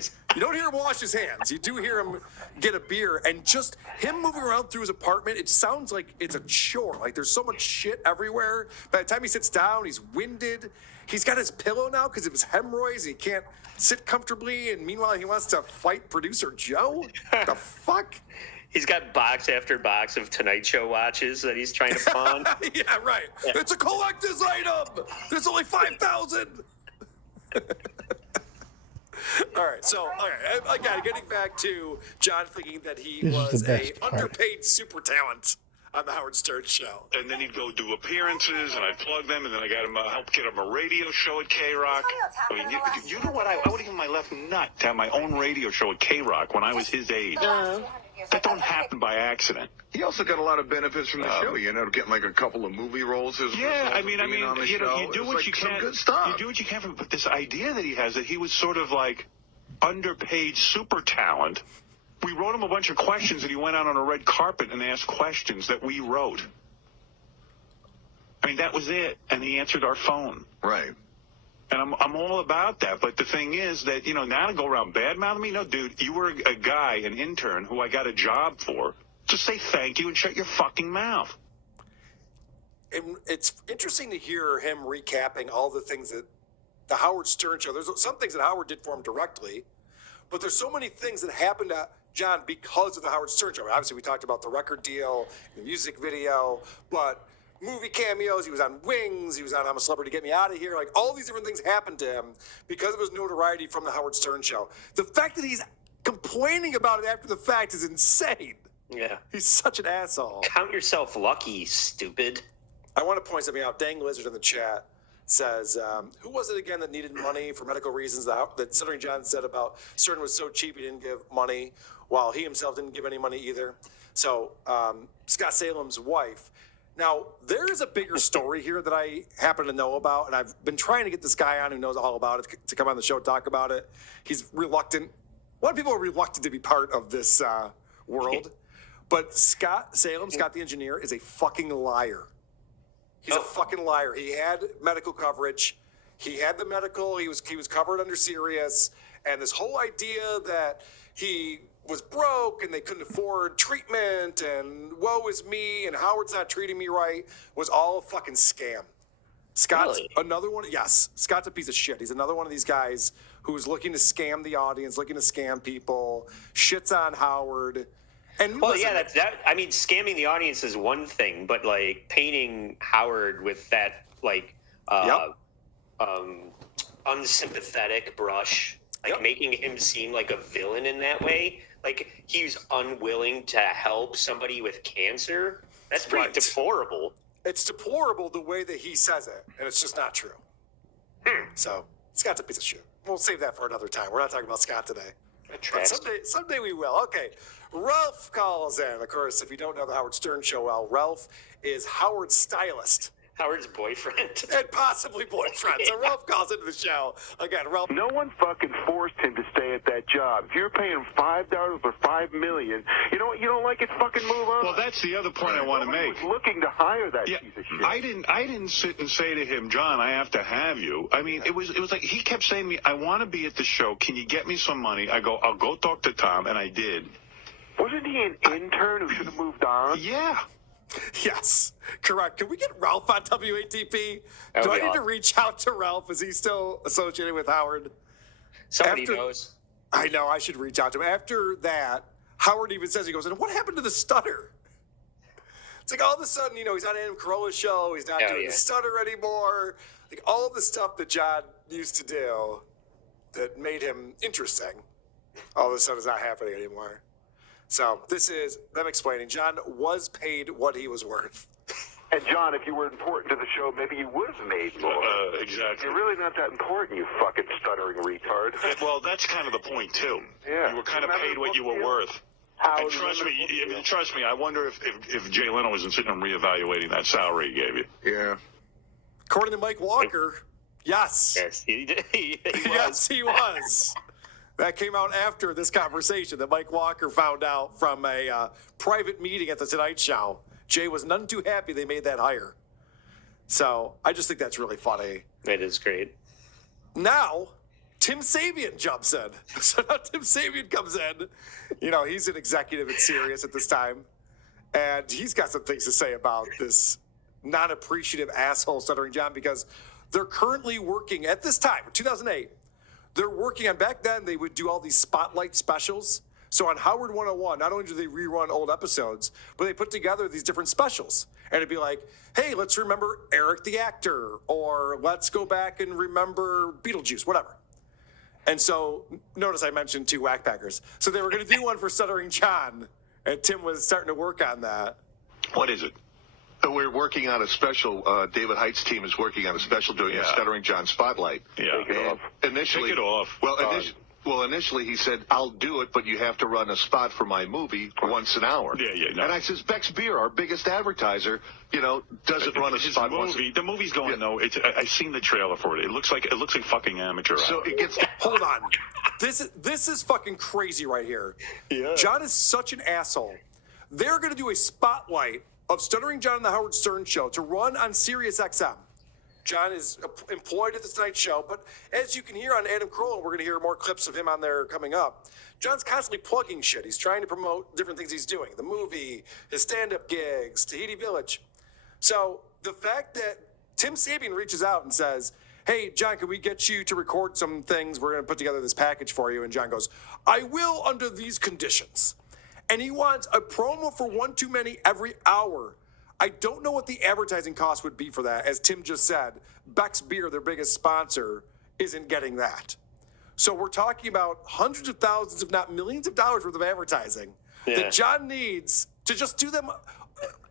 hands. You don't hear him wash his hands. You do hear him get a beer, and just him moving around through his apartment, it sounds like it's a chore. Like there's so much shit everywhere. By the time he sits down, he's winded. He's got his pillow now because of his hemorrhoids. He can't sit comfortably, and meanwhile, he wants to fight producer Joe. The fuck? He's got box after box of Tonight Show watches that he's trying to pawn. Yeah, right. Yeah. It's a collector's item. There's only 5,000. All right, so again, getting back to John thinking that he was a underpaid super talent on the Howard Stern show. And then he'd go do appearances, and I'd plug them, and then I got him help get him a radio show at K-Rock. I mean, you know what? I would give my left nut to have my own radio show at K-Rock when I was his age. That don't happen by accident. He also got a lot of benefits from the show, getting like a couple of movie roles. Yeah, I mean, you do what you can. Good stuff. You do what you can, but this idea that he has that he was sort of like underpaid super talent. We wrote him a bunch of questions, and he went out on a red carpet and asked questions that we wrote. I mean, that was it, and he answered our phone. Right. And I'm all about that. But the thing is that, now to go around bad-mouthing me, no, dude, you were a guy, an intern, who I got a job for. Just say thank you and shut your fucking mouth. And it's interesting to hear him recapping all the things that the Howard Stern show. There's some things that Howard did for him directly, but there's so many things that happened to John because of the Howard Stern show. I mean, obviously, we talked about the record deal, the music video, but movie cameos. He was on Wings. He was on I'm a Celebrity, Get Me Out of Here. Like, all these different things happened to him because of his notoriety from the Howard Stern show. The fact that he's complaining about it after the fact is insane. Yeah. He's such an asshole. Count yourself lucky, stupid. I want to point something out. Dang Lizard in the chat says, who was it again that needed money for medical reasons that Stuttering John said about Stern was so cheap he didn't give money, while he himself didn't give any money either. So Scott Salem's wife. Now, there is a bigger story here that I happen to know about, and I've been trying to get this guy on who knows all about it to come on the show and talk about it. He's reluctant. A lot of people are reluctant to be part of this world. But Scott Salem, Scott the engineer, is a fucking liar. He's a fucking liar. He had medical coverage. He had the medical. He was covered under Sirius. And this whole idea that he was broke and they couldn't afford treatment and woe is me and Howard's not treating me right was all a fucking scam. Scott's another one. Yes, Scott's a piece of shit. He's another one of these guys who's looking to scam the audience, looking to scam people, shits on Howard. And I mean, scamming the audience is one thing, but like painting Howard with that unsympathetic brush, like making him seem like a villain in that way, like he's unwilling to help somebody with cancer. That's pretty deplorable. It's deplorable the way that he says it, and it's just not true. So Scott's a piece of shit. We'll save that for another time. We're not talking about Scott today. But someday we will. Okay. Ralph calls in. Of course, if you don't know the Howard Stern show well, Ralph is Howard's stylist. Howard's boyfriend. And possibly boyfriend. So Ralph calls into the show. Again, Ralph. No one fucking forced him to stay at that job. If you're paying $5 for $5 million, you know what? You don't like it, fucking move on. Well, that's the other point I want to make. Was looking to hire that piece of shit. I didn't sit and say to him, John, I have to have you. I mean, it was like he kept saying to me, I want to be at the show. Can you get me some money? I go, I'll go talk to Tom, and I did. Wasn't he an intern who should have moved on? Yeah. Yes, correct. Can we get Ralph on WATP? Do I need to reach out to Ralph? Is he still associated with Howard? Somebody knows. I know. I should reach out to him. After that, Howard even says, he goes, and what happened to the stutter? It's like all of a sudden, he's on Adam Carolla's show. He's not doing the stutter anymore. Like all of the stuff that John used to do that made him interesting, all of a sudden is not happening anymore. So this is them explaining. John was paid what he was worth. And John, if you were important to the show, maybe you would have made more. Exactly. You're really not that important, you fucking stuttering retard. Well, that's kind of the point, too. Yeah. You were kind of paid what you were worth. And trust me, I wonder if Jay Leno isn't sitting and reevaluating that salary he gave you. Yeah. According to Mike Walker, yes. Yes, he did. Yes, he was. That came out after this conversation that Mike Walker found out from a private meeting at the Tonight Show. Jay was none too happy they made that hire. So I just think that's really funny. It is great. Now, Tim Sabian jumps in. So now Tim Sabian comes in. He's an executive at Sirius at this time. And he's got some things to say about this non-appreciative asshole Stuttering John, because they're currently working at this time, 2008. They're working on, back then they would do all these spotlight specials. So on Howard 101, not only do they rerun old episodes, but they put together these different specials. And it'd be like, hey, let's remember Eric the actor, or let's go back and remember Beetlejuice, whatever. And so, notice I mentioned 2 whackpackers. So they were going to do one for Stuttering John, and Tim was starting to work on that. What is it? We're working on a special. David Height's team is working on a special doing a Stuttering John Spotlight. Yeah. Take it off. Initially, Take it off. Well, initially he said, I'll do it, but you have to run a spot for my movie once an hour. Yeah, no. And I says, Beck's Beer, our biggest advertiser, doesn't run a spot once. The movie's going though. I've seen the trailer for it. It looks like fucking amateur. So it gets. Hold on. This is fucking crazy right here. Yeah. John is such an asshole. They're going to do a spotlight of Stuttering John and the Howard Stern Show to run on Sirius XM. John is employed at the Tonight Show, but as you can hear on Adam Carolla, we're going to hear more clips of him on there coming up. John's constantly plugging shit. He's trying to promote different things he's doing. The movie, his stand-up gigs, Tahiti Village. So the fact that Tim Sabian reaches out and says, hey, John, can we get you to record some things? We're going to put together this package for you. And John goes, I will under these conditions. And he wants a promo for One Too Many every hour. I don't know what the advertising cost would be for that. As Tim just said, Beck's Beer, their biggest sponsor, isn't getting that. So we're talking about hundreds of thousands, if not millions of dollars worth of advertising that John needs to just do them,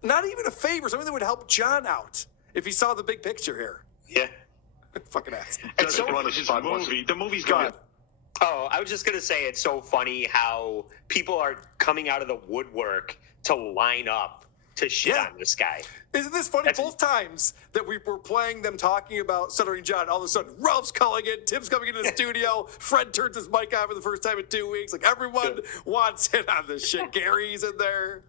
not even a favor, something that would help John out if he saw the big picture here. Yeah. Fucking ass. Doesn't run a spot. The movie's going. Oh, I was just going to say it's so funny how people are coming out of the woodwork to line up to shit on this guy. Isn't this funny? Both times that we were playing them talking about Stuttering John, all of a sudden Ralph's calling in, Tim's coming into the studio, Fred turns his mic on for the first time in 2 weeks. Like, everyone wants in on this shit. Gary's in there.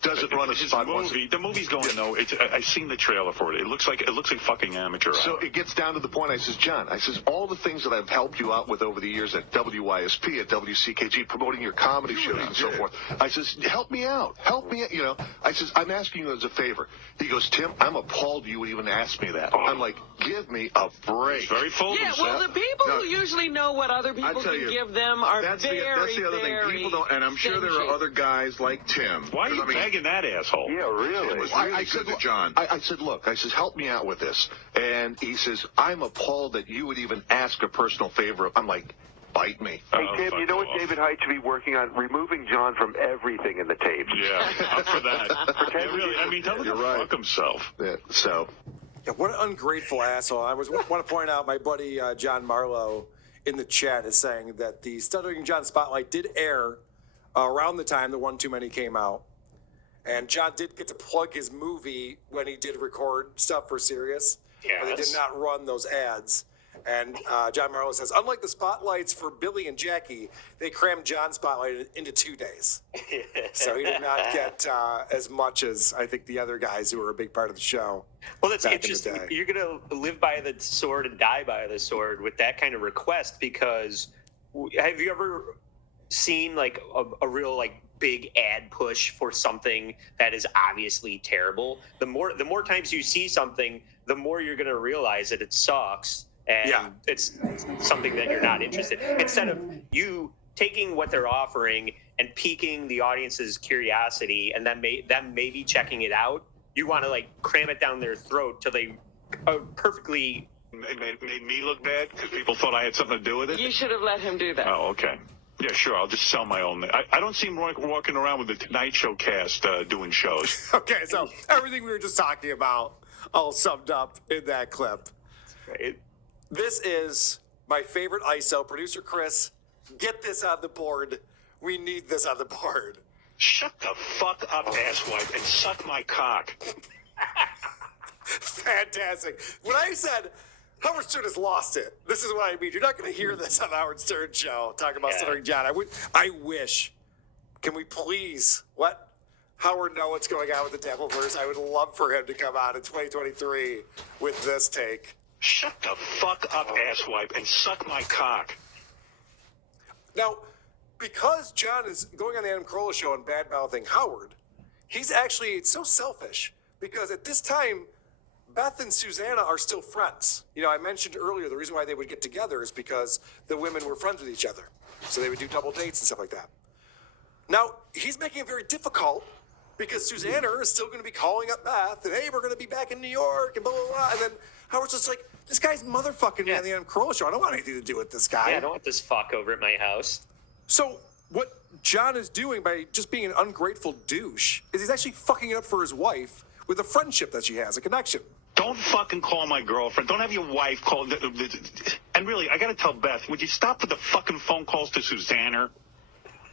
Doesn't run a spot once. The movie's going though. I've seen the trailer for it. It looks like fucking amateur. So it gets down to the point. I says, John, all the things that I've helped you out with over the years at WYSP, at WCKG, promoting your comedy shows and so forth. I says, help me out. Help me out. I says, I'm asking you as a favor. He goes, Tim, I'm appalled you would even ask me that. I'm like, give me a break. He's very full of himself. Well, the people who usually know what other people can give them are that's the other thing. People don't, and I'm sure there are other guys like Tim. Why are you begging that asshole? Yeah, really. I said, John. I said, look. I says, help me out with this. And he says, I'm appalled that you would even ask a personal favor. I'm like, bite me. Hey, Tim, you know what David Height should be working on? Removing John from everything in the tapes. Yeah, up for that. Really, tell him to fuck himself. Yeah, so. Yeah, what an ungrateful asshole. I want to point out my buddy John Marlowe in the chat is saying that the Stuttering John Spotlight did air around the time the One Too Many came out. And John did get to plug his movie when he did record stuff for Sirius. But they did not run those ads. And John Marlowe says, unlike the spotlights for Billy and Jackie, they crammed John's spotlight into 2 days. So he did not get as much as I think the other guys who were a big part of the show. Well, that's interesting. You're going to live by the sword and die by the sword with that kind of request, because have you ever seen like a real like big ad push for something that is obviously terrible? The more times you see something, the more you're going to realize that it sucks. And it's something that you're not interested in. Instead of you taking what they're offering and piquing the audience's curiosity and then them maybe checking it out, you want to like cram it down their throat till they perfectly... It made me look bad because people thought I had something to do with it? You should have let him do that. Oh, okay. Yeah, sure. I'll just sell my own. I don't see him walking around with the Tonight Show cast doing shows. Okay, so everything we were just talking about all summed up in that clip. Right. This is my favorite ISO. Producer Chris, get this on the board. We need this on the board. Shut the fuck up, asswipe, and suck my cock. Fantastic. When I said Howard Stern has lost it, this is what I mean. You're not going to hear this on the Howard Stern show talking about Stuttering John. I wish. Can we please let Howard know what's going on with the Devilverse? I would love for him to come out in 2023 with this take. Shut the fuck up, asswipe, and suck my cock. Now, because John is going on the Adam Carolla show and bad-mouthing Howard, he's actually so selfish because at this time, Beth and Susanna are still friends. You know, I mentioned earlier the reason why they would get together is because the women were friends with each other. So they would do double dates and stuff like that. Now, he's making it very difficult because Susanna is still going to be calling up Beth and, hey, we're going to be back in New York and blah, blah, blah. And then Howard's just like, this guy's motherfucking me on the Adam Carolla show. I don't want anything to do with this guy. Yeah, I don't want this fuck over at my house. So what John is doing by just being an ungrateful douche is he's actually fucking it up for his wife with a friendship that she has, a connection. Don't fucking call my girlfriend. Don't have your wife call. And really, I got to tell Beth, would you stop with the fucking phone calls to Susanna?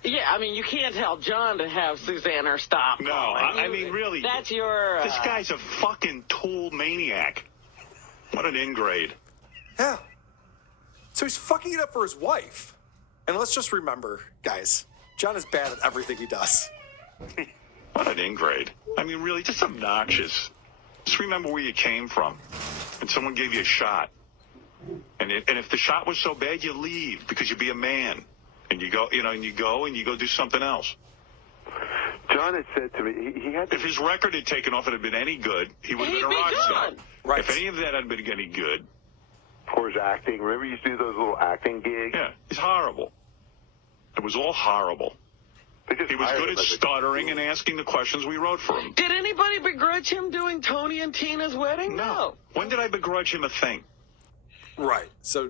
Yeah, I mean, you can't tell John to have Susanna stop. No, I mean, really. That's your... This guy's a fucking tool maniac. What an ingrate. Yeah. So he's fucking it up for his wife. And let's just remember, guys, John is bad at everything he does. What an ingrate. I mean, really, just obnoxious. Just remember where you came from. And someone gave you a shot. And if the shot was so bad, you leave because you be a man. And you go, and you go do something else. John had said to me, he had to... If his record had taken off and had been any good, he would have been a rock star. Right. If any of that had been any good... Or his acting. Remember you used to do those little acting gigs? Yeah, he's horrible. It was all horrible. He was good at stuttering and asking the questions we wrote for him. Did anybody begrudge him doing Tony and Tina's wedding? No. When did I begrudge him a thing? Right. So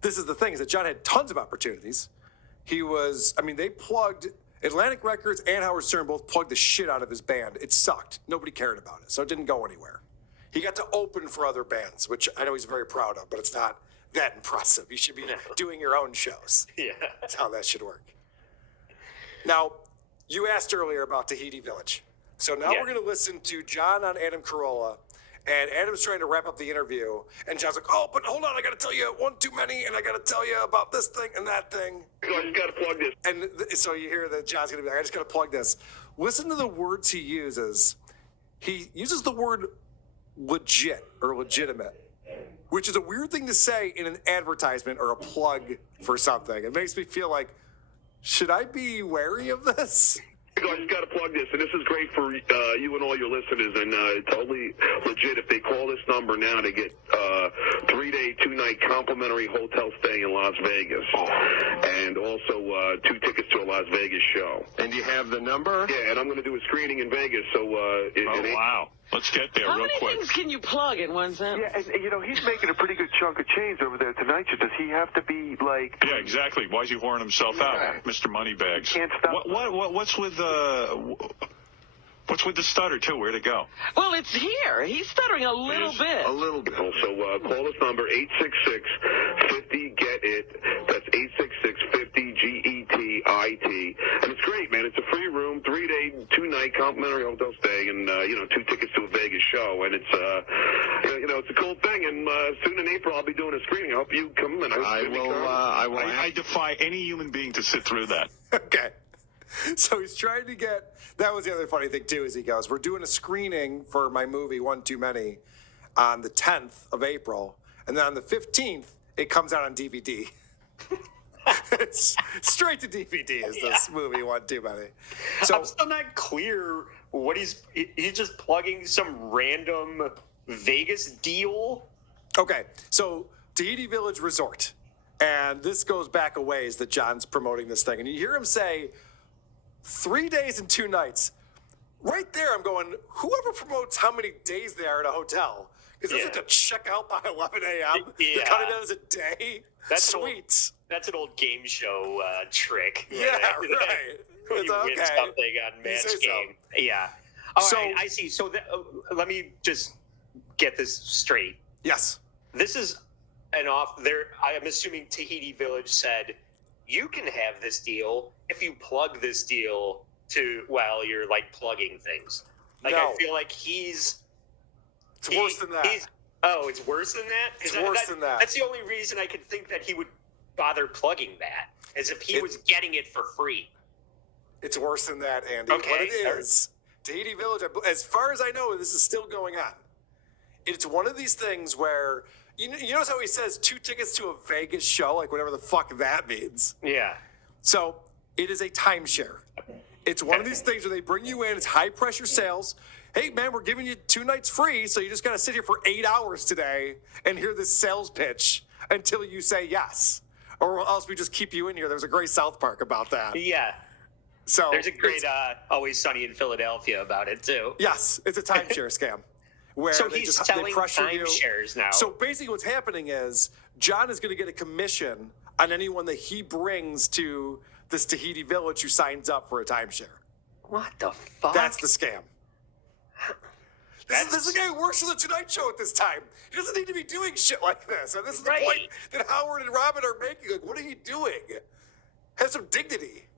this is the thing, is that John had tons of opportunities. They plugged, Atlantic Records and Howard Stern both plugged the shit out of his band. It sucked. Nobody cared about it, so it didn't go anywhere. He got to open for other bands, which I know he's very proud of, but it's not that impressive. You should be doing your own shows. Yeah. That's how that should work. Now, you asked earlier about Tahiti Village. So now we're going to listen to John on Adam Carolla. And Adam's trying to wrap up the interview. And John's like, oh, but hold on, I got to tell you one too many. And I got to tell you about this thing and that thing. I just got to plug this. And so you hear that John's going to be like, I just got to plug this. Listen to the words he uses. He uses the word legit or legitimate, which is a weird thing to say in an advertisement or a plug for something. It makes me feel like, should I be wary of this? I just got to plug this, and this is great for you and all your listeners, and totally legit. If they call this number now, they get 3-day, 2-night complimentary hotel stay in Las Vegas, and also 2 tickets to a Las Vegas show. And you have the number? Yeah, and I'm going to do a screening in Vegas, so... wow. Let's get there How real many quick. things can you plug in one sentence? Yeah, and he's making a pretty good chunk of change over there tonight. Does he have to be like? Yeah, exactly. Why is he whoring himself out, Mr. Moneybags? Can't stop. What's with the stutter too? Where'd it go? Well, it's here. He's stuttering a little bit. A little bit. So call this number 866-50-GET-IT. That's 866-50-GETIT. And it's great, man. It's a free room, 3-day, 2-night complimentary hotel stay, and 2 tickets to a Vegas show. And it's it's a cool thing. And soon in April, I'll be doing a screening. I hope you come. And I defy any human being to sit through that. Okay. So he's trying to get, that was the other funny thing too, is he goes, we're doing a screening for my movie, One Too Many, on the 10th of April. And then on the 15th, it comes out on DVD. It's straight to DVD is this movie, One Too Many. So I'm still not clear what he's just plugging some random Vegas deal. Okay, so Tahiti Village Resort. And this goes back a ways that John's promoting this thing. And you hear him say, 3 days and 2 nights. Right there, I'm going, whoever promotes how many days they are at a hotel, because doesn't have to check out by 11 a.m. They're counting it as a day. That's sweet. That's an old game show trick. Yeah, right. When you win something on Match Game. So. Yeah. All right, I see. So let me just get this straight. Yes. This is an off there. I'm assuming Tahiti Village said, you can have this deal if you plug this deal to, well, you're like plugging things. Like, I feel like it's worse than that. It's worse than that? It's worse than that. That's the only reason I could think that he would bother plugging that, as if he was getting it for free. It's worse than that, Andy. Okay. What it is, Tahiti Village, as far as I know, this is still going on. It's one of these things where You notice how he says 2 tickets to a Vegas show, like whatever the fuck that means. Yeah. So it is a timeshare. It's one of these things where they bring you in. It's high pressure sales. Hey man, we're giving you 2 nights free, so you just got to sit here for 8 hours today and hear this sales pitch until you say yes, or else we just keep you in here. There's a great South Park about that. Yeah. So there's a great Always Sunny in Philadelphia about it too. Yes, it's a timeshare scam. Where so they he's just selling they pressure timeshares now. So basically, what's happening is John is going to get a commission on anyone that he brings to this Tahiti village who signs up for a timeshare. What the fuck? That's the scam. This is the guy who works for the Tonight Show at this time. He doesn't need to be doing shit like this. And this is the point that Howard and Robin are making. Like, what are you doing? Have some dignity.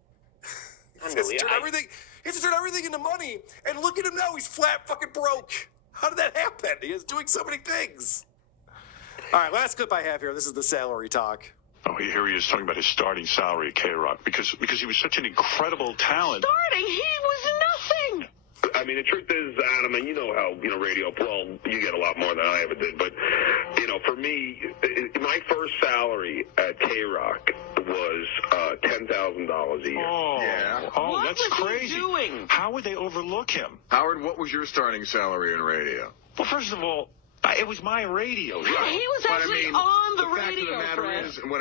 He has to turn everything into money. And look at him now. He's flat fucking broke. How did that happen? He is doing so many things. All right, last clip I have here. This is the salary talk. Oh, here he is talking about his starting salary at K-Rock because he was such an incredible talent. Starting? He was nothing. I mean, the truth is, Adam, and you know how, radio, well, you get a lot more than I ever did, but, for me, my first salary at K-Rock was $10,000 a year. Oh, yeah. Oh, What that's was he crazy. doing? How would they overlook him? Howard, what was your starting salary in radio? Well, first of all, it was my radio. He was actually on the fact radio, of the matter Fred. is, the point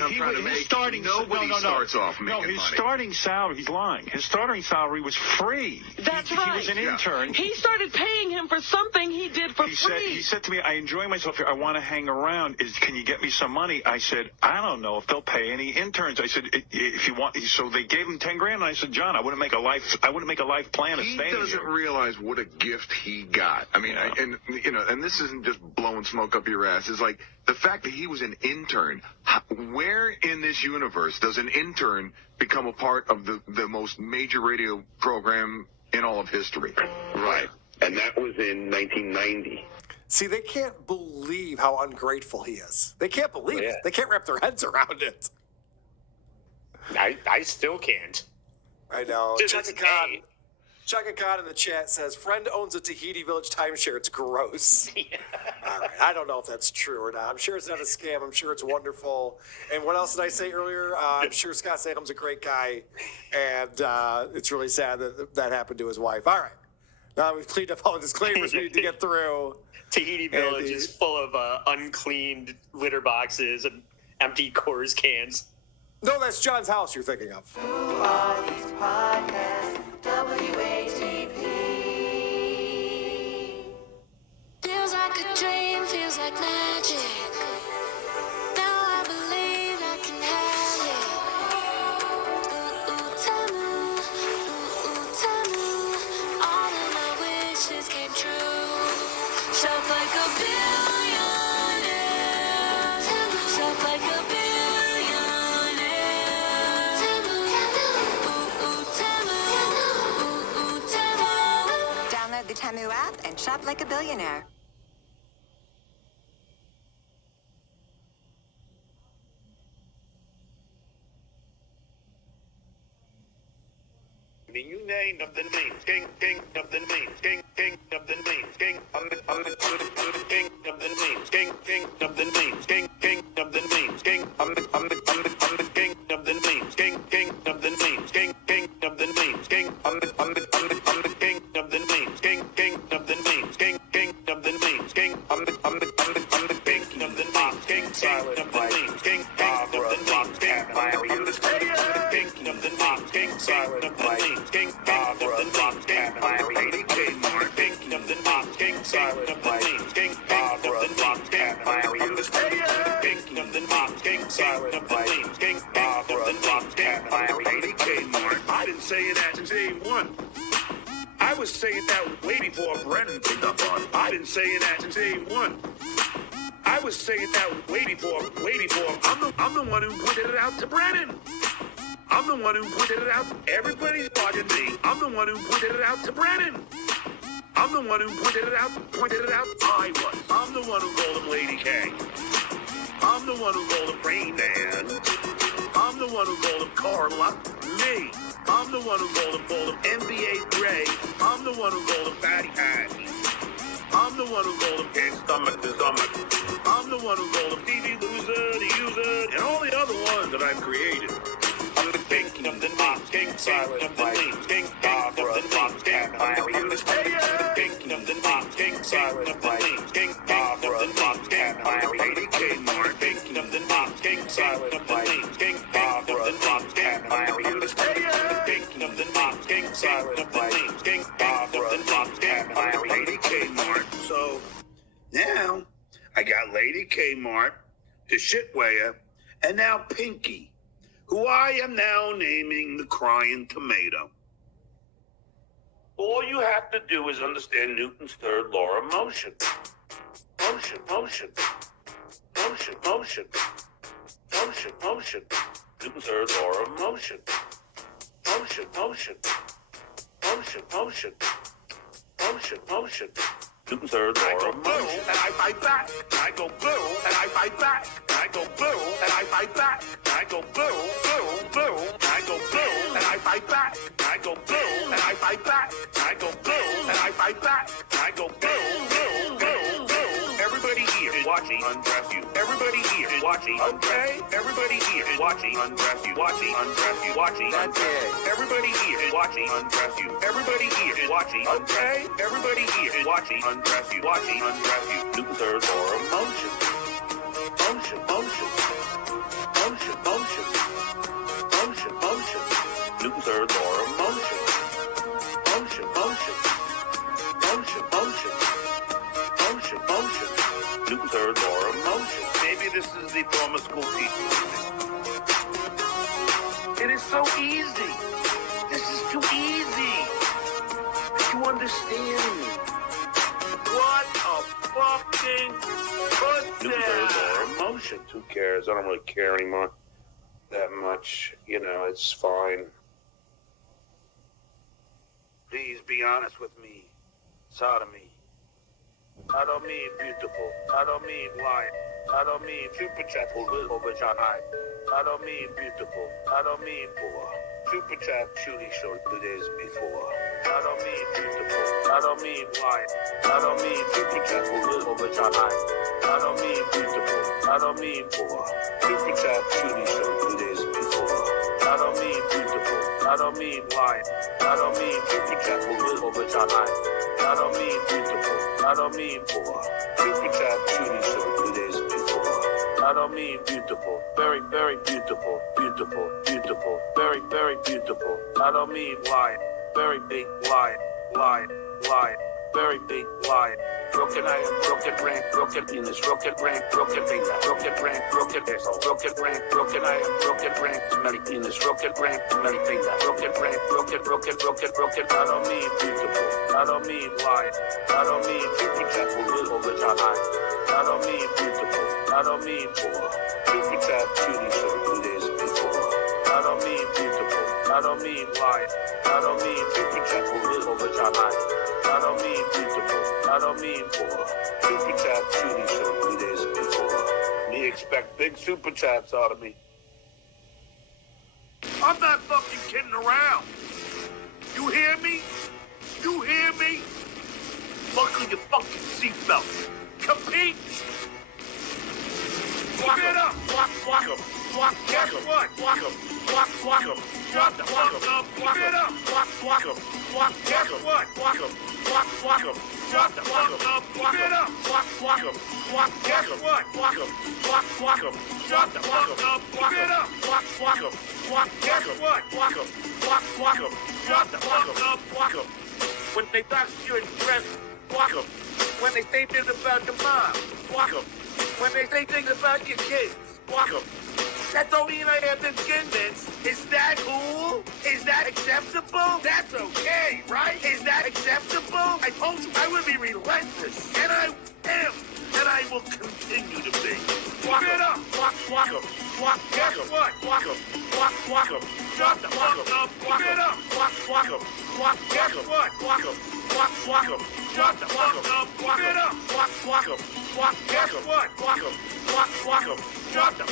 I'm trying to make, nobody starts off making money. No, his starting salary, he's lying. His starting salary was free. That's right. He was an intern. He started paying him for something he did for free. He said to me, I enjoy myself here. I want to hang around. Can you get me some money? I said, I don't know if they'll pay any interns. I said, if you want. So they gave him $10,000, and I said, John, I wouldn't make a life plan of staying here. He doesn't realize what a gift he got. I mean, and this isn't just blowing smoke up your ass. It's like the fact that he was an intern. Where in this universe does an intern become a part of the most major radio program in all of history? Right. And that was in 1990. See, they can't believe how ungrateful he is. They can't believe it. They can't wrap their heads around it. I still can't. I know. Just Chaka Khan in the chat says, friend owns a Tahiti Village timeshare. It's gross. Yeah. All right. I don't know if that's true or not. I'm sure it's not a scam. I'm sure it's wonderful. And what else did I say earlier? I'm sure Scott Salem's a great guy. And it's really sad that happened to his wife. All right. Now we've cleaned up all the disclaimers we need to get through. Tahiti Village is full of uncleaned litter boxes and empty Coors cans. No, that's John's house you're thinking of. Who are these podcasts? WATP. Feels like a dream, feels like magic. Now I believe I can have it. Tamu, tamu. All of my wishes came true. Shop like a billionaire. Shop like a billionaire. Download the Temu app and shop like a billionaire. You name of the names, king of the names, king of the names, king of the king of the names, king of the names, king of the names, king of the king of the names, king of the names, king of the names, king of the king of the names, king of the names, king of the names, king of the king of the names, king silent of the names, king of the names, king of the names, king silent of the names, king of the names, king Larry Kmart, king of the names, king silent of the names, king of the names, king Larry king of the names, king silent of the names, king of the names, king Larry Kmart. I didn't say it since day one. I was saying that way before Brennan picked up on. I didn't say that since day one. I was saying that way before. I'm the one who pointed it out to Brennan. I'm the one who pointed it out. Everybody's watching me. I'm the one who pointed it out to Brennan. I'm the one who pointed it out. I was. I'm the one who called him Lady K. I'm the one who called him Rain Man. I'm the one who called him Carla. Me. I'm the one who called him NBA Ray. I'm the one who called him Fatty Patty. I'm I'm the one who rolled them can't stomach to stomach. I'm the one who rolled them TV loser, the user, and all the other ones that I've created. I'm the king of the names, king silent of the names, king of the names, king I'm the king of the names, king silent of the names, king of the names, king I'm the king of the names, king silent of the names, king of the names, king I'm the king of the names, king silent of the names, king of the names, king I'm Lady Kmart. So now I got Lady Kmart, the shitweigher, and now Pinky, who I am now naming the Crying Tomato. All you have to do is understand Newton's third law of motion. Motion, motion, motion, motion, motion, motion. Newton's third law of motion. Motion, motion, motion, motion, motion, motion. Newton's third law of motion. And I fight back. I go boom, and I fight back. I go boom, and I fight back. I go boom, boom, boom. I go boom, and I fight back. I go boom, and I fight back. I go boom, and I fight back. I go boom, boom, boom, boom. Everybody here is watching undress you. Everybody here is watching undress you. Everybody here is watching undress you. Watching undress you. Watching. That's it. Everybody here is watching undress you. Everybody here is watching. Okay. Everybody here is watching undress you. Watching undress you. Newton's third law of motion. Motion, motion, motion, motion, motion, motion. Newton's third law of motion. Motion, motion, motion, motion, motion, motion. Newton's third law of motion. Maybe this is the former school teacher. It is so easy. This is too easy. You understand me? What a fucking pussy! Newton's third law of motion. Who cares? I don't really care anymore that much. You know, it's fine. Please be honest with me. Sodomy. I don't mean beautiful. I don't mean lying. I don't mean super chat over John High. I don't mean beautiful. I don't mean poor. Super chat shooting show 2 days before. I don't mean beautiful. I don't mean lying. I don't mean super chat over John High. I don't mean beautiful. I don't mean poor. Super chat shooting show 2 days before. I don't mean beautiful. I don't mean lying. I don't mean super chat over John High. I don't mean beautiful. I don't mean poor. Super chat shooting show 2 days before. I don't mean beautiful. Very, very beautiful. Beautiful, beautiful. Very, very beautiful. I don't mean lying. Very big lying. Lying, lying. Very big lying. Broken eye, broken brain, broken penis, broken brain, broken finger, broken brain, broken asshole, broken brain, broken eye, broken brain, smelly penis, broken brain, smelly finger, broken brain, broken. I don't mean beautiful. I don't mean lying. I don't mean super chat over John High. I don't mean beautiful. I don't mean poor. Super chat shooting show 2 days before. I don't mean beautiful. I don't mean lying. I don't mean super chat over John High. I don't mean beautiful. I don't mean poor. Super chat shooting show 2 days before. Me expect big super chats out of me. I'm not fucking kidding around. You hear me? You hear me? Buckle your fucking seatbelt. Compete. Block it up. Block him. Guess what? Block him. Block him. Shut the fuck up. Block it up. Block him. Guess what? Block him. Block him. Shut the fuck up. Block it up. Block him. Guess what? Block him. Block him. Shut the fuck up. Block it up. Block him. Guess what? Block him. Block him. Shut the fuck up. Block him. When they talk to you in dress, block him. When they say things about your mom, block him. When they say things about your kids, block him. That don't mean I have been convinced. Is that cool? Is that acceptable? That's okay, right? Is that acceptable? I told you I would be relentless. And I am. And I will continue to be. Block it up. Block him. Guess what? Shut the fuck up. Get up. Guess what? Shut the fuck up. Get up. Guess what? Shut the fuck up. Get up. Guess what? Shut the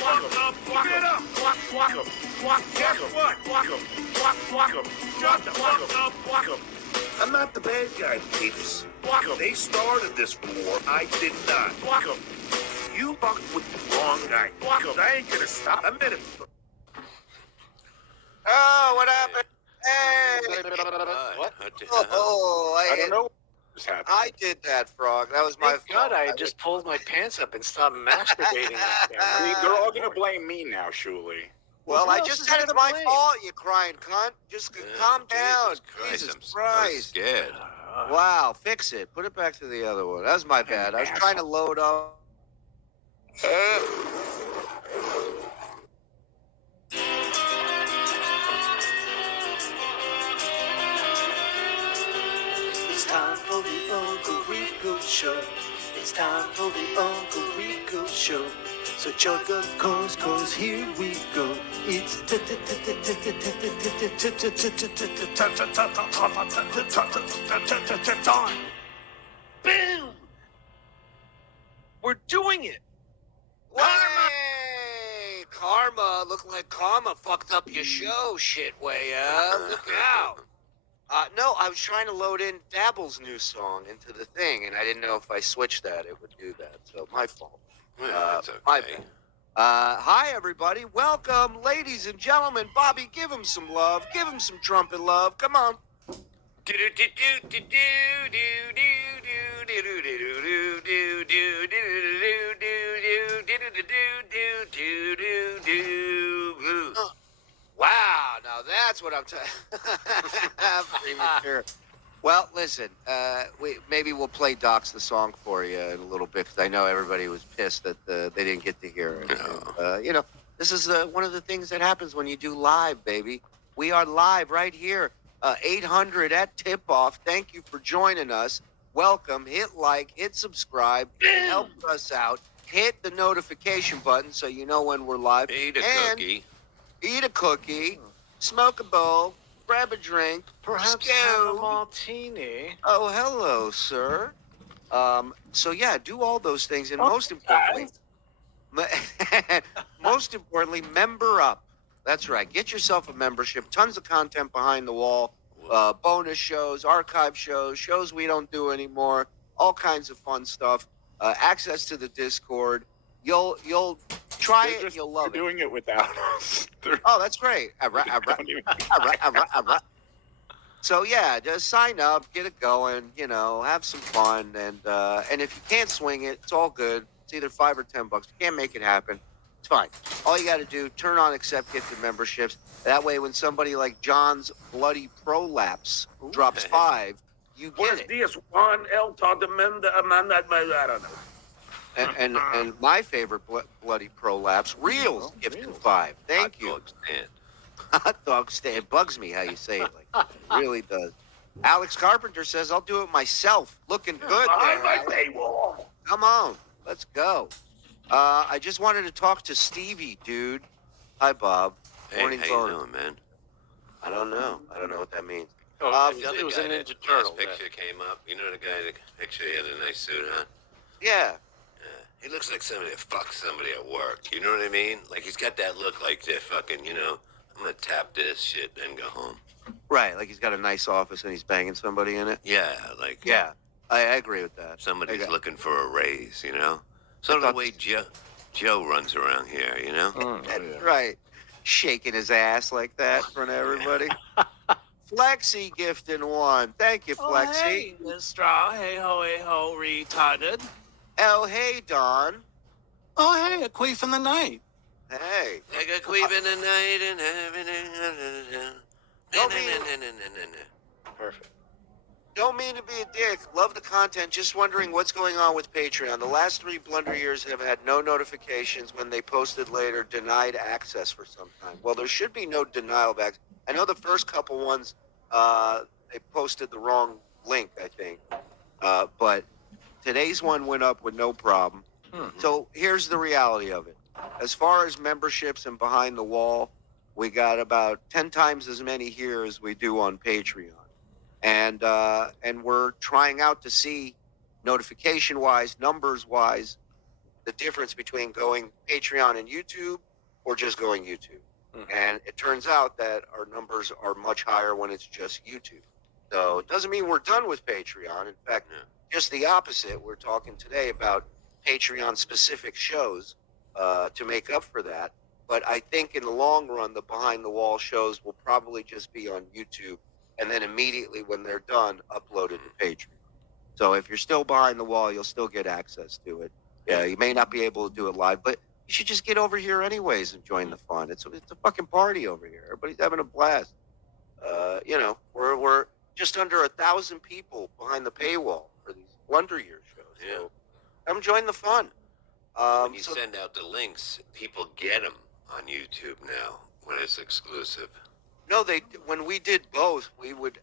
fuck up. I'm not the bad guy, peeps. They started this war. I did not. You fucked with the wrong guy. I ain't gonna stop a minute. Oh, what happened? Hey! What? I don't know what just happened. I did that, Frog. That was my Thank God fault. I just pulled my pants up and stopped masturbating out there. I mean, they're all gonna blame me now, surely. Well, Who I else just is said there it's to my blame? fault, you crying cunt. Just calm down. Jesus I'm Christ. scared. Wow, fix it. Put it back to the other one. That was my bad. I was trying to load up. It's time for the Uncle Rico Show. It's time for the Uncle Rico Show. So chug a cause here we go. It's time. Boom! We're doing it. Hey, Karma. Look like Karma fucked up your show, shitway. Look out. No, I was trying to load in Dabble's new song into the thing, and I didn't know if I switched that, it would do that. So, my fault. Well, that's My okay. bad. Hi, everybody. Welcome, ladies and gentlemen. Bobby, give him some love. Give him some trumpet love. Come on. Wow, now that's what I'm premature. Well, listen, maybe we'll play Docs the song for you in a little bit, because I know everybody was pissed that they didn't get to hear it. And, this is one of the things that happens when you do live, baby. We are live right here, 800 at tip-off. Thank you for joining us. Welcome. Hit like, hit subscribe. It helps us out. Hit the notification button so you know when we're live. Eat a cookie. Eat a cookie, smoke a bowl, grab a drink, Perhaps have a martini. Oh, hello, sir. So yeah, do all those things, and most importantly, member up. That's right. Get yourself a membership. Tons of content behind the wall. Bonus shows, archive shows, shows we don't do anymore. All kinds of fun stuff. Access to the Discord. You'll try it. And you'll love it. They're doing it without us. Oh, that's great. So yeah, just sign up, get it going, have some fun, and if you can't swing it, it's all good. It's either $5 or $10. You can't make it happen, it's fine. All you got to do, turn on accept gifted memberships. That way, when somebody like John's Bloody Prolapse drops 5, you get it. This one El Todamenda Amanda, I don't know. And my favorite Bloody Prolapse, Reels gifted 5. Thank you. Hot dog stand. Bugs me how you say it. Like, it really does. Alex Carpenter says, I'll do it myself. Looking good Behind there, my paywall. Come on. Let's go. I just wanted to talk to Stevie, dude. Hi, Bob. Hey, Morning how phone. you doing, man? I don't know what that means. It was an Ninja Turtle. Picture came up. You know the guy in the picture? He had a nice suit on. Yeah. He looks like somebody that fucks somebody at work. You know what I mean? Like, he's got that look like they're fucking, I'm gonna tap this shit, then go home. Right, like he's got a nice office and he's banging somebody in it. Yeah, like... Yeah, I agree with that. Somebody's looking for a raise, Sort of the way Joe runs around here, That's right. Shaking his ass like that in front of everybody. Flexi gifting 1. Thank you, Flexi. Oh, hey, Mr. Hey ho, retarded. Oh, hey, Don. Oh, hey, a queef in the night. Hey. Like a queef in the night and Perfect. Don't mean to be a dick. Love the content. Just wondering what's going on with Patreon. The last 3 Blunder years have had no notifications. When they posted later, denied access for some time. Well, there should be no denial of access. I know the first couple ones, they posted the wrong link, I think. But today's one went up with no problem. So here's the reality of it. As far as memberships and behind the wall, we got about 10 times as many here as we do on Patreon. And we're trying out to see notification wise, numbers wise, the difference between going Patreon and YouTube or just going YouTube. And it turns out that our numbers are much higher when it's just YouTube. So it doesn't mean we're done with Patreon. In fact, just the opposite. We're talking today about Patreon specific shows to make up for that. But I think in the long run, the behind the wall shows will probably just be on YouTube. And then immediately when they're done, uploaded to Patreon. So if you're still behind the wall, you'll still get access to it. Yeah, you may not be able to do it live, but you should just get over here anyways and join the fun. It's a fucking party over here. Everybody's having a blast. We're just under 1,000 people behind the paywall for these Wonder Year shows. Yeah. So come join the fun. When you send out the links, people get them on YouTube now when it's exclusive. No, when we did both, we would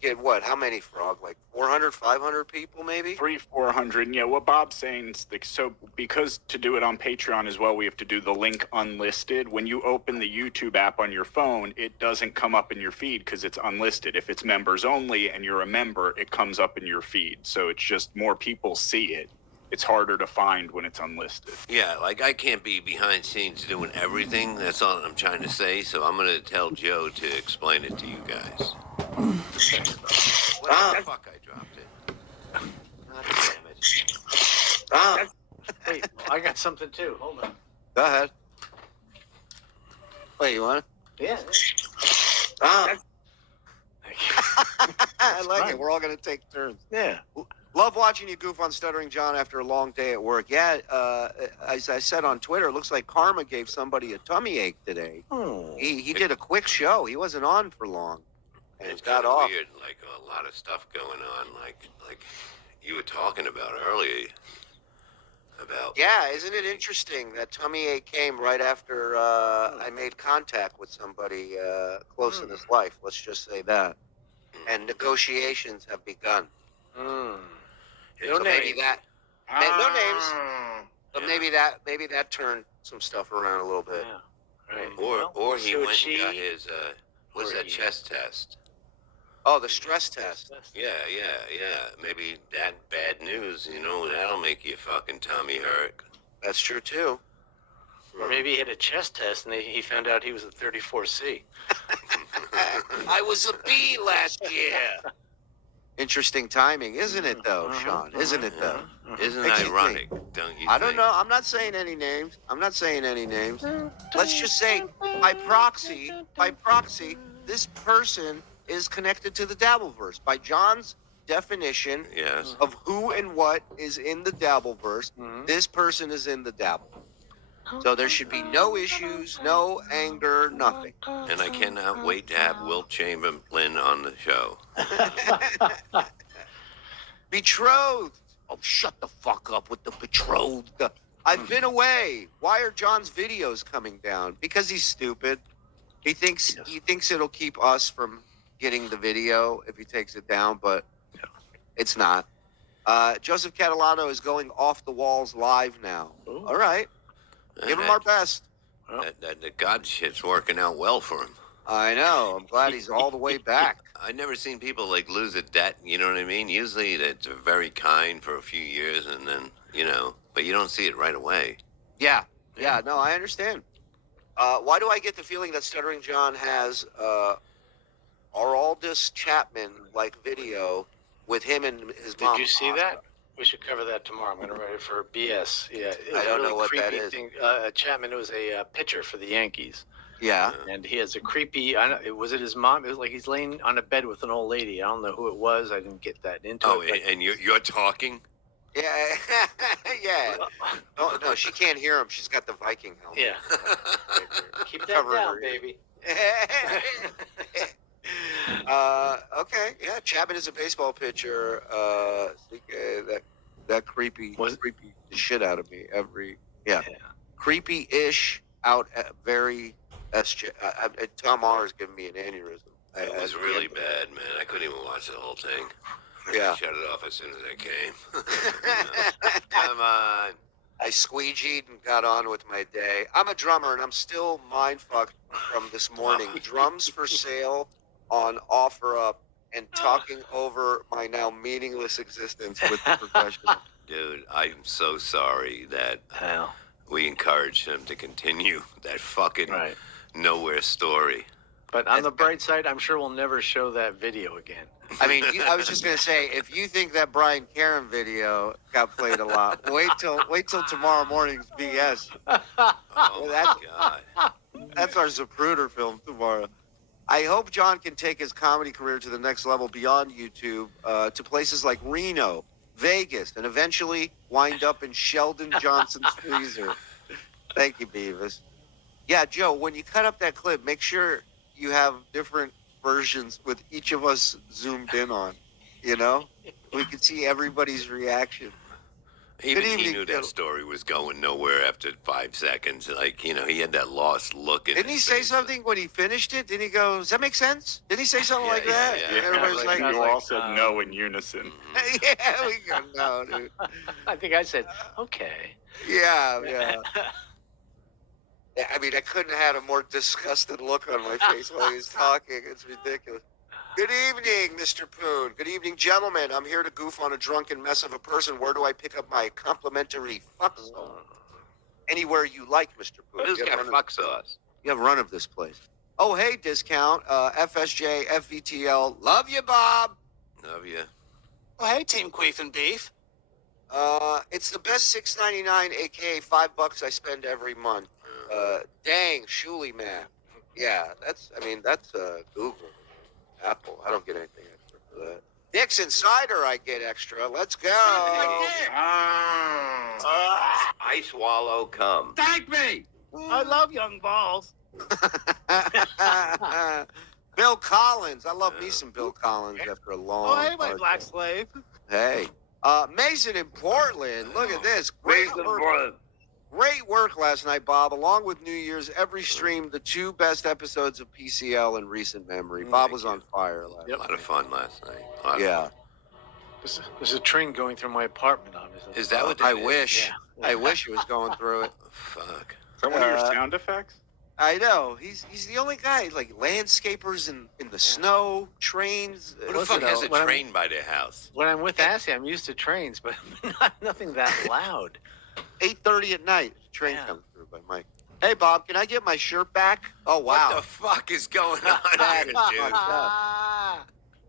get what? How many, Frog? Like 400, 500 people, maybe? 300-400. Yeah, what Bob's saying is so because to do it on Patreon as well, we have to do the link unlisted. When you open the YouTube app on your phone, it doesn't come up in your feed because it's unlisted. If it's members only and you're a member, it comes up in your feed. So it's just more people see it. It's harder to find when it's unlisted. Yeah, like I can't be behind scenes doing everything. That's all I'm trying to say. So I'm going to tell Joe to explain it to you guys. What the fuck? I dropped it. God damn it. Wait, I got something too. Hold on. Go ahead. Wait, you want it? Yeah. I like it. We're all going to take turns. Yeah. Love watching you goof on Stuttering John after a long day at work. Yeah, as I said on Twitter, it looks like Karma gave somebody a tummy ache today. Oh. He did a quick show. He wasn't on for long. And It's got kind off. of weird, like a lot of stuff going on, like you were talking about earlier. About Yeah, isn't it interesting that tummy ache came right after I made contact with somebody close in his life? Let's just say that. And negotiations have begun. No So maybe names. that. No names. But maybe that turned some stuff around a little bit. Yeah. Right. or he so went she- and got his what's that chest test? Oh, the stress test. Yeah. Maybe that bad news, that'll make your fucking tummy hurt. That's true too. Or maybe he had a chest test and he found out he was a 34C. I was a B last year. Interesting timing, isn't it, though, Sean? Isn't it, though? Isn't Makes you ironic, think. don't you I don't think? know. I'm not saying any names. Let's just say, by proxy, this person is connected to the Dabbleverse. By John's definition Yes. of who and what is in the Dabbleverse, this person is in the Dabble. So there should be no issues, no anger, nothing. And I cannot wait to have Wilt Chamberlain on the show. Betrothed. Oh, shut the fuck up with the betrothed. I've been away. Why are John's videos coming down? Because he's stupid. He thinks it'll keep us from getting the video if he takes it down, but it's not. Joseph Catalano is going off the walls live now. Ooh. All right. Give him our best. That God shit's working out well for him. I know. I'm glad he's all the way back. I've never seen people lose a debt, you know what I mean? Usually it's very kind for a few years and then, but you don't see it right away. Yeah, no, I understand. Why do I get the feeling that Stuttering John has Aldous Chapman video with him and his mom? Did you see that? We should cover that tomorrow. I'm going to write it for BS. Yeah, it was I don't a really know what that creepy is. thing. Chapman was a pitcher for the Yankees. Yeah. And he has a creepy. Was it his mom? It was like he's laying on a bed with an old lady. I don't know who it was. I didn't get that into Oh, it. and you're talking? Yeah, yeah. No, she can't hear him. She's got the Viking helmet. Yeah. Keep that Cover down, her. baby. Okay, yeah. Chapman is a baseball pitcher. That creepy the shit out of me creepy-ish out at very. Tom R is giving me an aneurysm. It was really bad, man. I couldn't even watch the whole thing. Yeah. Shut it off as soon as I came. Come on. I squeegeed and got on with my day. I'm a drummer, and I'm still mind-fucked from this morning. Drums for sale on OfferUp and talking over my now meaningless existence with the professional. Dude, I'm so sorry that we encouraged him to continue that fucking nowhere story. But on the bright side, I'm sure we'll never show that video again. I mean, I was just gonna say, if you think that Brian Karen video got played a lot, wait till tomorrow morning's BS. Oh my God. That's our Zapruder film tomorrow. I hope John can take his comedy career to the next level beyond YouTube, to places like Reno, Vegas, and eventually wind up in Sheldon Johnson's freezer. Thank you, Beavis. Yeah, Joe, when you cut up that clip, make sure you have different versions with each of us zoomed in on, you know? We can see everybody's reaction. Even he knew that story was going nowhere after 5 seconds. Like, you know, he had that lost look in Didn't he his say face. something when he finished it? Didn't he go, does that make sense? Didn't he say something like that? yeah. And everybody's like, You all said no in unison. yeah, we go, no, dude. I think I said, okay. Yeah. I mean, I couldn't have had a more disgusted look on my face while he was talking. It's ridiculous. Good evening, Mr. Poon. Good evening, gentlemen. I'm here to goof on a drunken mess of a person. Where do I pick up my complimentary fuck sauce? Anywhere you like, Mr. Poon. Who's got fuck sauce? You have run of this place. Oh, hey, discount. FSJ, FVTL. Love you, Bob. Love you. Oh, hey, Team Queef and Beef. It's the best $6.99, aka $5 I spend every month. Dang, Shuli man. Yeah, that's Google. Apple. I don't get anything extra for that. Dick's Insider, I get extra. Let's go. I swallow cum. Thank me. I love young balls. Bill Collins. I love me some Bill Collins after a long. Oh, hey, my black slave. Hey. Mason in Portland. Look at this. Great work last night, Bob. Along with New Year's, every stream, the 2 best episodes of PCL in recent memory. Bob was on fire last night. A lot of fun last night. Yeah. There's a train going through my apartment, obviously. Is that what I wish. I wish it was going through it. Fuck. Is that one of your sound effects? I know. He's the only guy, like landscapers in the snow, trains. Who the fuck has a train by their house? When I'm with Assie, I'm used to trains, but nothing that loud. 8:30 at night, train comes through by Mike. Hey, Bob, can I get my shirt back? Oh, wow. What the fuck is going on here, dude?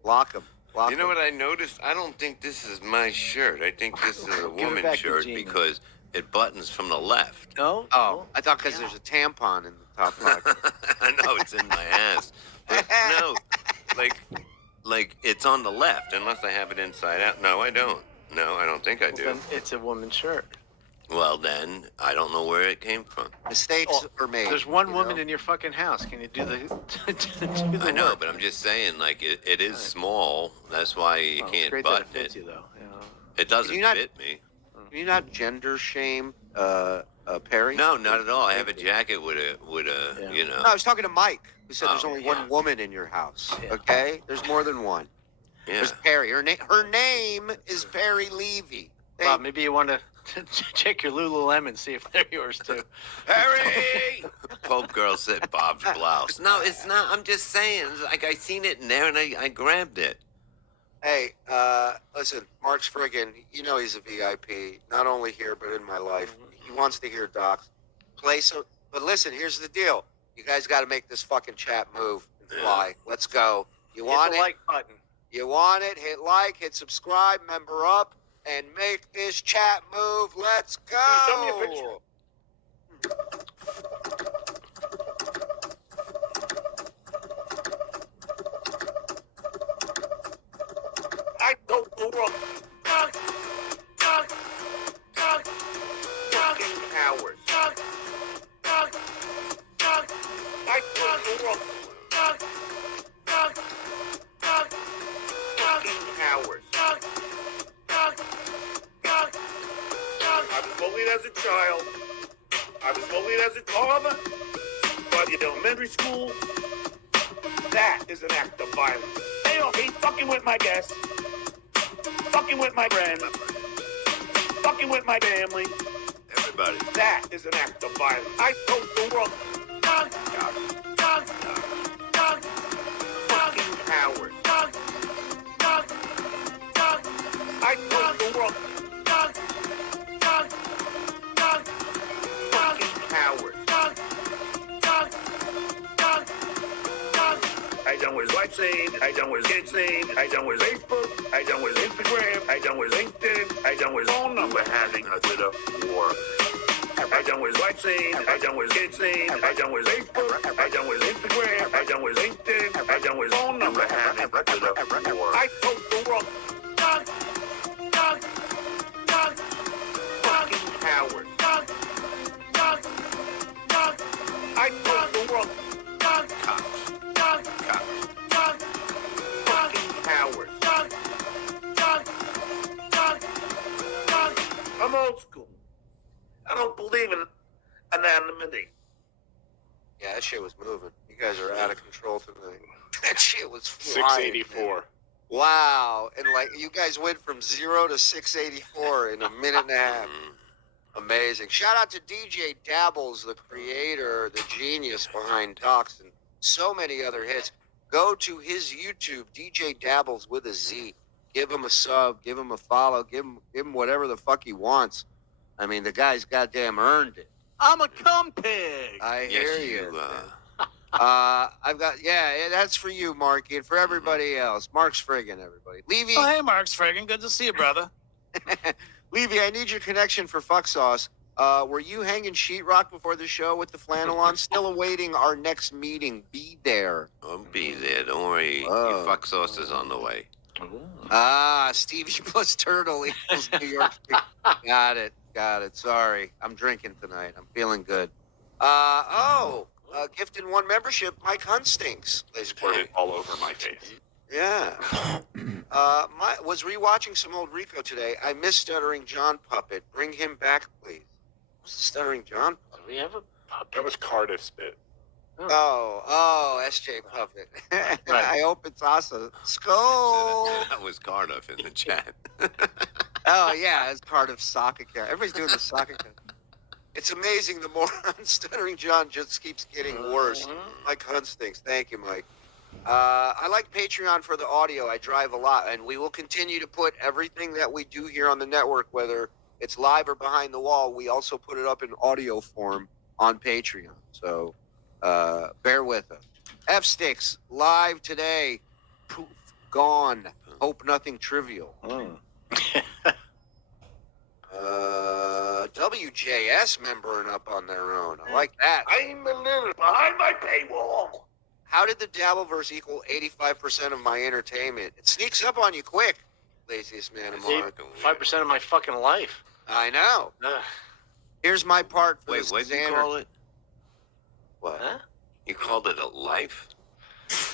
Lock him. You know what I noticed? I don't think this is my shirt. I think this is a woman's shirt because it buttons from the left. No? Oh, I thought because there's a tampon in the top pocket. I know it's in my ass. But no, like it's on the left unless I have it inside out. No, I don't. No, I don't think I do. Then it's a woman's shirt. Well, then I don't know where it came from. Mistakes are made. There's one woman in your fucking house. Can you do the I know, but I'm just saying, like it is small. That's why you can't button button it. it. You, though. It doesn't fit me. Can you not gender shame Perry? No, not at all. I have a jacket with a you know. No, I was talking to Mike, who said there's only one woman in your house. Okay, there's more than one. Yeah. There's Perry. Her name is Perry Levy. Bob, maybe you want to check your Lululemon, see if they're yours too. Harry! Pope girl said Bob's blouse. No, it's not. I'm just saying. Like I seen it in there and I grabbed it. Hey, listen, Mark's friggin', you know he's a VIP, not only here, but in my life. He wants to hear Docs. Play some, but listen, here's the deal. You guys got to make this fucking chat move and fly. Let's go. You want Hit the it? like button. You want it? Hit like, hit subscribe, member up, and make this chat move. Let's go. Can you show me a picture? I don't go wrong. Fucking hours. I don't go wrong. Fucking hours. I was bullied as a child. I was bullied as a toddler. By the elementary school. That is an act of violence. Hey, okay, fucking with my guests. Fucking with my friends. Fucking with my family. everybody. That is an act of violence. I told the world. Fucking coward. I told the world. Fucking coward. I done with WhatsApp, I done with Instagram, I done with Facebook, I done with Instagram, I done with LinkedIn, I done with phone number having a Twitter war. I done with WhatsApp, I done with Instagram, I done with Facebook, I done with Instagram, I done with LinkedIn, I done with phone number having a Twitter war. I told the world. Fucking coward. I told the world. Fucking coward. I'm old school. I don't believe in anonymity. Yeah, that shit was moving. You guys are out of control tonight. That shit was flying. 684. Wow. And like you guys went from 0 to 684 in a minute and a half. Amazing. Shout out to DJ Dabbles, the creator, the genius behind Docs and so many other hits. Go to his YouTube, DJ Dabbles with a Z. Give him a sub, give him a follow, give him whatever the fuck he wants. I mean, the guy's goddamn earned it. I'm a cum pig. I hear you. I've got, that's for you, Marky, and for everybody else. Mark's friggin', everybody. Levy. Oh, hey, Mark's friggin'. Good to see you, brother. Levy, I need your connection for Fuck Sauce. Were you hanging sheetrock before the show with the flannel on? Still awaiting our next meeting. Be there. I'll be there. Don't worry. Oh. Your Fuck Sauce is on the way. Stevie plus Turtle equals New York Street. Got it. Sorry. I'm drinking tonight. I'm feeling good. Gifted one membership, Mike Hunstinks. They squirted all over my face. Yeah. Was rewatching some old Rico today. I miss Stuttering John puppet. Bring him back, please. What's the Stuttering John puppet? Do we have a puppet? That was Cardiff's bit. SJ Puppet. I hope it's awesome. Skull. That was Cardiff in the chat. Oh, yeah, it's part of soccer care. Everybody's doing the soccer care. It's amazing. The more Stuttering John just keeps getting worse. Mike Hunstinks. Thank you, Mike. I like Patreon for the audio. I drive a lot, and we will continue to put everything that we do here on the network, whether it's live or behind the wall. We also put it up in audio form on Patreon. So bear with us. F-Sticks, live today. Poof, gone. Hope nothing trivial. WJS membering up on their own. I like that. I'm a little behind my paywall. How did the Dabbleverse equal 85% of my entertainment? It sneaks up on you quick. Laziest man in Mark. 5% of my fucking life. I know. Here's my part for Wait, this. what did you call it? What? Huh? You called it a life?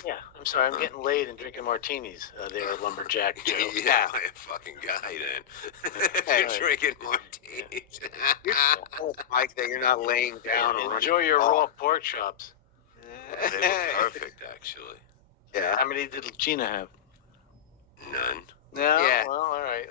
Yeah, I'm sorry. I'm getting laid and drinking martinis. There, lumberjack Joe. Yeah, I'm a fucking guy then. If you're drinking martinis. Mike, that you're not laying down. or Enjoy your raw pork chops. They were perfect, actually. Yeah. How many did Gina have? None. No. Yeah. Well, all right.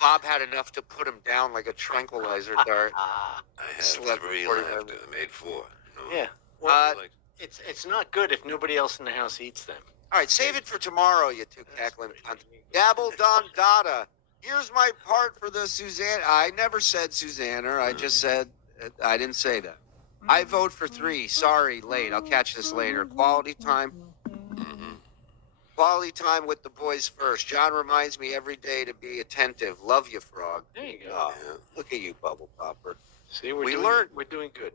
Bob had enough to put him down like a tranquilizer dart. I had Slept 3 before left. I made 4. No. Yeah. Well, it's not good if nobody else in the house eats them. All right, save it for tomorrow, you two cackling cunts. Dabble Don Dada. Here's my part for the Suzanne. I never said Susanna. I just said, I didn't say that. I vote for 3. Sorry, late. I'll catch this later. Quality time. Quality time with the boys first. John reminds me every day to be attentive. Love you, Frog. There you go. Oh, look at you, Bubble Popper. See, we learned. We're doing good.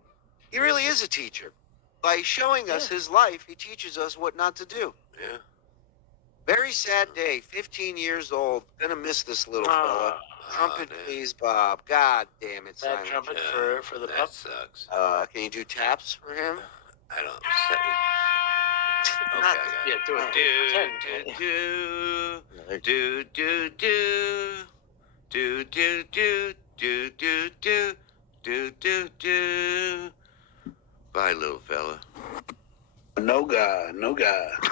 He really is a teacher. By showing us his life, he teaches us what not to do. Yeah. Very sad day. 15 years old. Gonna miss this little fella. Trumpet, please, Bob. God damn it, That Simon. trumpet for the That pup. sucks. Can you do taps for him? I don't. Okay, I got it. Yeah, do it. Do do do do do do do do do do do do do. Bye, little fella. No guy.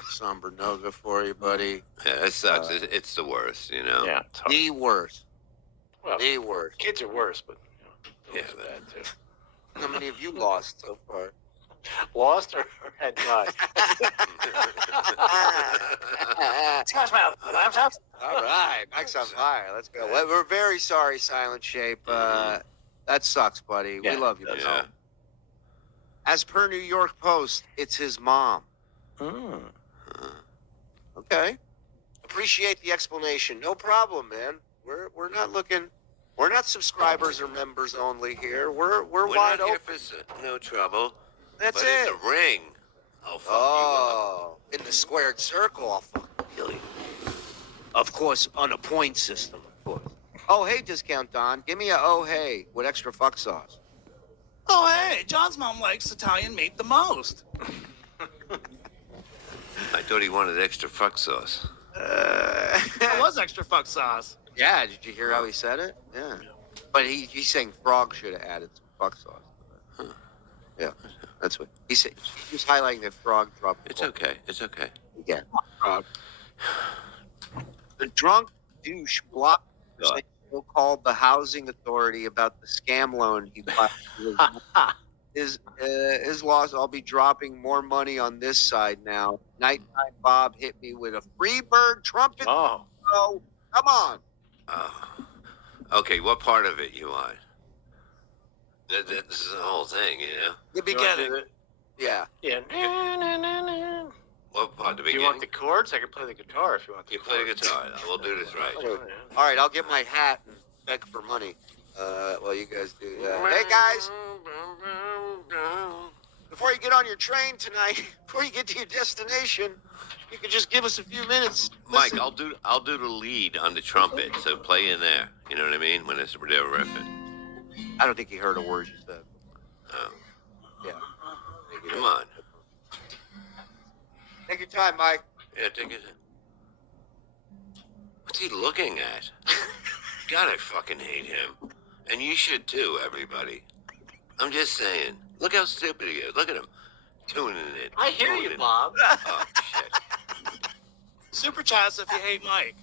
Somber Noga for you, buddy. Yeah, it sucks. It's the worst, you know. Yeah. It's hard. The worst. Well, The worst. kids are worse, but Yeah, that too. How many have you lost so far? Lost or had died? Smash mouth. All right, Mike's on fire. Let's go. Well, we're very sorry, Silent Shape. That sucks, buddy. We love you. Yeah. As per New York Post, it's his mom. Okay. Appreciate the explanation. No problem, man. We're not looking. We're not subscribers or members only here. We're wide not here open. for no trouble. That's but it. In the ring, I'll fuck you up. In the squared circle, I'll fucking kill you. Of course, on a point system, of course. Oh, hey, Discount Don. Give me a oh, hey, with extra fuck sauce. Oh, hey, John's mom likes Italian meat the most. I thought he wanted extra fuck sauce. It was extra fuck sauce. Yeah, did you hear how he said it? Yeah. But he's saying Frog should have added some fuck sauce. Huh. Yeah, that's what he said. He was highlighting that Frog dropped. It's okay. It's okay. Yeah. The drunk douche blocked so-called the housing authority about the scam loan he got. His loss. I'll be dropping more money on this side now. Nighttime Bob hit me with a free bird trumpet. Oh, come on. Okay, what part of it you want? This is the whole thing, you know? The beginning. Yeah. Yeah. What part? The Do you beginning? want the chords? I can play the guitar if you want. You play the guitar. We'll do this right. All right, I'll get my hat and beg for money. Well, you guys do that. Hey, guys. Before you get on your train tonight, before you get to your destination, you could just give us a few minutes. Mike, I'll do the lead on the trumpet, so play in there. You know what I mean? When it's they're riffing. I don't think he heard a word you said. Oh. Yeah. Come on. Take your time, Mike. Yeah, take it. What's he looking at? God, I fucking hate him. And you should too, everybody. I'm just saying. Look how stupid he is. Look at him. Tuning it. I hear you, Bob. Oh, shit. Super chats if you hate Mike.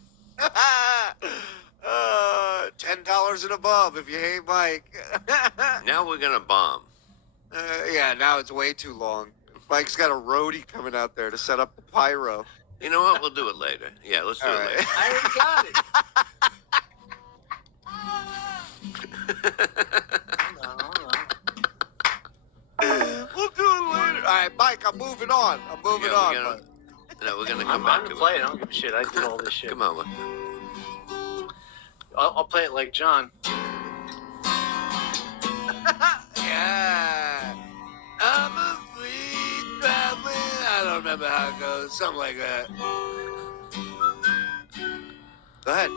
$10 and above if you hate Mike. Now we're gonna bomb. Yeah, now it's way too long. Mike's got a roadie coming out there to set up the pyro. You know what? We'll do it later. Yeah, let's do it later. I already got it. We'll do it later. All right, Mike, I'm moving on. We're gonna come back I'm to play it. it. I don't give a shit. I did all this shit. Come on. I'll play it like John. Yeah. I'm a free traveling. I don't remember how it goes. Something like that. Go ahead.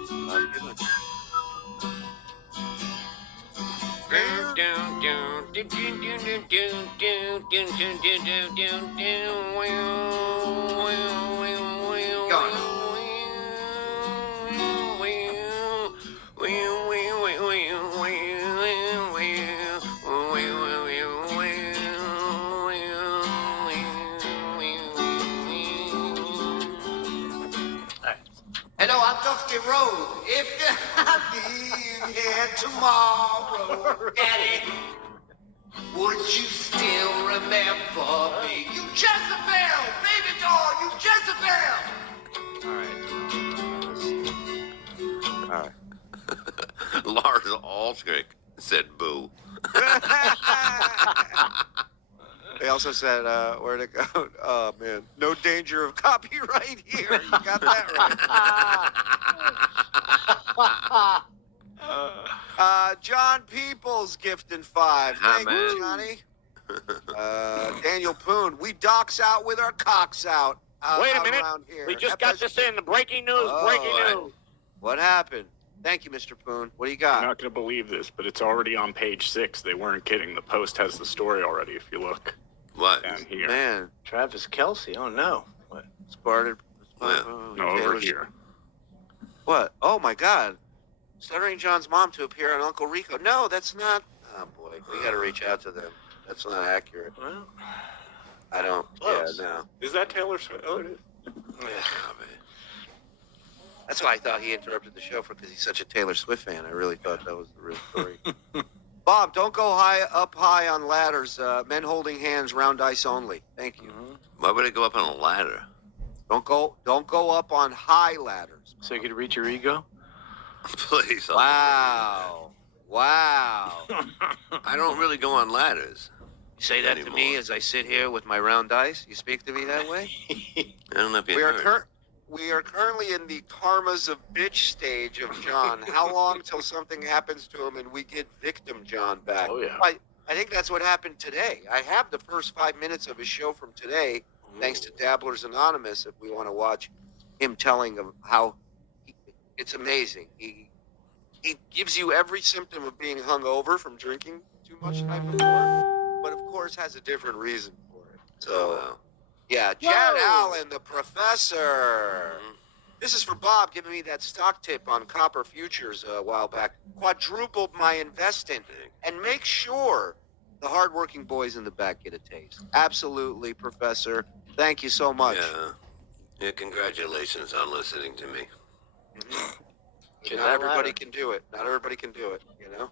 Hello, I'm Dusty Road. If I leave here tomorrow, Daddy, would you still remember me? You Jezebel, baby doll, you Jezebel. All right. Lars Ulrich said boo. They also said, where'd it go? Oh, man. No danger of copyright here. You got that right. John Peoples gifting 5. Thank you, Johnny. Daniel Poon, we docks out with our cocks out. Wait a minute. Here. We just got this in. Breaking news. Breaking news. What happened? Thank you, Mr. Poon. What do you got? You're not going to believe this, but it's already on page 6. They weren't kidding. The Post has the story already, if you look. What? Down here. Man. Travis Kelce. Oh, no. What? Spartan. No, over here. What? Oh, my God. Stuttering John's mom to appear on Uncle Rico. No, that's not. Oh, boy. We got to reach out to them. That's not accurate. Well, I don't. Close. Yeah, no. Is that Taylor Swift? Oh, it is. That's why I thought he interrupted the show because he's such a Taylor Swift fan. I really thought that was the real story. Bob, don't go high on ladders. Men holding hands, round dice only. Thank you. Why would I go up on a ladder? Don't go up on high ladders. So you could reach your ego? Please. Wow. I don't really go on ladders. You say that to me as I sit here with my round dice? You speak to me that way? I don't know if you heard. We are currently in the karmas of bitch stage of John. How long till something happens to him and we get victim John back? Oh, yeah. I think that's what happened today. I have the first 5 minutes of his show from today, thanks to Dabblers Anonymous, if we want to watch him telling of how it's amazing. He gives you every symptom of being hungover from drinking too much the night before, but of course has a different reason for it. So, yeah, Jan Allen, the professor. This is for Bob giving me that stock tip on copper futures a while back. Quadrupled my investing, and make sure the hardworking boys in the back get a taste. Absolutely, Professor. Thank you so much. Yeah, congratulations on listening to me. Not everybody can do it. Not everybody can do it, you know?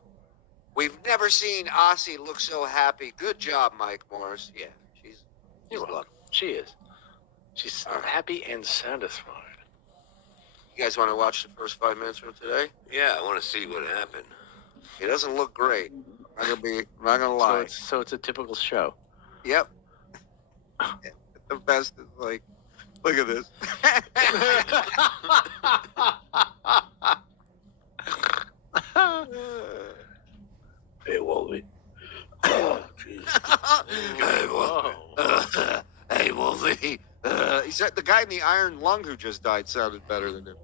We've never seen Aussie look so happy. Good job, Mike Morris. Yeah, she's lucky. She is. She's happy and satisfied. You guys want to watch the first 5 minutes from today? Yeah, I want to see what happened. It doesn't look great. I'm not gonna lie. So it's a typical show. Yep. The best is like, look at this. Hey, Wolvie. Oh, jeez. Hey, Wolvie. He said the guy in the iron lung who just died sounded better than him.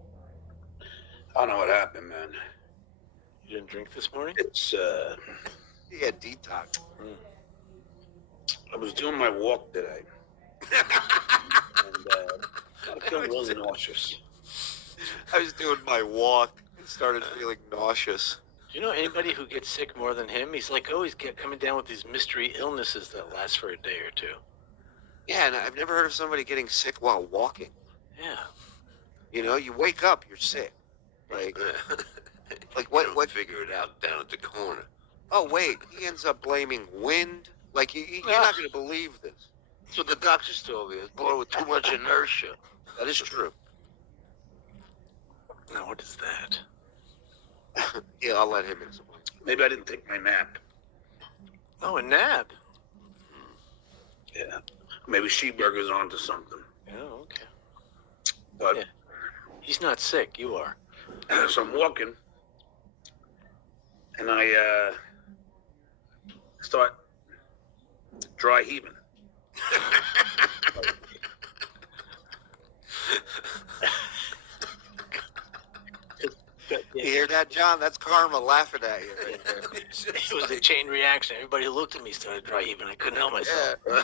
I don't know what happened, man. You didn't drink this morning? It's, He had detox. I was doing my walk today. And, I feel really nauseous. I was doing my walk and started feeling nauseous. Do you know anybody who gets sick more than him? He's like always coming down with these mystery illnesses that last for a day or two. Yeah, and I've never heard of somebody getting sick while walking. Yeah. You know, you wake up, you're sick. Like what? Figure it out down at the corner. Oh wait, he ends up blaming wind. Like you're not gonna believe this. That's what the doctors told me. It's born with too much inertia. That is true. Now what is that? Yeah, I'll let him explain. Maybe I didn't take my nap. Oh, a nap. Yeah. Maybe Sheeburger's onto something. Oh, okay. But yeah. He's not sick. You are. So I'm walking, and I start dry heaving. You hear that, John? That's karma laughing at you right there. It was a chain reaction. Everybody who looked at me started dry heaving. I couldn't help myself. Yeah.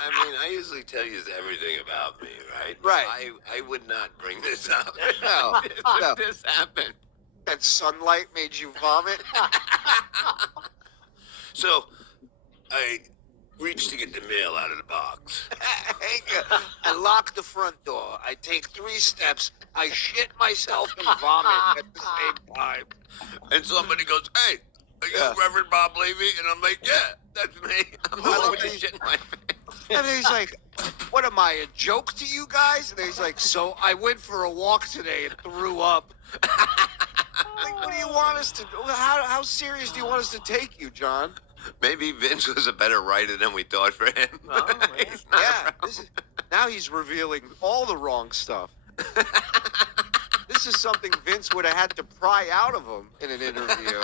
I mean, I usually tell you everything about me, right? Right. I would not bring this up. No, no. If this happened. That sunlight made you vomit? So, I reached to get the mail out of the box. I lock the front door. I take 3 steps. I shit myself and vomit at the same time. And somebody goes, "Hey, are you Reverend Bob Levy?" And I'm like, "Yeah, that's me. I'm the one with the shit in my face." And then he's like, "What am I, a joke to you guys?" And then he's like, "So I went for a walk today and threw up." Like, what do you want us to do? How serious do you want us to take you, John? Maybe Vince was a better writer than we thought for him. Oh, Yeah. Now he's revealing all the wrong stuff. This is something Vince would have had to pry out of him in an interview.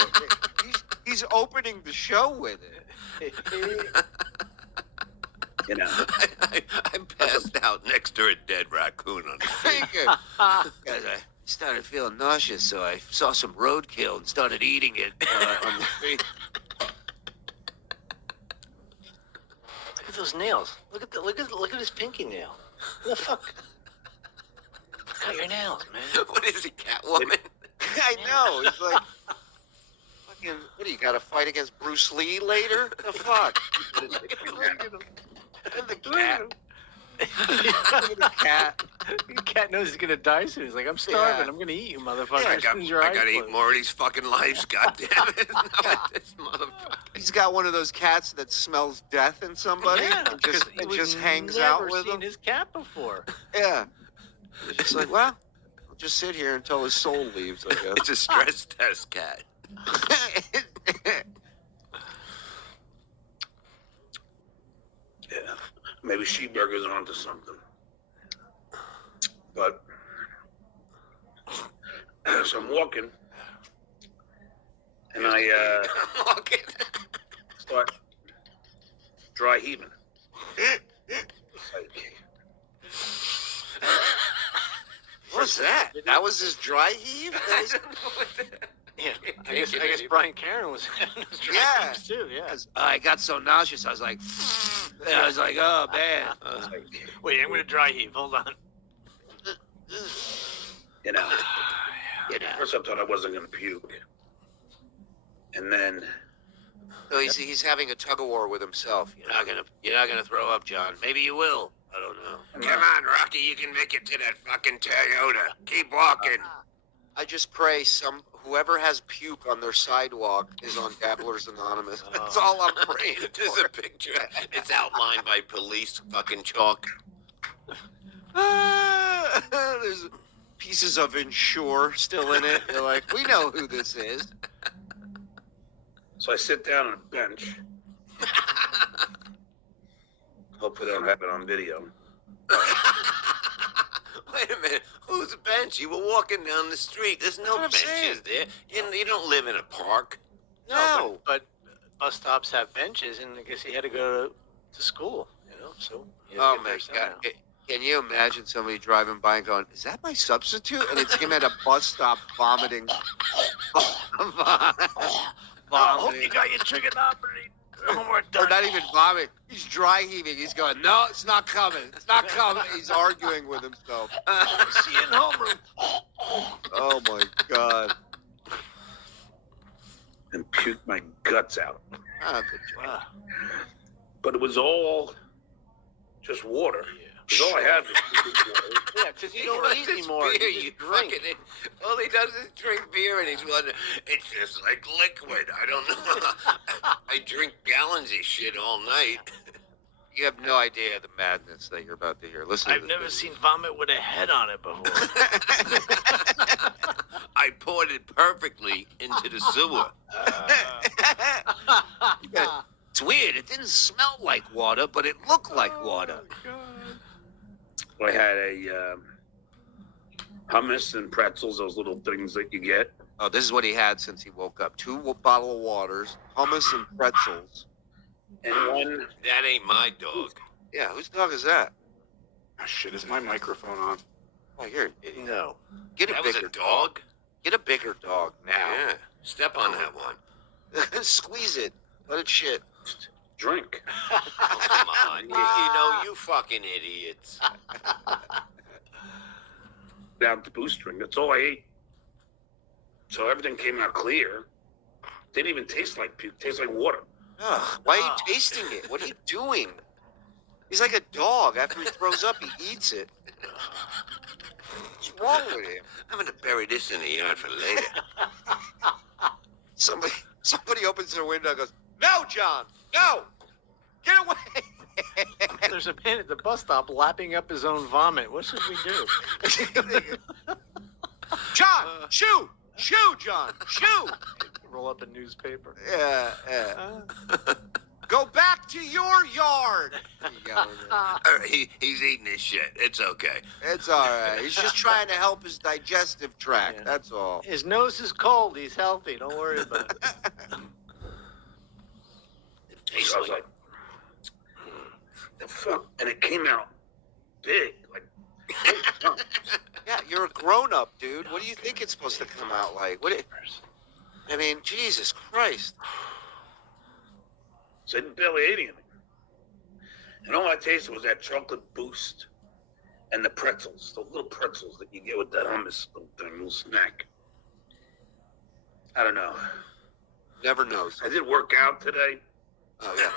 He's opening the show with it. You know, I passed out next to a dead raccoon on the street. I started feeling nauseous, so I saw some roadkill and started eating it on the street. Look at those nails. Look at his pinky nail. What the fuck? Cut your nails, man. What is he, Catwoman? I know. He's like, fucking, what do you got to fight against Bruce Lee later? The fuck? And the cat. Look at the cat. Cat knows he's gonna die soon. He's like, I'm starving. Yeah. I'm gonna eat you, motherfucker. Yeah, as soon as your I eyes gotta eat close." more of these fucking lives, goddammit. Not this motherfucker. He's got one of those cats that smells death in somebody Yeah, and just, because he was hangs never out with seen them. his cat before. Yeah. It's just like, well, I'll just sit here until his soul leaves, I guess. It's a stress test cat. Yeah, maybe Sheepburger's onto something. But so I'm walking, and I start dry heaving. What's that? That was his dry heave? That was... Yeah, I guess Brian Karen was Yeah. too. Yeah. 'Cause I got so nauseous, I was like, and I was like, oh, man. Wait, I'm gonna dry heave. Hold on. You know, first I thought I wasn't gonna puke, and then So he's having a tug of war with himself. You're not gonna throw up, John. Maybe you will. I don't know. Come on, Rocky, you can make it to that fucking Toyota. Keep walking. I just pray whoever has puke on their sidewalk is on Dabblers Anonymous. That's all I'm praying There's for. a picture. It's outlined by police fucking chalk. There's pieces of Ensure still in it. They're like, we know who this is. so I sit down on a bench. Hopefully, they don't have it on video. Wait a minute. Whose bench? You were walking down the street. There's no That's what I'm benches there. You don't live in a park. No. But bus stops have benches, and I guess he had to go to school. So. he had to Oh, get my there God. somehow. Can you imagine somebody driving by and going, is that my substitute? And it's him at a bus stop vomiting. I hope you got your trigonometry homework done. Or not even vomiting. He's dry heaving. He's going, no, it's not coming. It's not coming. He's arguing with himself. See you in homeroom. Oh, my God. And puke my guts out. Ah, good job. But it was all just water. Because all I had was water. Yeah, because you don't eat anymore. Beer, You you just drink. fucking. All he does is drink beer, and he's wondering, it's just like liquid. I don't know. I drink gallons of shit all night. You have no idea the madness that you're about to hear. Listen to I've this never video. seen vomit with a head on it before. I poured it perfectly into the sewer. It's weird. It didn't smell like water, but it looked like water. I had a hummus and pretzels, those little things that you get. Oh, this is what he had since he woke up. 2 bottle of waters, hummus and pretzels. And one. That ain't my dog. Yeah, whose dog is that? Oh, shit, is my microphone on? Oh, you're an idiot. No. Get a That was bigger a dog? Get a bigger dog now. Yeah. Step on that one. Squeeze it. Let it shit. Drink. Oh, come on. You know, you fucking idiots. Down to boostering. That's all I ate. So everything came out clear. Didn't even taste like puke. Tastes like water. Ugh, why are you tasting it? What are you doing? He's like a dog. After he throws up, he eats it. What's wrong with him? I'm gonna bury this in the yard for later. Somebody opens their window and goes, no, John, no, get away. There's a man at the bus stop lapping up his own vomit. What should we do? John, shoo, John, shoo. Roll up a newspaper. Yeah. Go back to your yard. He's eating his shit. It's okay. It's all right. He's just trying to help his digestive tract. Yeah. That's all. His nose is cold. He's healthy. Don't worry about it. So I was like, the fuck? And it came out big. Like, Yeah, you're a grown-up, dude. What do you think it's supposed to come out like? I mean, Jesus Christ. so I didn't barely ate anything. And all I tasted was that chocolate boost and the pretzels, the little pretzels that you get with that hummus little thing, little snack. I don't know. Never knows. I did work out today. Oh, yeah.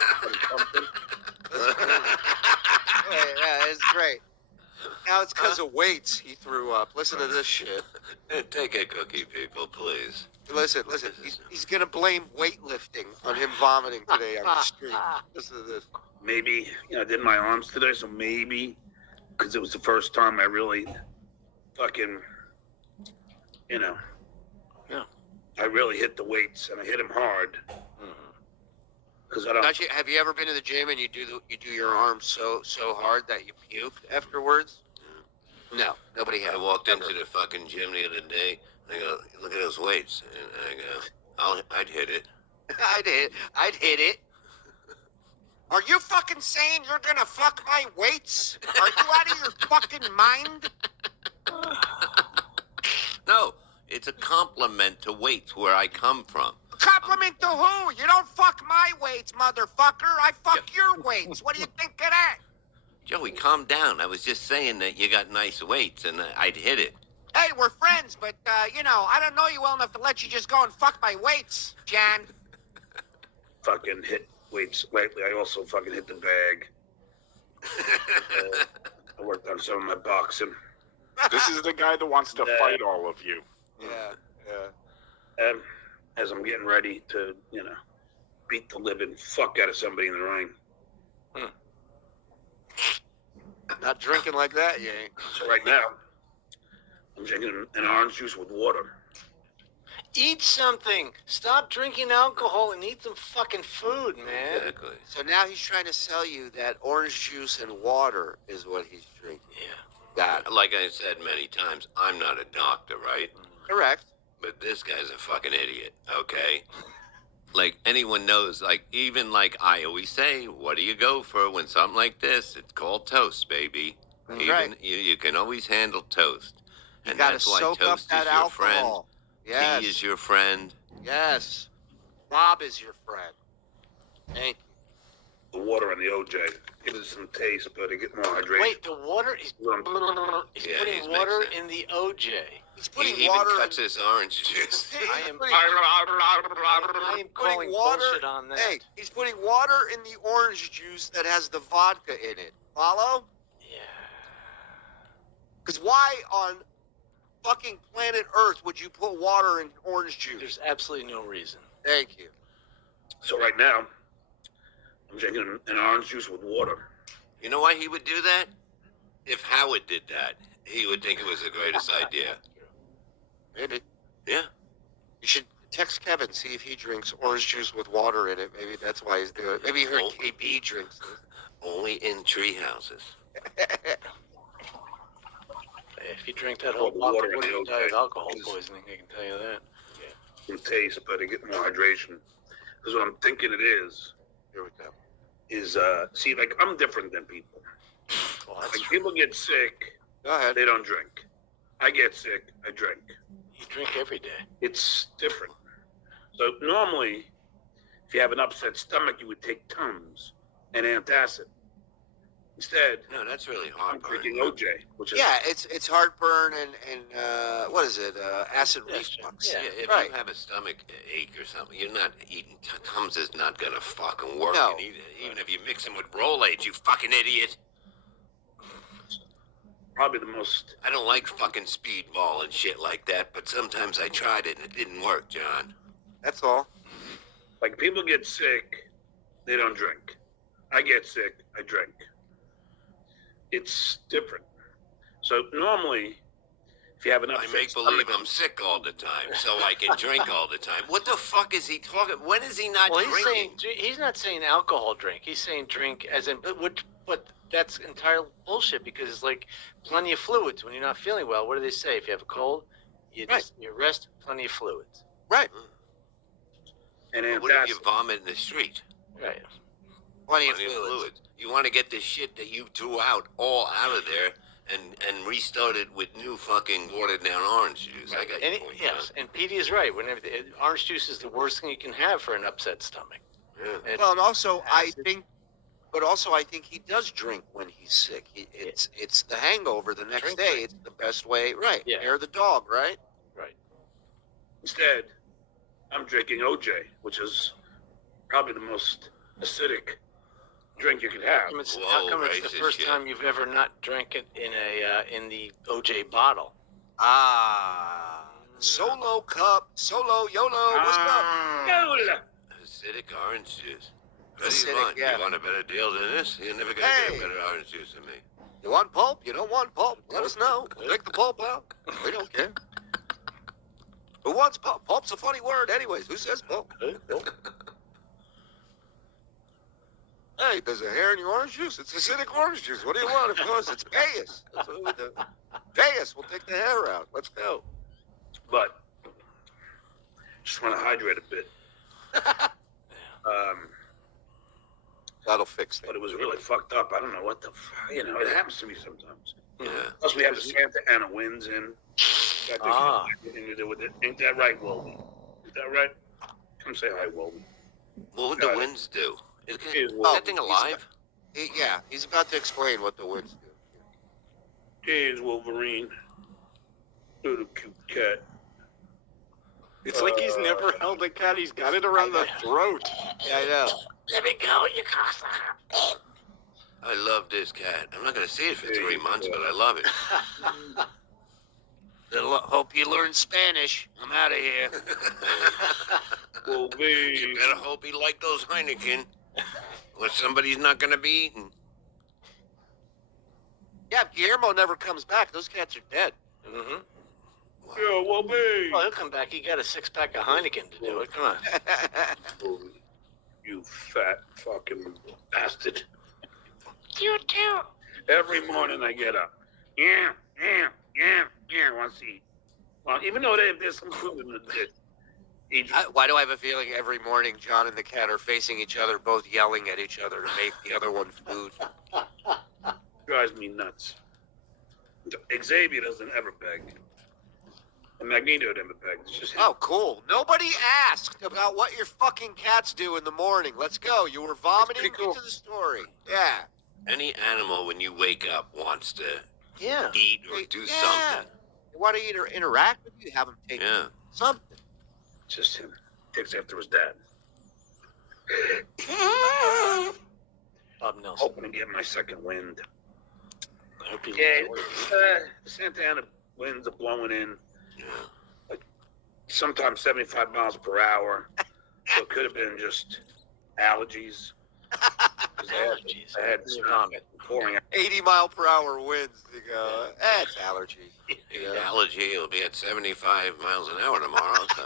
Yeah, it's great. Now it's because of weights he threw up. Listen to this shit. Take a cookie, people, please. Listen. He's going to blame weightlifting on him vomiting today on the street. Listen to this. Maybe, I did my arms today, so maybe, because it was the first time I really fucking, Yeah. I really hit the weights, and I hit them hard. Because I don't. Have you ever been to the gym and you do your arms so hard that you puke afterwards? No, nobody has. I walked into the fucking gym the other day. I go, look at those weights, and I go, I'd hit it. I'd hit it. Are you fucking saying you're gonna fuck my weights? Are you out of your fucking mind? No, it's a compliment to weights where I come from. Compliment to who? You don't fuck my weights, motherfucker. I fuck your weights. What do you think of that? Joey, calm down. I was just saying that you got nice weights, and I'd hit it. Hey, we're friends, but, I don't know you well enough to let you just go and fuck my weights, Jan. Fucking hit weights lately. I also fucking hit the bag. I worked on some of my boxing. This is the guy that wants to fight all of you. Yeah. As I'm getting ready to, beat the living fuck out of somebody in the ring. Not drinking like that, you ain't. So right now, I'm drinking an orange juice with water. Eat something. Stop drinking alcohol and eat some fucking food, man. Exactly. So now he's trying to sell you that orange juice and water is what he's drinking. Yeah. Like I said many times, I'm not a doctor, right? Correct. But this guy's a fucking idiot, okay? Like, anyone knows, even like I always say, what do you go for when something like this? It's called toast, baby. Right. You can always handle toast. You And gotta that's why soak up toast that is your alcohol. friend. Yes. Tea is your friend. Yes. Bob is your friend. Thank The water and the OJ. Give it some taste, but to get more hydration. Wait, the water? He's Yeah, putting he's water mixing. in the OJ. He's He even cuts his orange juice. I am putting calling bullshit on that. Hey, he's putting water in the orange juice that has the vodka in it. Follow? Yeah. Because why on fucking planet Earth would you put water in orange juice? There's absolutely no reason. Thank you. So right now, I'm drinking an orange juice with water. You know why he would do that? If Howard did that, he would think it was the greatest idea. Maybe. Yeah. You should text Kevin, see if he drinks orange juice with water in it. Maybe that's why he's doing it. Maybe you heard KB drinks this. Only in tree houses. If you drink that whole bottle, you wouldn't die of alcohol poisoning. I can tell you that. Some taste, but to get more hydration. Because what I'm thinking it is, Here we go. is, see, like, I'm different than people. Well, Like, people get sick, Go ahead. they don't drink. I get sick, I drink. You drink every day. It's different. So normally, if you have an upset stomach, you would take Tums and antacid. Instead, No, that's really I'm heartburn. drinking OJ, which is Yeah, it's heartburn and what is it? Acid reflux. Yeah, if Right. you have a stomach ache or something, you're not eating. Tums is not gonna fucking work. No. And even if you mix them with Rolaids, you fucking idiot. probably the most. I don't like fucking speedball and shit like that, but sometimes I tried it and it didn't work, John. That's all. Like, people get sick, they don't drink. I get sick, I drink. It's different. So normally, if you have an I upset make believe stomach, I'm sick all the time, so I can drink all the time. What the fuck is he talking? When is he not Well, he's drinking? saying he's not saying alcohol drink. He's saying drink as in, but that's entire bullshit because it's like plenty of fluids when you're not feeling well. What do they say? If you have a cold, you rest, plenty of fluids. Right. and But what if antacid. you vomit in the street? Right. Plenty of Plenty of fluids. fluids. You want to get the shit that you threw out all out of there and restart it with new fucking watered down orange juice. I got And your point, yes, and Petey is right. Whenever orange juice is the worst thing you can have for an upset stomach. John. Yeah. Well, and also I acid. think he does drink when he's sick. It's the hangover the next Drink day. right. It's the best way. Right. Yeah. Hair the dog. Right. Right. Instead, I'm drinking OJ, which is probably the most acidic drink you could have. How come it's the first time you've ever not drank it in the OJ bottle? Solo cup, solo YOLO. What's up? Acidic orange juice. What do you want? You want a better deal than this? You're never gonna get a better orange juice than me. You want pulp? You don't want pulp? Let us know. Take the pulp out. We don't care. Who wants pulp? Pulp's a funny word anyways. Who says pulp? Hey, there's a hair in your orange juice. It's acidic orange juice. What do you want? Of course, it's pay us. That's what we do. Pay us. We'll take the hair out. Let's go. But just want to hydrate a bit. That'll fix it. But it was really fucked up. I don't know what the fuck. You know, it happens to me sometimes. Yeah. Plus, we have the Santa Ana winds in. That has nothing to do with it. Ain't that right, Wolby? Is that right? Come say hi, Wolby. What would the winds do? Is that thing alive? He's about to explain what the winds do. Here's Wolverine. Little cute cat. It's like he's never held a cat. He's got it around the throat. Yeah, I know. Let me go, you cocksucker. I love this cat. I'm not gonna see it for 3 months, but I love it. Hope you learn Spanish. I'm out of here. Wolby. You better hope he liked those Heineken, or somebody's not gonna be eaten. Yeah, if Guillermo never comes back, those cats are dead. Mm-hmm. Yeah, Wolby. Oh, he'll come back. He got a 6-pack of Heineken to do it. Come on. Wolby, you fat fucking bastard. You too. Every morning I get up. Yeah, want to eat. Well, even though there's some food in the dish. Why do I have a feeling every morning John and the cat are facing each other, both yelling at each other to make the other one food? Drives me nuts. Xavier doesn't ever beg. And Magneto never begs. It's just him. Oh, cool. Nobody asked about what your fucking cats do in the morning. Let's go. You were vomiting. Cool. Get to the story. Yeah. Any animal, when you wake up, wants to eat or do Yeah. something. They want to either interact with you, have them take something. Just him. Takes after his dad. Bob Nelson. Hoping to get my second wind. Santa Ana winds are blowing in. Like, sometimes 75 miles per hour. So it could have been just allergies. Allergies. I had vomit pouring out. 80-mile-per-hour winds. You go, it's allergy. Allergy, it'll be at 75 miles an hour tomorrow. So.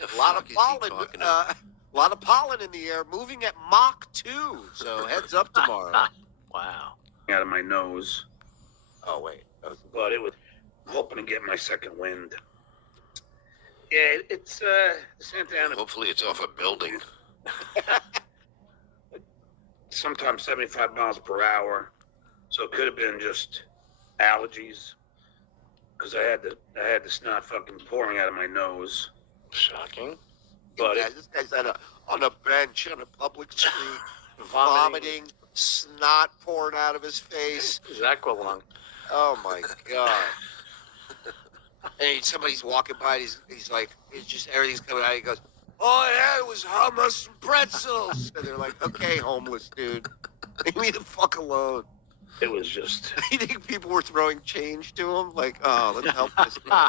A lot of pollen. A lot of pollen in the air, moving at Mach 2. So heads up tomorrow. Wow. Out of my nose. Oh wait. But it was hoping to get my second wind. Yeah, it's Santa Ana. Hopefully it's off a building. Sometimes 75 miles per hour. So it could have been just allergies. Because I had the snot fucking pouring out of my nose. Shocking. But this guy's on a bench on a public street, vomiting, snot pouring out of his face. His aqualung. Oh my god. And somebody's walking by, and he's like, everything's coming out. He goes, "Oh yeah, it was hummus and pretzels." And they're like, "Okay, homeless dude, leave me the fuck alone." It was just. You think people were throwing change to him? Like, oh, let's help this guy.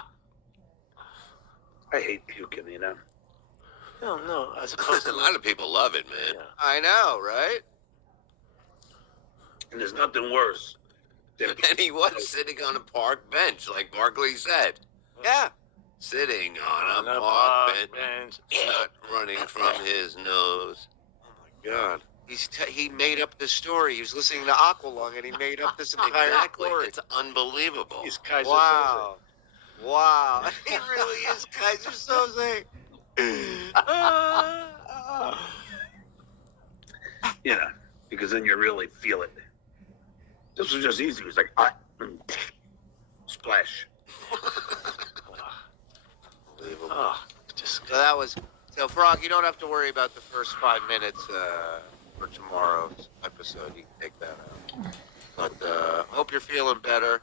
I hate puking, you know. No, as opposed to a lot of people love it, man. Yeah. I know, right? And there's nothing worse. And he was sitting on a park bench, like Barkley said. Yeah. Sitting on a park bench, snot running from his nose. Oh my god. He made up this story. He was listening to Aqualung, and he made up this entire story. It's unbelievable. He's Kaiser Wow. Wow. He really is Kaiser Soze. Yeah, because then you really feel it. This was just easy. It was like, splash. Unbelievable. Oh, So Frog, you don't have to worry about the first 5 minutes for tomorrow's episode. You can take that out. But hope you're feeling better.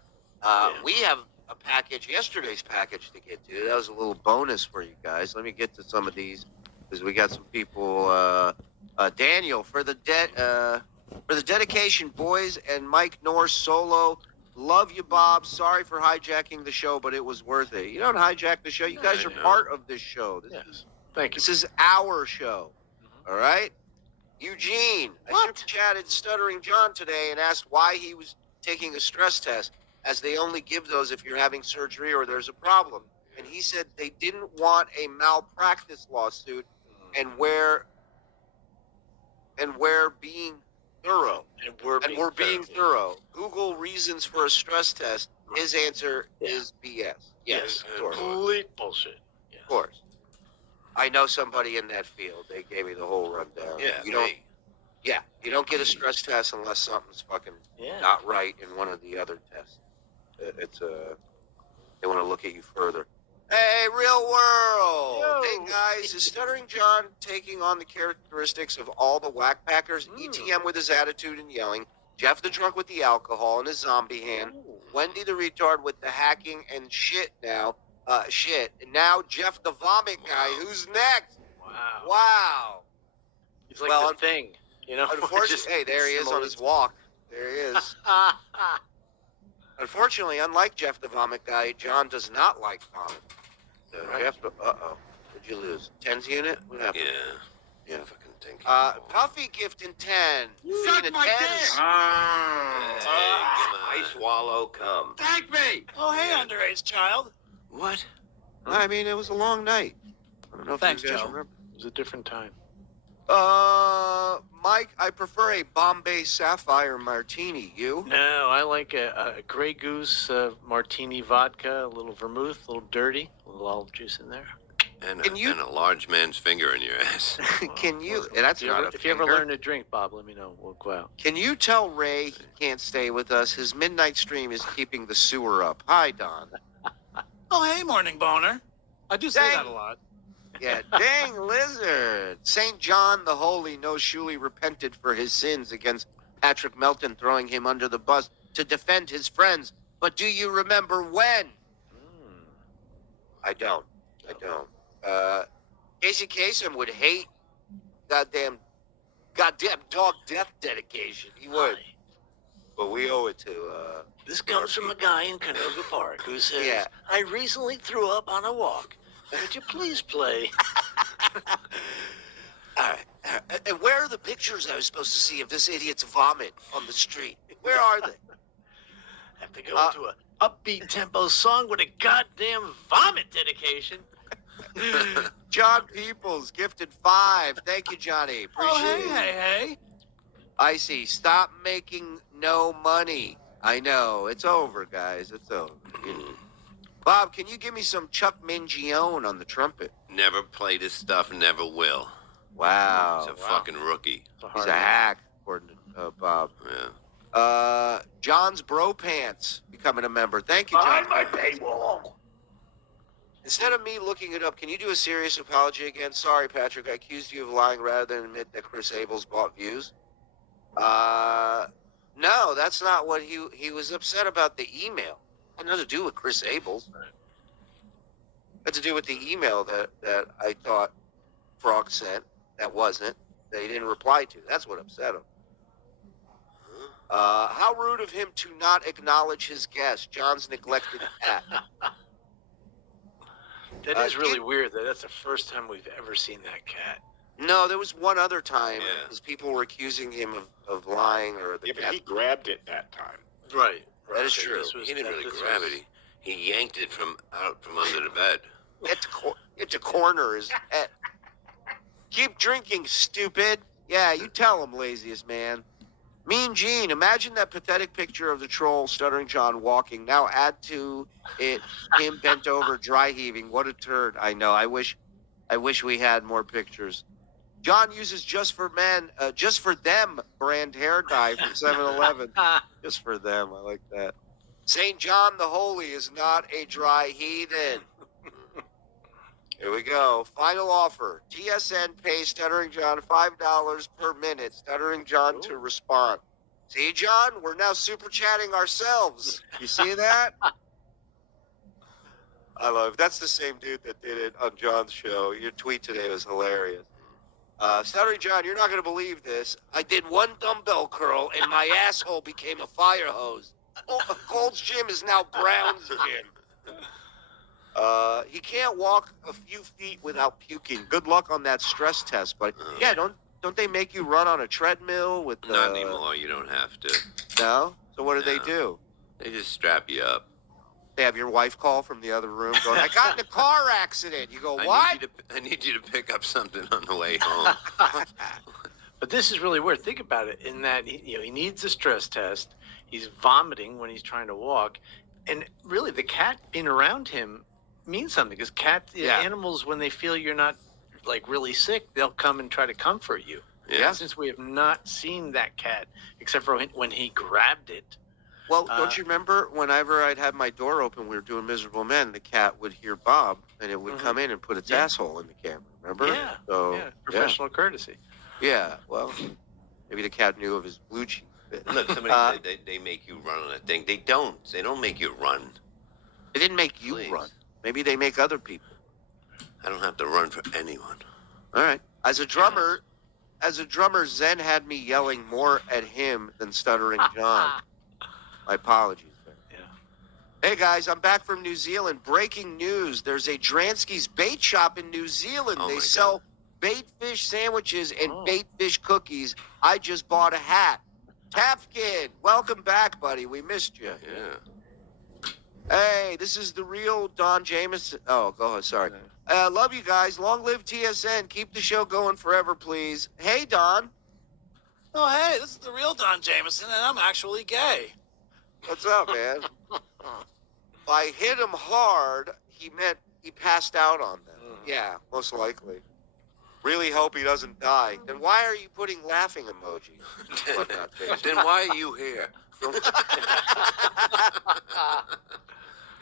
We have a package, yesterday's package to get to. That was a little bonus for you guys. Let me get to some of these because we got some people Daniel, for the dedication, boys, and Mike Norris solo. Love you, Bob. Sorry for hijacking the show, but it was worth it. You don't hijack the show. You guys are part of this show. Thank you. This is our show. All right? Eugene, I super chatted Stuttering John today and asked why he was taking a stress test, as they only give those if you're having surgery or there's a problem. And he said they didn't want a malpractice lawsuit, and we're being thorough. And we're being thorough. Google reasons for a stress test. His answer is BS. Yes, of course. Complete bullshit. Of course. I know somebody in that field. They gave me the whole rundown. Yeah, you don't get a stress test unless something's fucking not right in one of the other tests. They want to look at you further. Hey, real world! Yo. Hey guys, is Stuttering John taking on the characteristics of all the whack packers? ETM with his attitude and yelling, Jeff the drunk with the alcohol and his zombie hand, Wendy the retard with the hacking and shit now. And now Jeff the vomit guy. Who's next? Wow. He's like the thing, Unfortunately, hey, there he is on his walk. There he is. Unfortunately, unlike Jeff the vomit guy, John does not like vomit. Jeff, what'd you lose? 10's unit? What happened? Yeah. Fucking tank. Puffy gift in 10. Suck my dick! I swallow cum. Thank me! Oh, hey, underage child. What? I mean, it was a long night. I don't know if Thanks, you guys Joe. remember. It was a different time. Mike, I prefer a Bombay Sapphire Martini. You? No, I like a Grey Goose martini vodka, a little vermouth, a little dirty, a little olive juice in there. And a large man's finger in your ass. Can you? That's not a If you ever finger. learn to drink, Bob, let me know. We'll go out. Can you tell Ray he can't stay with us? His midnight stream is keeping the sewer up. Hi, Don. Oh, hey, morning boner. I do say that a lot. Yeah, dang lizard. St. John the Holy no surely repented for his sins against Patrick Melton throwing him under the bus to defend his friends. But do you remember when? I don't. Casey Kasem would hate goddamn dog death dedication. He would. But we owe it to This comes from a guy in Canoga Park who says, I recently threw up on a walk. Would you please play? All right. And where are the pictures I was supposed to see of this idiot's vomit on the street? Where are they? Have to go into a upbeat tempo song with a goddamn vomit dedication. John Peoples gifted 5. Thank you, Johnny. Appreciate it. Hey. Icy, stop making no money. I know. It's over, guys. It's over. Bob, can you give me some Chuck Mingione on the trumpet? Never played his stuff, never will. Wow. He's a fucking rookie. He's a hack, according to Bob. Yeah. John's Bro Pants becoming a member. Thank you, John. Behind my paywall. Instead of me looking it up, can you do a serious apology again? Sorry, Patrick. I accused you of lying rather than admit that Chris Abels bought views. No, that's not what he was upset about the email. It had nothing to do with Chris Abels. It had to do with the email that I thought Frog sent that he didn't reply to. That's what upset him. How rude of him to not acknowledge his guest, John's neglected cat. That is really weird. That's the first time we've ever seen that cat. No, there was one other time because people were accusing him of lying or the but he grabbed it that time. Right. That is true. He didn't really grab it. He yanked it from under the bed. Get to corner his head. Keep drinking, stupid. Yeah, you tell him, laziest man. Mean Gene, imagine that pathetic picture of the troll Stuttering John walking. Now add to it him bent over, dry heaving. What a turd. I know. I wish we had more pictures. John uses just for them brand hair dye from 7-Eleven. Just for them. I like that. St. John the Holy is not a dry heathen. Here we go. Final offer. TSN pays Stuttering John $5 per minute. Stuttering John to respond. See, John? We're now super chatting ourselves. You see that? I love it. That's the same dude that did it on John's show. Your tweet today was hilarious. Stuttering John, you're not going to believe this. I did one dumbbell curl and my asshole became a fire hose. Gold's Gym is now Brown's Gym. He can't walk a few feet without puking. Good luck on that stress test, but yeah, don't they make you run on a treadmill with the... Not anymore. You don't have to. No? So what do they do? They just strap you up. They have your wife call from the other room going, I got in a car accident. You go, what? I need you to pick up something on the way home. But this is really weird. Think about it. In that he needs a stress test. He's vomiting when he's trying to walk, and really the cat being around him means something because animals, when they feel you're not like really sick, they'll come and try to comfort you. Yeah. Since we have not seen that cat except for when he grabbed it. Well, don't you remember whenever I'd have my door open, we were doing Miserable Men, the cat would hear Bob, and it would come in and put its asshole in the camera, remember? Yeah, so, professional courtesy. Yeah, well, maybe the cat knew of his blue cheese bit. Look, somebody said they make you run on a thing. They don't. They don't make you run. They didn't make you run. Maybe they make other people. I don't have to run for anyone. All right. As a drummer, Zen had me yelling more at him than Stuttering John. My apologies there. Yeah. Hey guys, I'm back from New Zealand. Breaking news. There's a Dransky's bait shop in New Zealand. They sell bait fish sandwiches and bait fish cookies. I just bought a hat. Tafkin, welcome back, buddy. We missed you. Yeah. Hey, this is the real Don Jameson. Oh, go ahead. Sorry. Love you guys. Long live TSN. Keep the show going forever, please. Hey, Don. Oh, hey, this is the real Don Jameson, and I'm actually gay. What's up, man? I hit him hard. He meant he passed out on them. Yeah, most likely. Really hope he doesn't die. Then why are you putting laughing emojis? Then why are you here?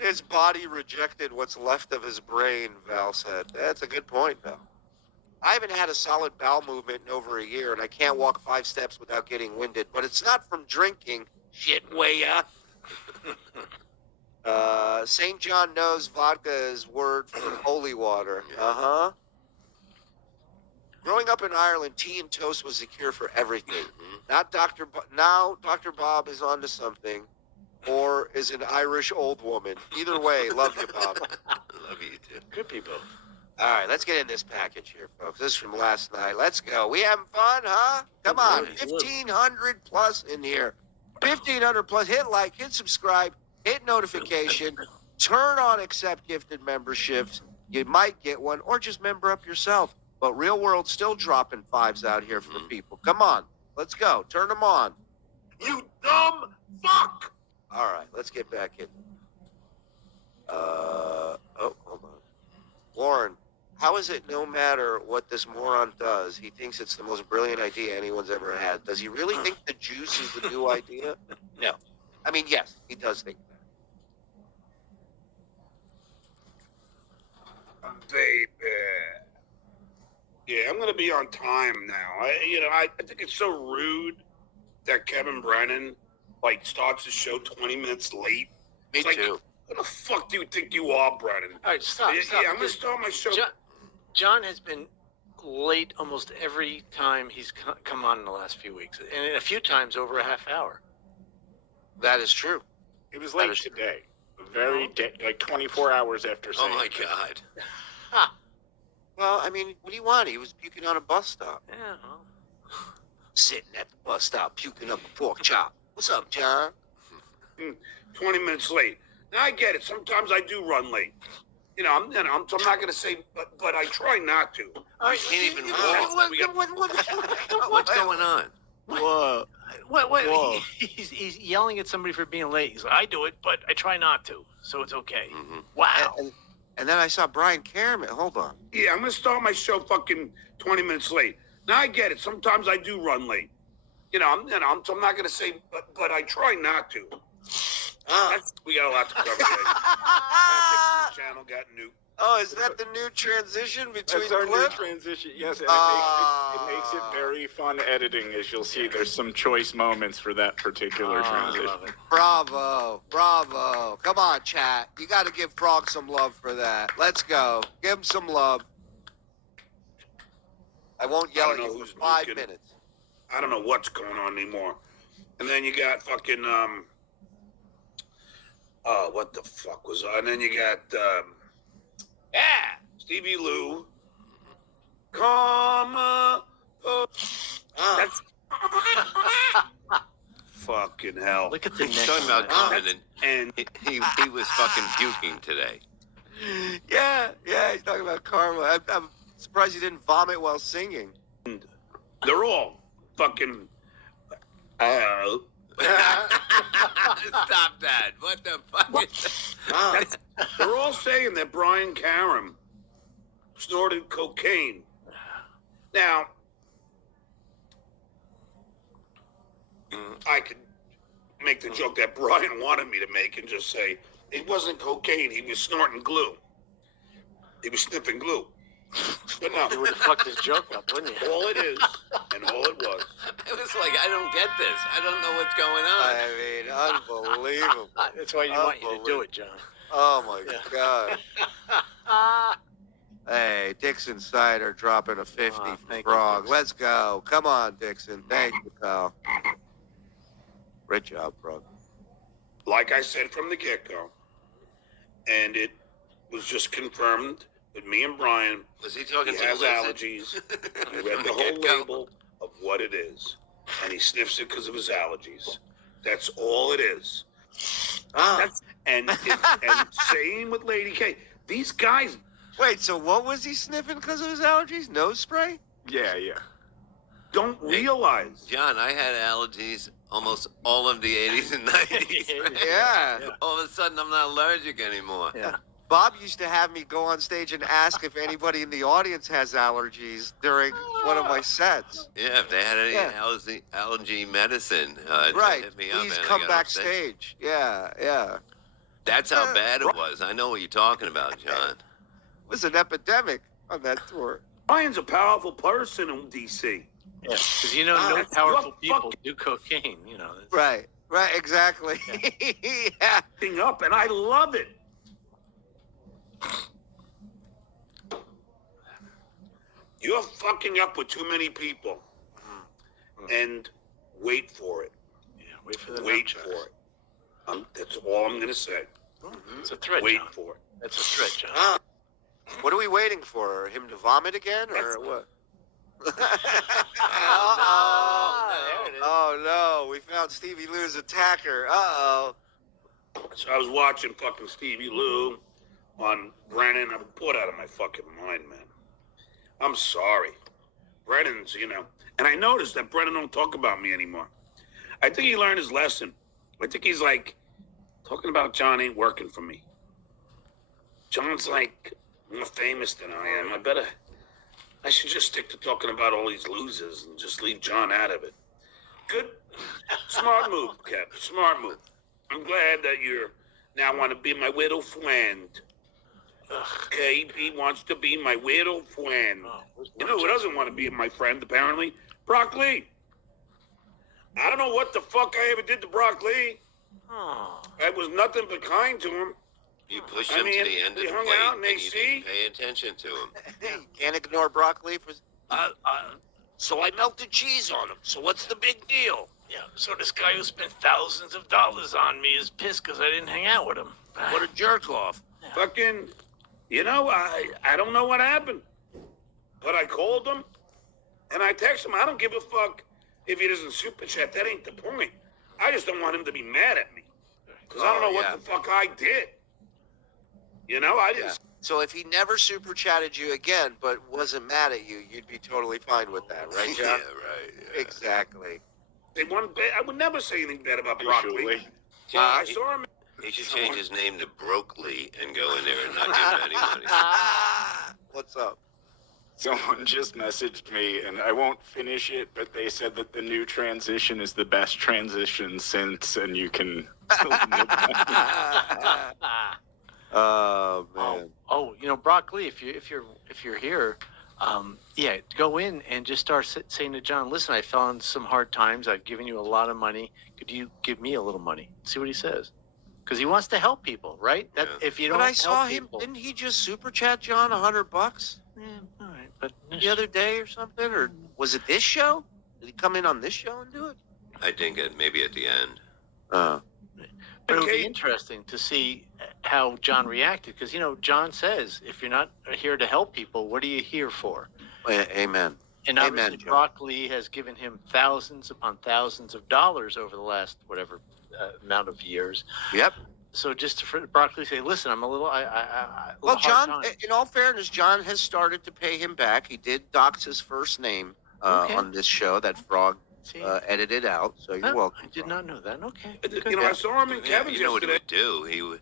His body rejected what's left of his brain, Val said. That's a good point, Val. I haven't had a solid bowel movement in over a year, and I can't walk 5 steps without getting winded. But it's not from drinking. Shit, way up. St. John knows vodka is word for holy water. Uh-huh. Growing up in Ireland, tea and toast was the cure for everything. Not now Dr. Bob is onto something, or is an Irish old woman. Either way, love you, Bob. Love you too. Good people. All right, let's get in this package here, folks. This is from last night. Let's go. We having fun, huh? Come on, 1,500 plus in here. 1,500 plus. Hit like, hit subscribe, hit notification, turn on accept gifted memberships. You might get one, or just member up yourself. But Real World's still dropping 5s out here for the people. Come on, let's go. Turn them on. You dumb fuck! All right, let's get back in. Hold on. Warren, how is it no matter what this moron does, he thinks it's the most brilliant idea anyone's ever had? Does he really think the juice is the new idea? No. I mean, yes, he does think that. Baby. Yeah, I'm gonna be on time now. I think it's so rude that Kevin Brennan starts the show 20 minutes late. Me too. What the fuck do you think you are, Brennan? All right, stop. Yeah, I'm gonna start my show. John has been late almost every time he's come on in the last few weeks, and a few times over a half hour. That is true. He was late today. Very like 24 hours after saying. Oh my God. Well, I mean, what do you want? He was puking on a bus stop. Yeah. Well. Sitting at the bus stop, puking up a pork chop. What's up, John? 20 minutes late. Now I get it. Sometimes I do run late. I'm not gonna say, but I try not to. I can't even walk. What's going on? Whoa. What? He's yelling at somebody for being late. He's like, I do it, but I try not to, so it's okay. Wow. And then I saw Brian Karaman. Hold on. Yeah, I'm gonna start my show fucking 20 minutes late. Now I get it. Sometimes I do run late. I'm not gonna say, but I try not to. We got a lot to cover today. Channel got nuked. Oh, is that the new transition between That's our clips? new transition. Yes, and it makes it very fun editing, as you'll see. There's some choice moments for that particular transition. Bravo. Come on, chat. You got to give Frog some love for that. Let's go. Give him some love. I won't yell at you for 5 leaking. minutes. I don't know what's going on anymore. And then you got fucking what the fuck was? And then you got Stevie Lou. Karma. That's fucking hell. Look at the He's neck. talking about coming and he was fucking puking today. Yeah, he's talking about karma. I'm surprised he didn't vomit while singing. They're all fucking. Stop that. What the fuck? They're all saying that Brian Caram snorted cocaine. Now, I could make the joke that Brian wanted me to make and just say it wasn't cocaine. He was snorting glue. He was sniffing glue. But no. You would have fucked his joke up, wouldn't you? All it is, and all it was. It was like, I don't get this. I don't know what's going on. I mean, unbelievable. That's why you want you to do it, John. Oh, my God. Hey, Dixon Sider dropping a 50 for Frog. Let's go. Come on, Dixon. Thank you, pal. Great job, Frog. Like I said from the get-go, and it was just confirmed with me and Brian. Was he talking he to has Lizzie? allergies. He read the whole label of what it is, and he sniffs it because of his allergies. That's all it is. And same with Lady K. These guys. Wait, so what was he sniffing because of his allergies? Nose spray? Yeah. Don't realize. John, I had allergies almost all of the 80s and 90s. Yeah. All of a sudden, I'm not allergic anymore. Yeah. Bob used to have me go on stage and ask if anybody in the audience has allergies during one of my sets. Yeah, if they had any allergy medicine, Right. hit me up, Please man. I come got backstage. Yeah. That's how bad it was. I know what you're talking about, John. It was an epidemic on that tour. Brian's a powerful person in D.C. Yeah, because no powerful people do cocaine. Right, exactly. Yeah. Thing up, and I love it. You're fucking up with too many people, and wait for it. Yeah, wait for the Wait for it. That's all I'm gonna say. It's a threat, Wait John. for it. That's a threat, John. What are we waiting for? Him to vomit again, or what? Oh no, we found Stevie Lou's attacker. Uh-oh. So I was watching fucking Stevie Lou on Brennan. I'm bored out of my fucking mind, man. I'm sorry. Brennan's, and I noticed that Brennan don't talk about me anymore. I think he learned his lesson. I think he's like, talking about John ain't working for me. John's like more famous than I am. I should just stick to talking about all these losers and just leave John out of it. Good. Smart move, Cap. Smart move. I'm glad that you now want to be my widow friend. KB wants to be my widow friend. You know who doesn't want to be my friend, apparently? Brock Lee. I don't know what the fuck I ever did to Brock Lee. I was nothing but kind to him. You pushed him to the end of the we hung plate, out and they and you didn't pay attention to him. Can't ignore broccoli for. So I melted cheese on him. So what's the big deal? Yeah, so this guy who spent thousands of dollars on me is pissed because I didn't hang out with him. What a jerk off. Fucking, I don't know what happened. But I called him and I texted him. I don't give a fuck if he doesn't super chat. That ain't the point. I just don't want him to be mad at me. Because I don't know what the fuck I did. I didn't. Yeah. So if he never super chatted you again, but wasn't mad at you, you'd be totally fine with that, right, John? Yeah, right. Yeah. Exactly. I would never say anything bad about broccoli. I saw him. He should change his name to Brokely and go in there and not give him any money. What's up? Someone just messaged me, and I won't finish it, but they said that the new transition is the best transition since, and you can. Oh man. Brock Lee, if you're here, go in and just start saying to John, listen, I fell on some hard times. I've given you a lot of money. Could you give me a little money? See what he says. Because he wants to help people, right? That if you don't. But I saw help him. people, Didn't he just super chat John $100? Yeah, all right. But the other day or something, or was it this show? Did he come in on this show and do it? I think maybe at the end. But it would be interesting to see how John reacted, because John says, if you're not here to help people, what are you here for? Amen. And obviously, Brock Lee has given him thousands upon thousands of dollars over the last whatever amount of years. Yep. So just for Brock Lee say, listen, I'm a little. Well, John. In all fairness, John has started to pay him back. He did dox his first name on this show. That Frog edited out. So you're welcome. I did not know that. Okay. I saw him in Kevin's You know what he yesterday. would do?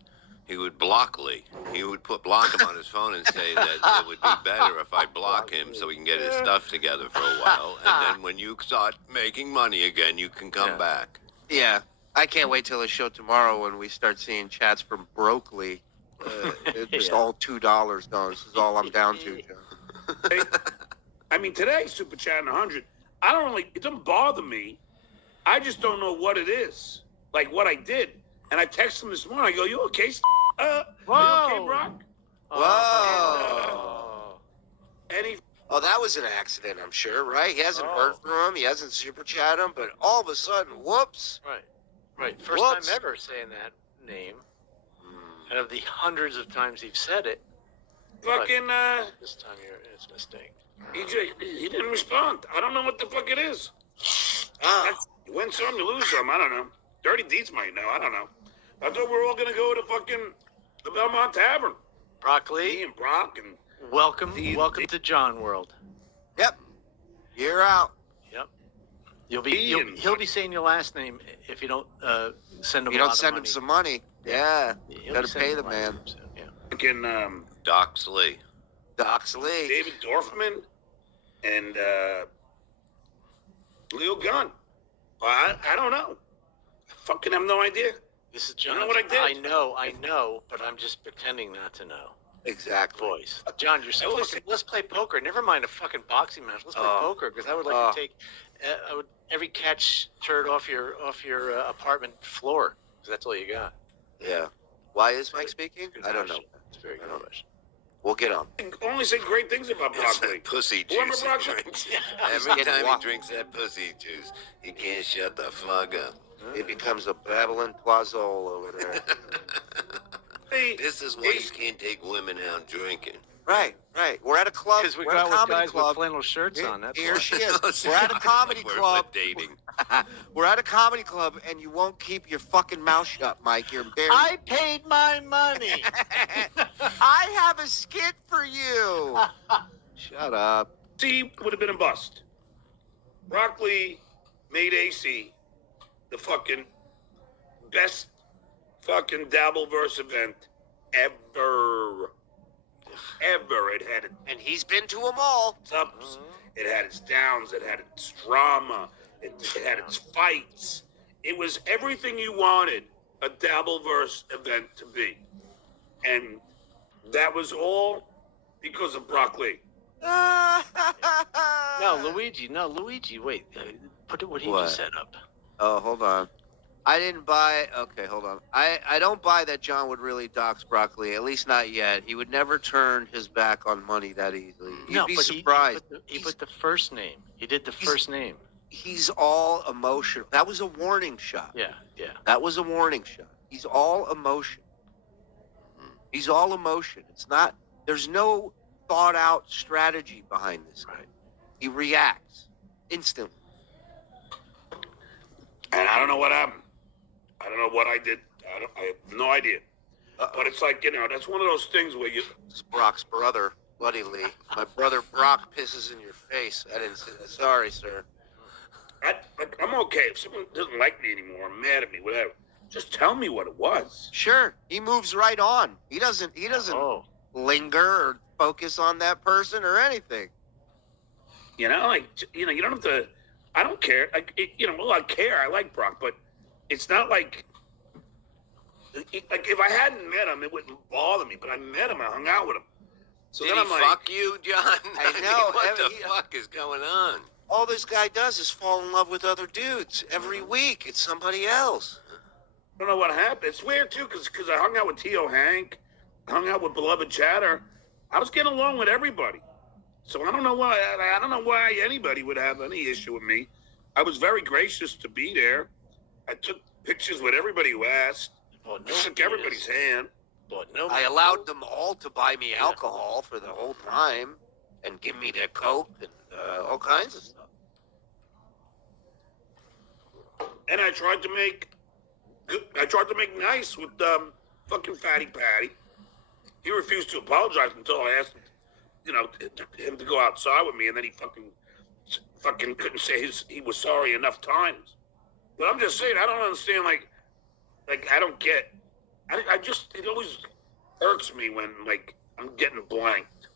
He would block Lee. He would block him on his phone and say that it would be better if I block him so he can get his stuff together for a while. And then when you start making money again, you can come back. Yeah. I can't wait till the show tomorrow when we start seeing chats from Brokley. Just all $2 going. This is all I'm down to, John. Hey, I mean, today, Super Chat 100, it doesn't bother me. I just don't know what it is. Like what I did. And I texted him this morning. I go, you okay? Are you okay, Brock? Whoa. And he... Oh, that was an accident, I'm sure, right? He hasn't heard from him. He hasn't super chatted him, but all of a sudden, whoops. Right. First time ever saying that name. Out of the hundreds of times you've said it. Fucking, this time it's a mistake. He didn't respond. I don't know what the fuck it is. You win some, you lose some. I don't know. Dirty Deeds might know. I don't know. I thought we were all going to go to fucking the Belmont Tavern. Brock Lee. Me and Brock and... Welcome to John World. Yep. You're out. Yep. He'll be saying your last name if you don't send him. You don't send him some money. Yeah. He'll Gotta pay the man. Fucking Dox Lee. Dox Lee. David Dorfman and Leo Gunn. I don't know. I fucking have no idea. This is John. You know what I did? I know, but I'm just pretending not to know. Exact voice. John, you're so fucking, let's play poker. Never mind a fucking boxing match. Let's play poker, because I would like to take every catch turd off your apartment floor, because that's all you got. Yeah. Why is Mike speaking? I don't know. It's very good question. We'll get on. I only say great things about Brock Lee. Pussy Remember juice Brock he Lee? drinks. Every time he drinks that pussy juice, he can't shut the fuck up. It becomes a babbling Poisol over there. This is why you can't take women out drinking. Right. We're at a club. Because we We're at got a comedy guys club. with flannel shirts on. That's Here why. she is. We're at a comedy club. We're dating. We're at a comedy club, and you won't keep your fucking mouth shut, Mike. You're embarrassed. I paid my money. I have a skit for you. Shut up. AC would have been a bust. Brock Lee made AC the fucking best fucking Dabbleverse event ever. It had it. And he's been to them all. Ups. It had its downs. It had its drama. It had its fights. It was everything you wanted a Dabbleverse event to be. And that was all because of Brock Lee. No, Luigi. Wait, put what he just set up. Oh, hold on. I didn't buy. Okay, hold on. I don't buy that John would really dox Brock Lee. At least not yet. He would never turn his back on money that easily. You'd be surprised. He put the first name. He did the first name. He's all emotion. That was a warning shot. Yeah. That was a warning shot. He's all emotion. He's all emotion. It's not. There's no thought out strategy behind this guy. He reacts instantly. And I don't know what happened. I don't know what I did. I have no idea. But it's like, that's one of those things where you... It's Brock's brother, Buddy Lee. My brother Brock pisses in your face. I didn't say that. Sorry, sir. I'm okay. If someone doesn't like me anymore, mad at me, whatever, just tell me what it was. Sure. He moves right on. He doesn't linger or focus on that person or anything. You don't have to... I don't care. I care. I like Brock, but it's not like if I hadn't met him, it wouldn't bother me. But I met him. I hung out with him. So Did then he I'm like, fuck you, John? I know. What the fuck is going on? All this guy does is fall in love with other dudes. Every week, it's somebody else. I don't know what happened. It's weird, too, because I hung out with T.O. Hank, hung out with Beloved Chatter. I was getting along with everybody. So I don't know why. I don't know why anybody would have any issue with me. I was very gracious to be there. I took pictures with everybody who asked. Shook everybody's hand. I allowed them all to buy me alcohol for the whole time and give me their Coke and all kinds of stuff. And I tried to make nice with fucking Fatty Patty. He refused to apologize until I asked him to go outside with me, and then he fucking couldn't say he was sorry enough times. But I'm just saying, I don't understand. Like I don't get. It always irks me when I'm getting blanked.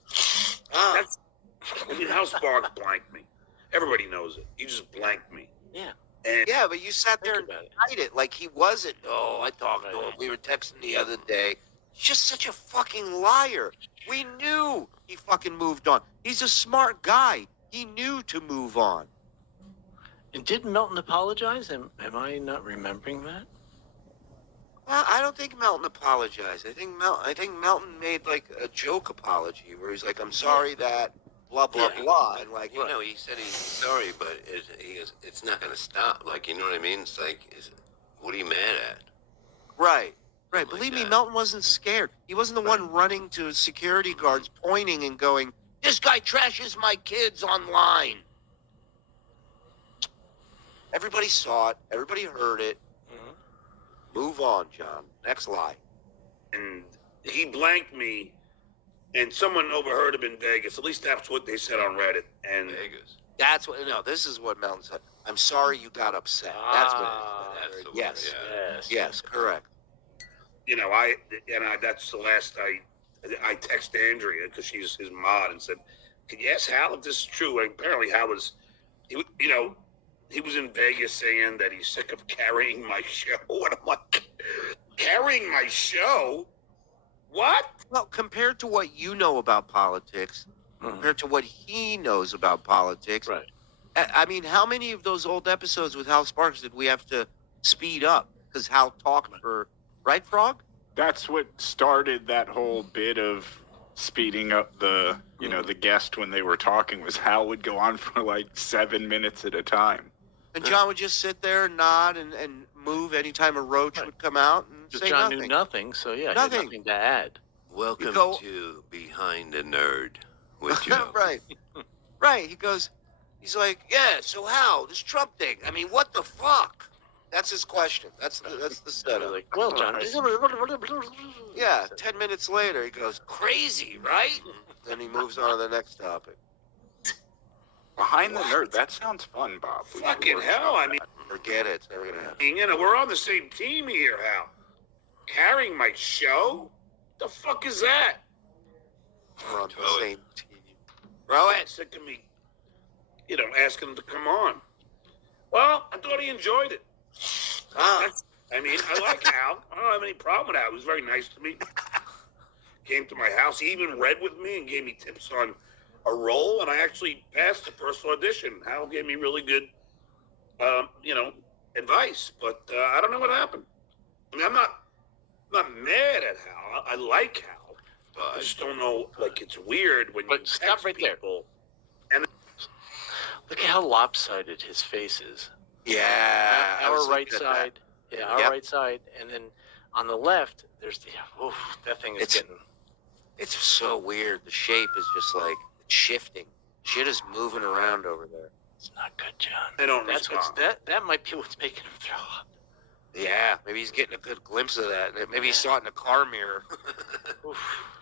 How Sparks blanked me. Everybody knows it. He just blanked me. Yeah. And yeah, but you sat there and denied it like he wasn't. Oh, I talked to him. We were texting the other day. He's just such a fucking liar. We knew he fucking moved on. He's a smart guy. He knew to move on. And did Melton apologize? Am I not remembering that? Well, I don't think Melton apologized. I think Melton made like a joke apology where he's like, "I'm sorry that blah blah blah," and like, he said he's sorry, but it's not going to stop. Like, you know what I mean? It's like, what are you mad at? Right. Believe me, Melton wasn't scared. He wasn't the one running to security guards, pointing and going, "This guy trashes my kids online." Everybody saw it. Everybody heard it. Move on, John. Next lie. And he blanked me, and someone overheard him in Vegas. At least that's what they said on Reddit. And Vegas. That's what. No, this is what Melton said. "I'm sorry you got upset." That's what it is. Yes, correct. That's the last I texted Andrea because she's his mod and said, "Can you ask Hal if this is true?" And apparently Hal was, he was in Vegas saying that he's sick of carrying my show. What am I carrying my show? What? Well, compared to what you know about politics, compared to what he knows about politics, right? I mean, how many of those old episodes with Hal Sparks did we have to speed up because Hal talked for? Right, Frog? That's what started that whole bit of speeding up the guest when they were talking was Hal would go on for like 7 minutes at a time. And John would just sit there and nod and move anytime a roach would come out and say John nothing. knew nothing, so yeah, nothing to add. Welcome to Behind the Nerd with Joe. Right. He's like, "Yeah, so Hal, this Trump thing, I mean, what the fuck?" That's his question. That's the setup. Like, well, John. Yeah, 10 minutes later, he goes, "Crazy, right?" Then he moves on to the next topic. Behind the Nerd, that sounds fun, Bob. Fucking hell, I mean. Forget it. It's never going to happen. We're on the same team here, Hal. Carrying my show? The fuck is that? We're on the same team. Throw it. Sick of me, asking him to come on. Well, I thought he enjoyed it. I like Hal. I don't have any problem with Hal. He was very nice to me. Came to my house. He even read with me and gave me tips on a role, and I actually passed the first audition. Hal gave me really good, advice. But I don't know what happened. I mean, I'm not mad at Hal. I like Hal. I just don't know. Like, it's weird when you stop right people. And look at how lopsided his face is. Yeah, our right side. Yeah, our right side, and then on the left, there's that thing is getting. It's so weird. The shape is just like shifting. Shit is moving around over there. It's not good, John. They don't that might be what's making him throw up. Yeah, maybe he's getting a good glimpse of that. Maybe he saw it in a car mirror.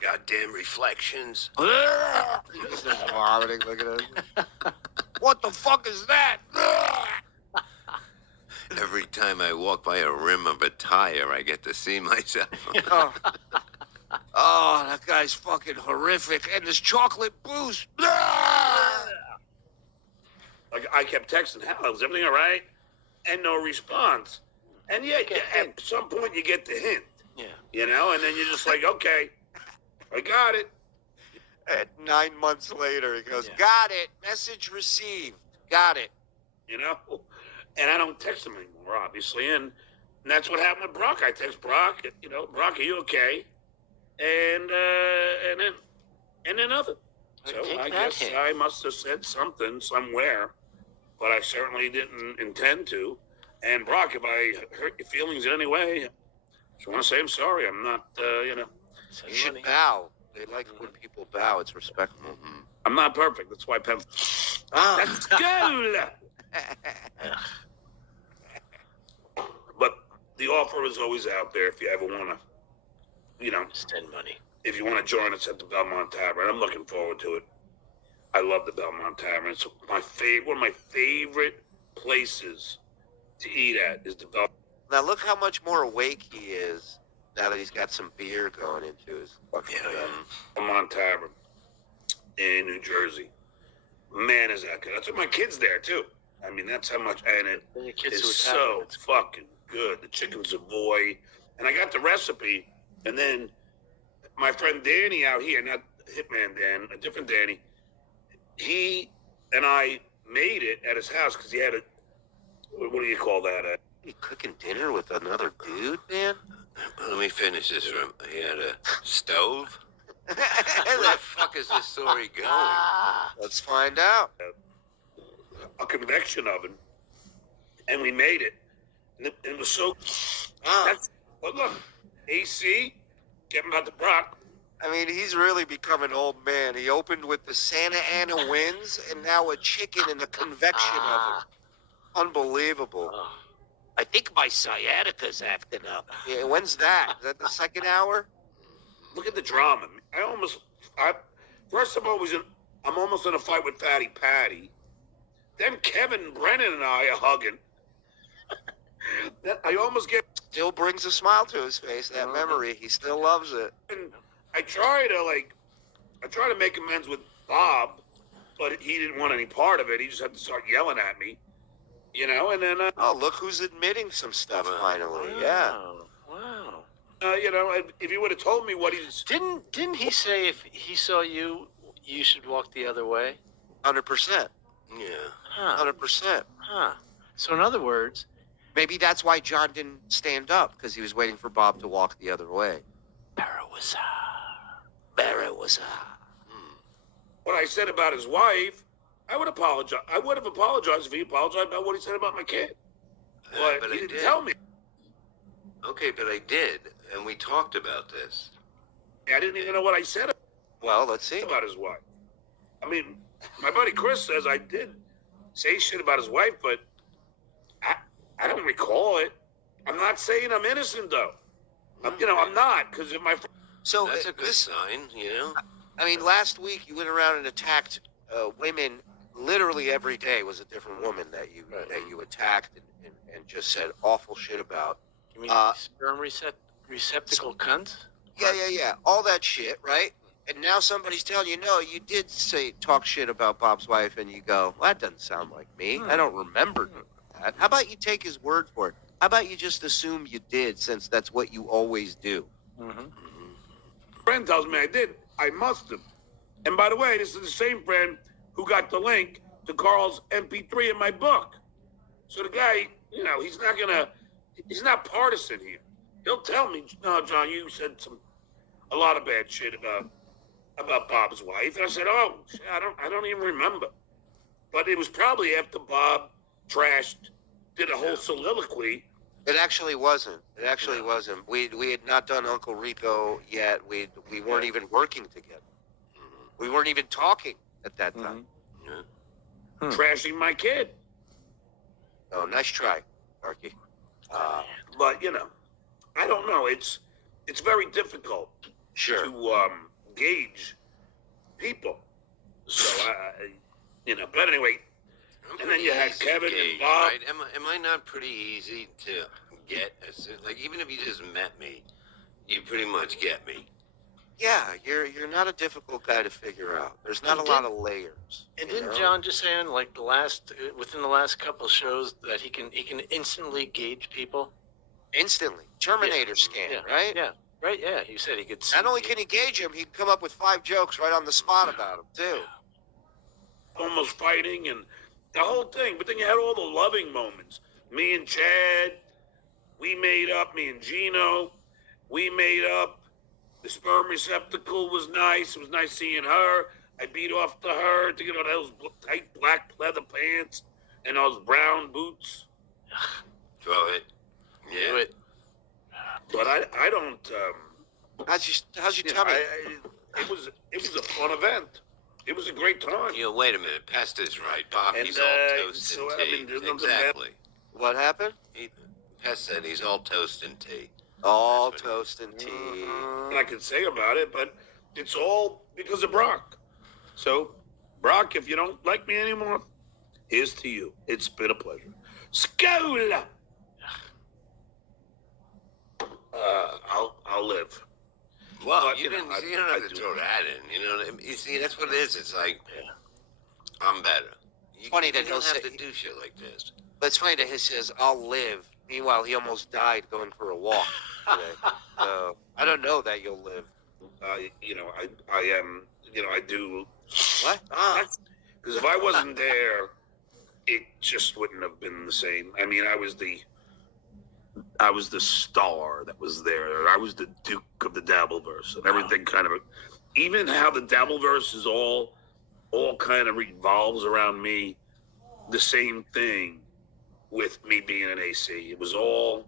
Goddamn reflections. He's just vomiting. Look at it. What the fuck is that? Every time I walk by a rim of a tire, I get to see myself. Oh, that guy's fucking horrific. And this chocolate boost. Like, I kept texting Hal, "Is everything all right?" And no response. And at some point you get the hint. Yeah. And then you're just like, okay, I got it. And 9 months later, he goes, "Got it. Message received. Got it." And I don't text him anymore, obviously. And that's what happened with Brock. I text Brock, Brock, are you okay? And then nothing. So Take I that guess hint. I must have said something somewhere, but I certainly didn't intend to. And Brock, if I hurt your feelings in any way, I just want to say I'm sorry. I'm not, You should bow. They like when people bow. It's respectful. I'm not perfect. That's why Penn. Let's go. But the offer is always out there if you ever want to, spend money. If you want to join us at the Belmont Tavern, I'm looking forward to it. I love the Belmont Tavern. It's one of my favorite places to eat at is the Belmont. Now look how much more awake he is now that he's got some beer going into his fucking Belmont Tavern in New Jersey. Man, is that good. I took my kids there too. I mean, that's how much, and it is so fucking good. The chicken savoy, and I got the recipe, and then my friend Danny out here, not Hitman Dan, a different Danny, he and I made it at his house because he had a, what do you call that? You cooking dinner with another dude, man? Let me finish this room. He had a stove? Where the fuck is this story going? Let's find out. A convection oven, and we made it. And it was so. But look, AC, getting about the Brock. I mean, he's really become an old man. He opened with the Santa Ana winds, and now a chicken in the convection oven. Unbelievable. I think my sciatica's acting up. Yeah, when's that? Is that the second hour? Look at the drama. First I'm almost in a fight with Fatty Patty. Then Kevin Brennan and I are hugging. I almost get. Still brings a smile to his face. That memory, he still loves it. And I try to make amends with Bob, but he didn't want any part of it. He just had to start yelling at me, And then oh, look who's admitting some stuff finally. Yeah. Wow. If you would have told me what he's didn't he say if he saw you, you should walk the other way? 100%. Yeah. 100%. Huh. So in other words, maybe that's why John didn't stand up, because he was waiting for Bob to walk the other way. Barawasa. What I said about his wife, I would apologize. I would have apologized if he apologized about what he said about my kid. But he didn't tell me. Okay, but I did, and we talked about this. I didn't even know what I said. Well, let's see. About his wife. I mean, my buddy Chris says I did say shit about his wife, but I don't recall it. I'm not saying I'm innocent, though. I'm not, because if my. So that's a good sign, I mean, last week you went around and attacked women. Literally every day was a different woman that you attacked and just said awful shit about. You mean sperm receptacle cunt? Yeah. All that shit, right? And now somebody's telling you, no, you did talk shit about Bob's wife, and you go, well, that doesn't sound like me. I don't remember doing that. How about you take his word for it? How about you just assume you did, since that's what you always do? Friend tells me I did. I must have. And by the way, this is the same friend who got the link to Carl's MP3 in my book. So the guy, he's not partisan here. He'll tell me, no, John, you said a lot of bad shit about Bob's wife. And I said, oh, I don't even remember. But it was probably after Bob did a whole soliloquy. It actually wasn't. We had not done Uncle Rico yet. We weren't even working together. We weren't even talking at that time. Trashing my kid. Oh, nice try, Arky. But I don't know. It's very difficult to gauge people. So but anyway. And then you had Kevin and Bob. Right? Am I not pretty easy to get? Like, even if you just met me, you pretty much get me. Yeah, you're not a difficult guy to figure out. There's not a lot of layers. And didn't John just say in like within the last couple shows that he can instantly gauge people? Instantly. Terminator scan, right? Yeah. Right, yeah. He said he could see. Not only can he gauge him, he can come up with 5 jokes right on the spot about him, too. Almost fighting and the whole thing. But then you had all the loving moments. Me and Chad, we made up. Me and Gino, we made up. The sperm receptacle was nice. It was nice seeing her. I beat off to her to get on those tight black leather pants and those brown boots. Throw it. Yeah. Do it. But I don't. How's your tummy? It was a fun event. It was a great time. Wait a minute. Pass this right. Bobby's And, all toast so, and I tea. mean, there's nothing Exactly. What happened? Pest said he's all toast and tea. All toast and tea. I can say about it, but it's all because of Brock. So, Brock, if you don't like me anymore, here's to you. It's been a pleasure. Skål! I'll live. Well, But, you don't have I to do. throw that in. You know what I mean? You see, that's what it is. It's like, I'm better. Funny that you he'll don't have say- to do shit like this. But it's funny that he says, I'll live. Meanwhile, he almost died going for a walk today. So, I don't know that you'll live. I am, I do. What? Because if I wasn't there, it just wouldn't have been the same. I mean, I was the star that was there. I was the Duke of the Dabbleverse, and everything kind of, even how the Dabbleverse is all kind of revolves around me. The same thing with me being an AC. It was all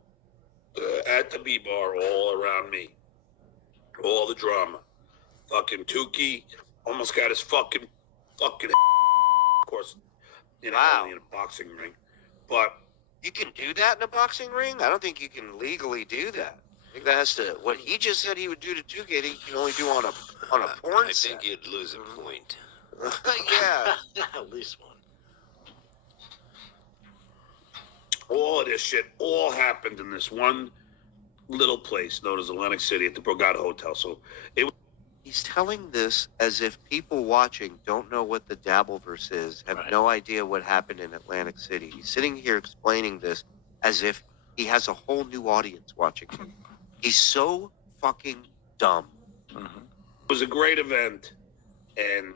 at the B bar, all around me. All the drama. Fucking Tukey almost got his fucking of course, only in a boxing ring. But you can do that in a boxing ring? I don't think you can legally do that. I think that has to, what he just said he would do to Tukey, I think you can only do on a porn I set. think you'd lose a point. Yeah. At least one. all of this shit all happened in this one little place known as Atlantic City at the Borgata Hotel. So it was. He's telling this as if people watching don't know what the Dabbleverse is, have no idea what happened in Atlantic City. He's sitting here explaining this as if he has a whole new audience watching him. He's so fucking dumb. It was a great event, and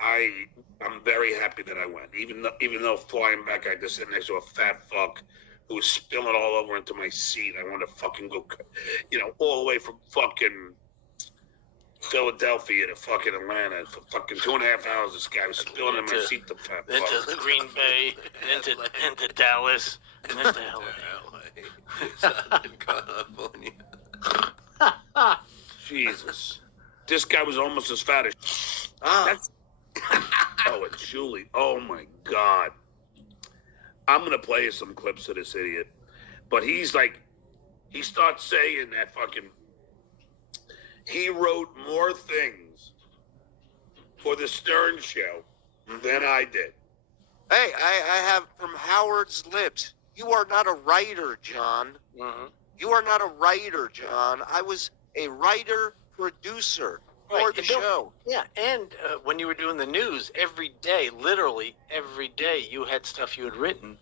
I'm very happy that I went. Even though flying back, I just sit next to a fat fuck who was spilling all over into my seat. I wanted to fucking go, all the way from fucking Philadelphia to fucking Atlanta for fucking 2.5 hours. This guy was spilling in my seat. The fat Then fuck. to Green Bay, then to Dallas, and then to LA. Southern California. Jesus. This guy was almost as fat as. That's, oh, and Julie. Oh my God. I'm gonna play you some clips of this idiot, but he starts saying that fucking. He wrote more things for the Stern Show than I did. Hey, I have from Howard's lips. You are not a writer, John. You are not a writer, John. I was a writer producer for the show. Yeah, and when you were doing the news every day, literally every day, you had stuff you had written.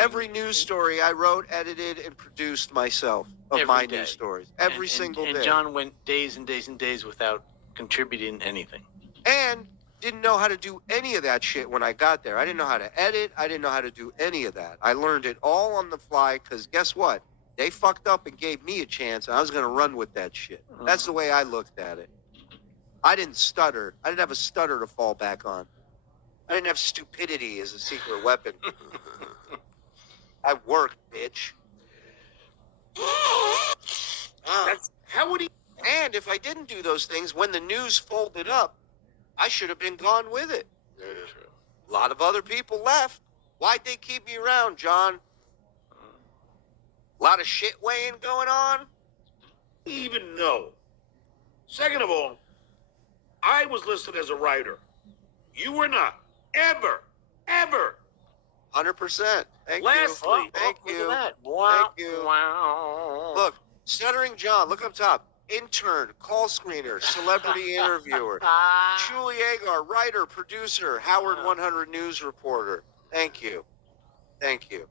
Every news story I wrote, edited, and produced myself of Every my day. news stories. Every single and day. John went days and days and days without contributing anything. And didn't know how to do any of that shit when I got there. I didn't know how to edit. I didn't know how to do any of that. I learned it all on the fly because guess what? They fucked up and gave me a chance, and I was going to run with that shit. That's the way I looked at it. I didn't stutter. I didn't have a stutter to fall back on. I didn't have stupidity as a secret weapon. I worked, bitch. How would he? And if I didn't do those things, when the news folded up, I should have been gone with it. Very true. A lot of other people left. Why'd they keep me around, John? A lot of shit weighing going on. Even know. Second of all, I was listed as a writer. You were not. Ever. 100%. Thank Lastly, you. Thank Look you. at that. Wow. Thank you. Wow. Look, Stuttering John, look up top. Intern, call screener, celebrity interviewer. Julie Agar, writer, producer, Howard 100 News reporter. Thank you. Thank you.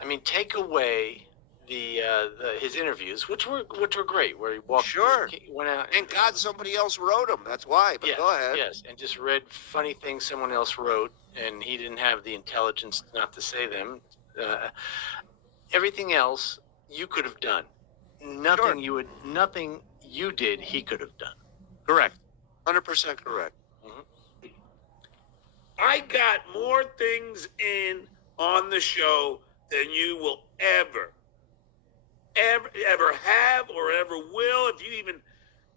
I mean, take away his interviews, which were great, where he walked, Sure. he went out, Thank God somebody else wrote them. That's why. But go ahead. Yes, and just read funny things someone else wrote, and he didn't have the intelligence not to say them. Everything else you could have done. Nothing you did, he could have done. Correct. 100% correct. I got more things in on the show than you will ever have or ever will. If you even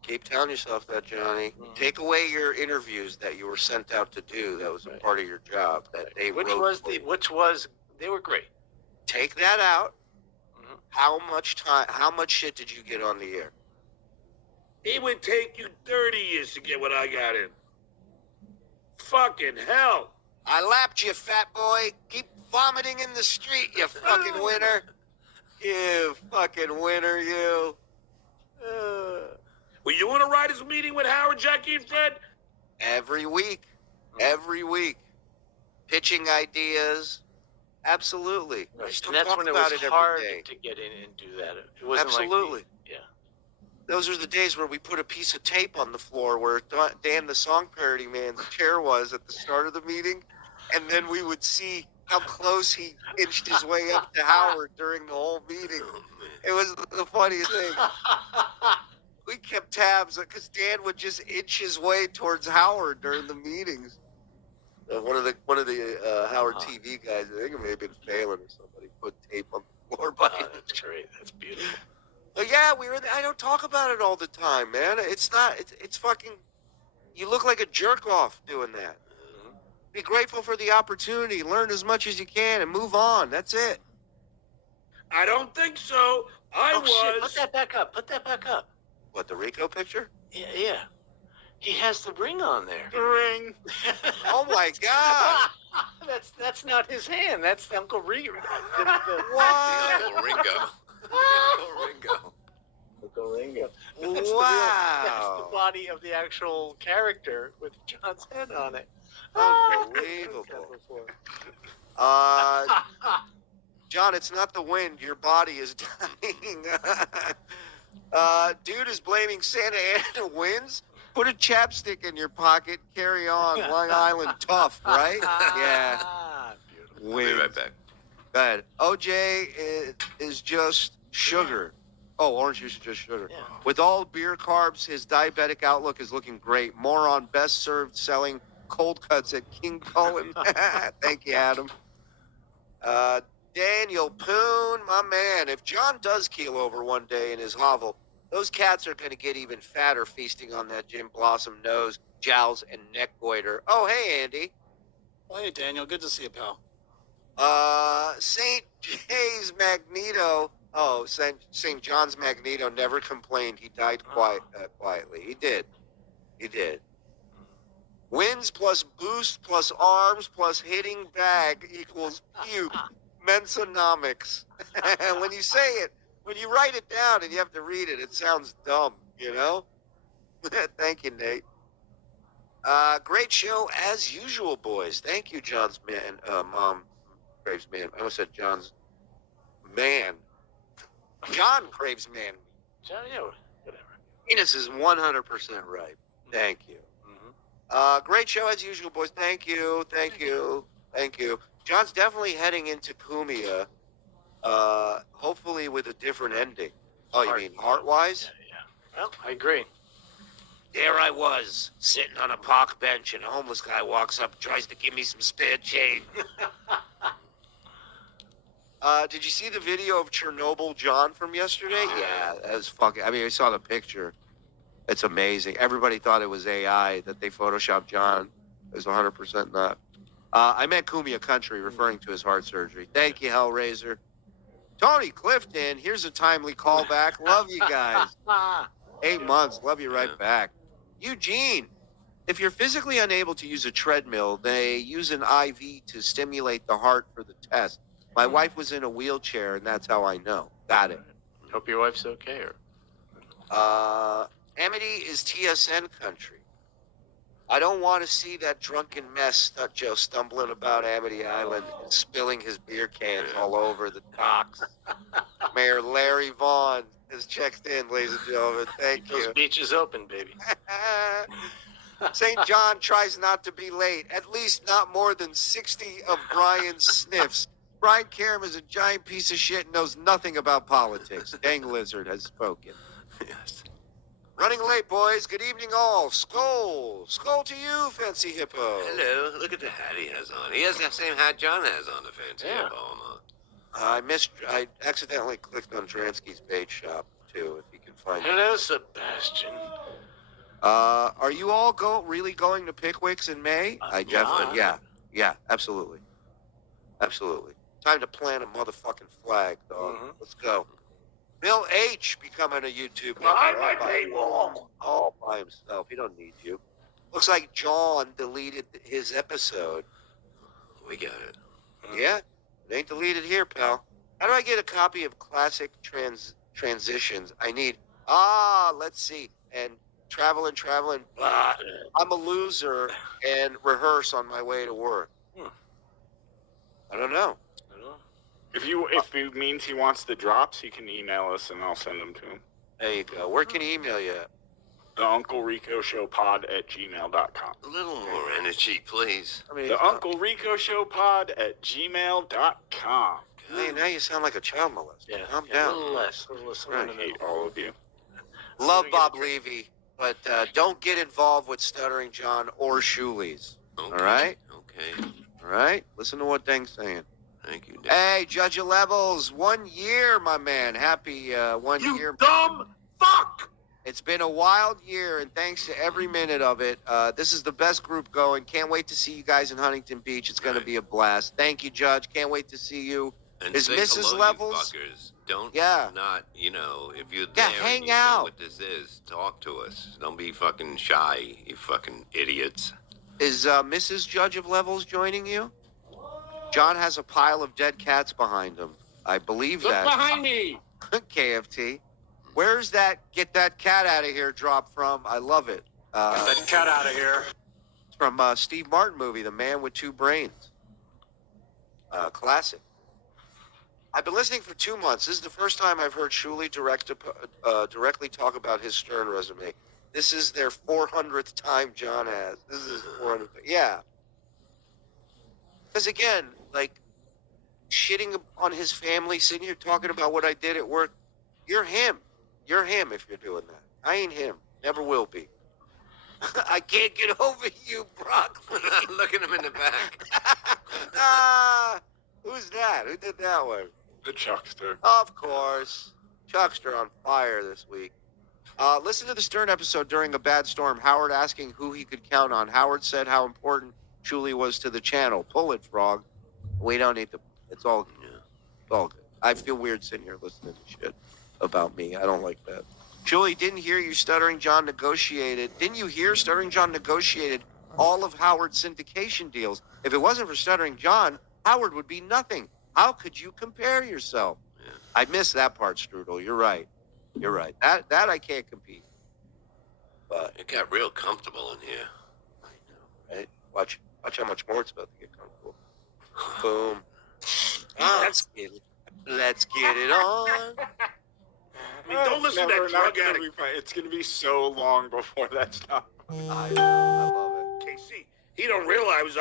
Keep telling yourself that, Johnny. Take away your interviews that you were sent out to do. That was a part of your job. That they Which wrote. They were great. Take that out. How much time? How much shit did you get on the air? it would take you 30 years to get what I got in. Fucking hell. I lapped you, fat boy. Keep vomiting in the street, you fucking winner. You fucking winner, you. Were you in a writers' meeting with Howard, Jackie, and Fred? Every week. Every week. Pitching ideas. Absolutely. Right. Still And that's talk when it about was every hard day. to get in and do that. It wasn't Absolutely. like yeah. Those are the days where we put a piece of tape on the floor where Dan, the song parody man's chair was at the start of the meeting, and then we would see how close he inched his way up to Howard during the whole meeting. It was the funniest thing. We kept tabs because Dan would just inch his way towards Howard during the meetings. One of the Howard TV guys, I think it may have been Phelan or somebody, put tape on the floor by him. That's great. That's beautiful. But yeah, I don't talk about it all the time, man. It's not. It's fucking. You look like a jerk off doing that. Be grateful for the opportunity. Learn as much as you can and move on. That's it. I don't think so. I was. Shit. Put that back up. Put that back up. What, the Rico picture? Yeah. He has the ring on there. The ring. Oh my God. That's not his hand. That's Uncle Ringo. What? Uncle Ringo. Uncle Ringo. Uncle Ringo. Wow. That's the body of the actual character with John's head on it. Unbelievable. John, it's not the wind. Your body is dying. Dude is blaming Santa Ana winds. Put a chapstick in your pocket. Carry on. Long Island tough, right? Yeah. We'll be right back. Go ahead. OJ is just sugar. Oh, orange juice is just sugar. Yeah. With all beer carbs, his diabetic outlook is looking great. More on best served selling cold cuts at King Cullen. Thank you, Adam. Daniel Poon, my man. If John does keel over one day in his hovel, those cats are going to get even fatter feasting on that Jim Blossom nose, jowls, and neck goiter. Oh, hey, Andy. Well, hey, Daniel. Good to see you, pal. St. J's Magneto. Oh, St. John's Magneto never complained. He died quietly. He did. He did. Wins plus boost plus arms plus hitting bag equals puke. Mensonomics. When you say it, when you write it down and you have to read it, it sounds dumb, you know? Thank you, Nate. Great show as usual, boys. Thank you, John's man, mom, Craves man. I almost said John's man. John Craves man. John, yeah, whatever. Enos is 100% right. Thank you. Great show as usual, boys. Thank you. Thank you. Thank you. John's definitely heading into Kumia, hopefully with a different ending. Oh, you mean heart-wise? Yeah. Well, I agree. There I was, sitting on a park bench, and a homeless guy walks up and tries to give me some spare change. Did you see the video of Chernobyl John from yesterday? Yeah, that was fucking... I mean, I saw the picture. It's amazing. Everybody thought it was AI, that they photoshopped John. It was 100% not. I meant Kumia Country, referring to his heart surgery. Thank you, Hellraiser. Tony Clifton, here's a timely callback. Love you guys. 8 months. Love you right back. Eugene, if you're physically unable to use a treadmill, they use an IV to stimulate the heart for the test. My wife was in a wheelchair, and that's how I know. Got it. Hope your wife's okay. Amity is TSN country. I don't want to see that drunken mess, Joe, stumbling about Amity Island and spilling his beer cans all over the docks. Mayor Larry Vaughn has checked in, ladies and gentlemen. Thank you. Those beaches open, baby. St. John tries not to be late. At least not more than 60 of Brian's sniffs. Brian Karam is a giant piece of shit and knows nothing about politics. Dang Lizard has spoken. Yes. Running late, boys. Good evening, all. Skull. Skull to you, Fancy Hippo. Hello. Look at the hat he has on. He has the same hat John has on, the Fancy Hippo. I accidentally clicked on Dransky's bait shop, too, if you can find it. Hello, Sebastian. Are you all really going to Pickwick's in May? Yeah, absolutely. Absolutely. Time to plant a motherfucking flag, dog. Let's go. Bill H. becoming a YouTube Behind my paywall. All by himself. He don't need you. Looks like John deleted his episode. We got it. Yeah, it ain't deleted here, pal. How do I get a copy of classic transitions? I need, let's see. And traveling. I'm a loser and rehearse on my way to work. I don't know. If it means he wants the drops, he can email us and I'll send them to him. There you go. Where can he email you at? The Uncle Rico Show pod@gmail.com. A little more energy, please. The Uncle Rico Show pod@gmail.com. Hey, now you sound like a child molester. Yeah, Calm down. A little less. I hate all of you. Love Bob Levy, but don't get involved with Stuttering John or Shoolies. Okay. All right? Okay. All right? Listen to what Deng's saying. Thank you, Dave. Hey, Judge of Levels, 1 year, my man. Happy 1 year. You dumb fuck! It's been a wild year, and thanks to every minute of it. This is the best group going. Can't wait to see you guys in Huntington Beach. It's going to be a blast. Thank you, Judge. Can't wait to see you. And Is say Mrs. hello, Levels? you fuckers. Don't not, if you're there hang and you out. know what this is, talk to us. Don't be fucking shy, you fucking idiots. Is Mrs. Judge of Levels joining you? John has a pile of dead cats behind him. I believe Look that. behind me! KFT. Where's that get that cat out of here drop from? I love it. Get that cat out of here. It's from Steve Martin movie, The Man with Two Brains. Classic. I've been listening for 2 months. This is the first time I've heard Shuli directly talk about his Stern resume. This is their 400th time John has. This is his 400th. Yeah. Because again, shitting on his family, sitting here talking about what I did at work. You're him. You're him if you're doing that. I ain't him. Never will be. I can't get over you, Broccoli. Look at him in the back. Who's that? Who did that one? The Chuckster. Of course. Chuckster on fire this week. Listen to the Stern episode during a bad storm. Howard asking who he could count on. Howard said how important Julie was to the channel. Pull it, Frog. We don't need to. It's all good. It's all good. I feel weird sitting here listening to shit about me. I don't like that. Julie, didn't hear you Stuttering John negotiated. Didn't you hear Stuttering John negotiated all of Howard's syndication deals? If it wasn't for Stuttering John, Howard would be nothing. How could you compare yourself? Yeah. I missed that part, Strudel. You're right. You're right. That I can't compete. But It got real comfortable in here. I know, right? Watch how much more it's about to get comfortable. Boom. Let's get it on. I mean, don't listen to that drug addict. It's going to be so long before that's done. I know. I love it. KC, he don't realize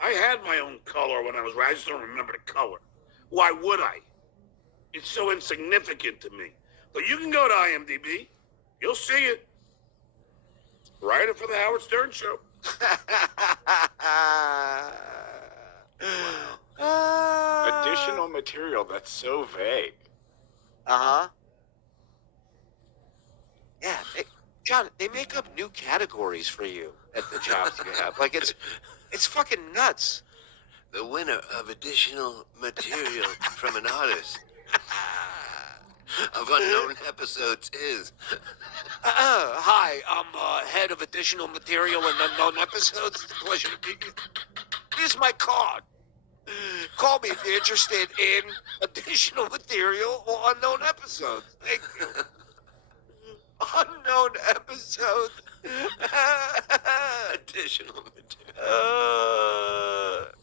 I had my own color when I was. I just don't remember the color. Why would I? It's so insignificant to me. But you can go to IMDb. You'll see it. Write it for the Howard Stern Show. Additional material that's so vague. Uh-huh. Yeah, John, they make up new categories for you at the jobs you have. It's fucking nuts. The winner of additional material from an artist of unknown episodes is. Hi, I'm head of additional material and unknown episodes. It's a pleasure to meet you. Here's my card. Call me if you're interested in additional material or unknown episodes. Thank you. Unknown episodes. Additional material.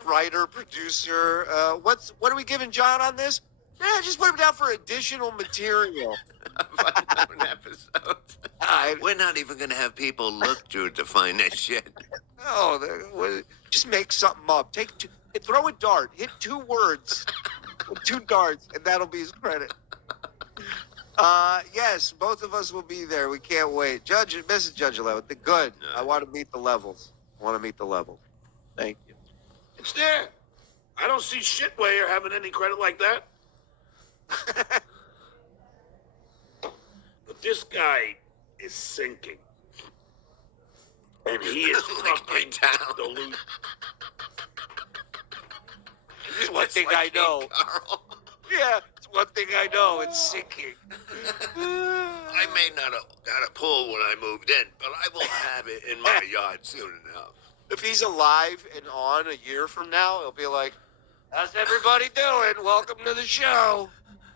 Writer, producer. What are we giving John on this? Yeah, just put him down for additional material. Unknown episodes. We're not even going to have people look through to find that shit. No, just make something up. Throw a dart. Hit 2 words. 2 darts, and that'll be his credit. Yes, both of us will be there. We can't wait. Mrs. Judge 11, good. I want to meet the levels. Thank you. It's there. I don't see Shitwayer having any credit like that. But this guy is sinking. And he is fucking delusional. It's one thing I know. Yeah, it's one thing I know. It's sinking. I may not have got a pool when I moved in, but I will have it in my yard soon enough. If he's alive and on a year from now, he'll be like, how's everybody doing? Welcome to the show.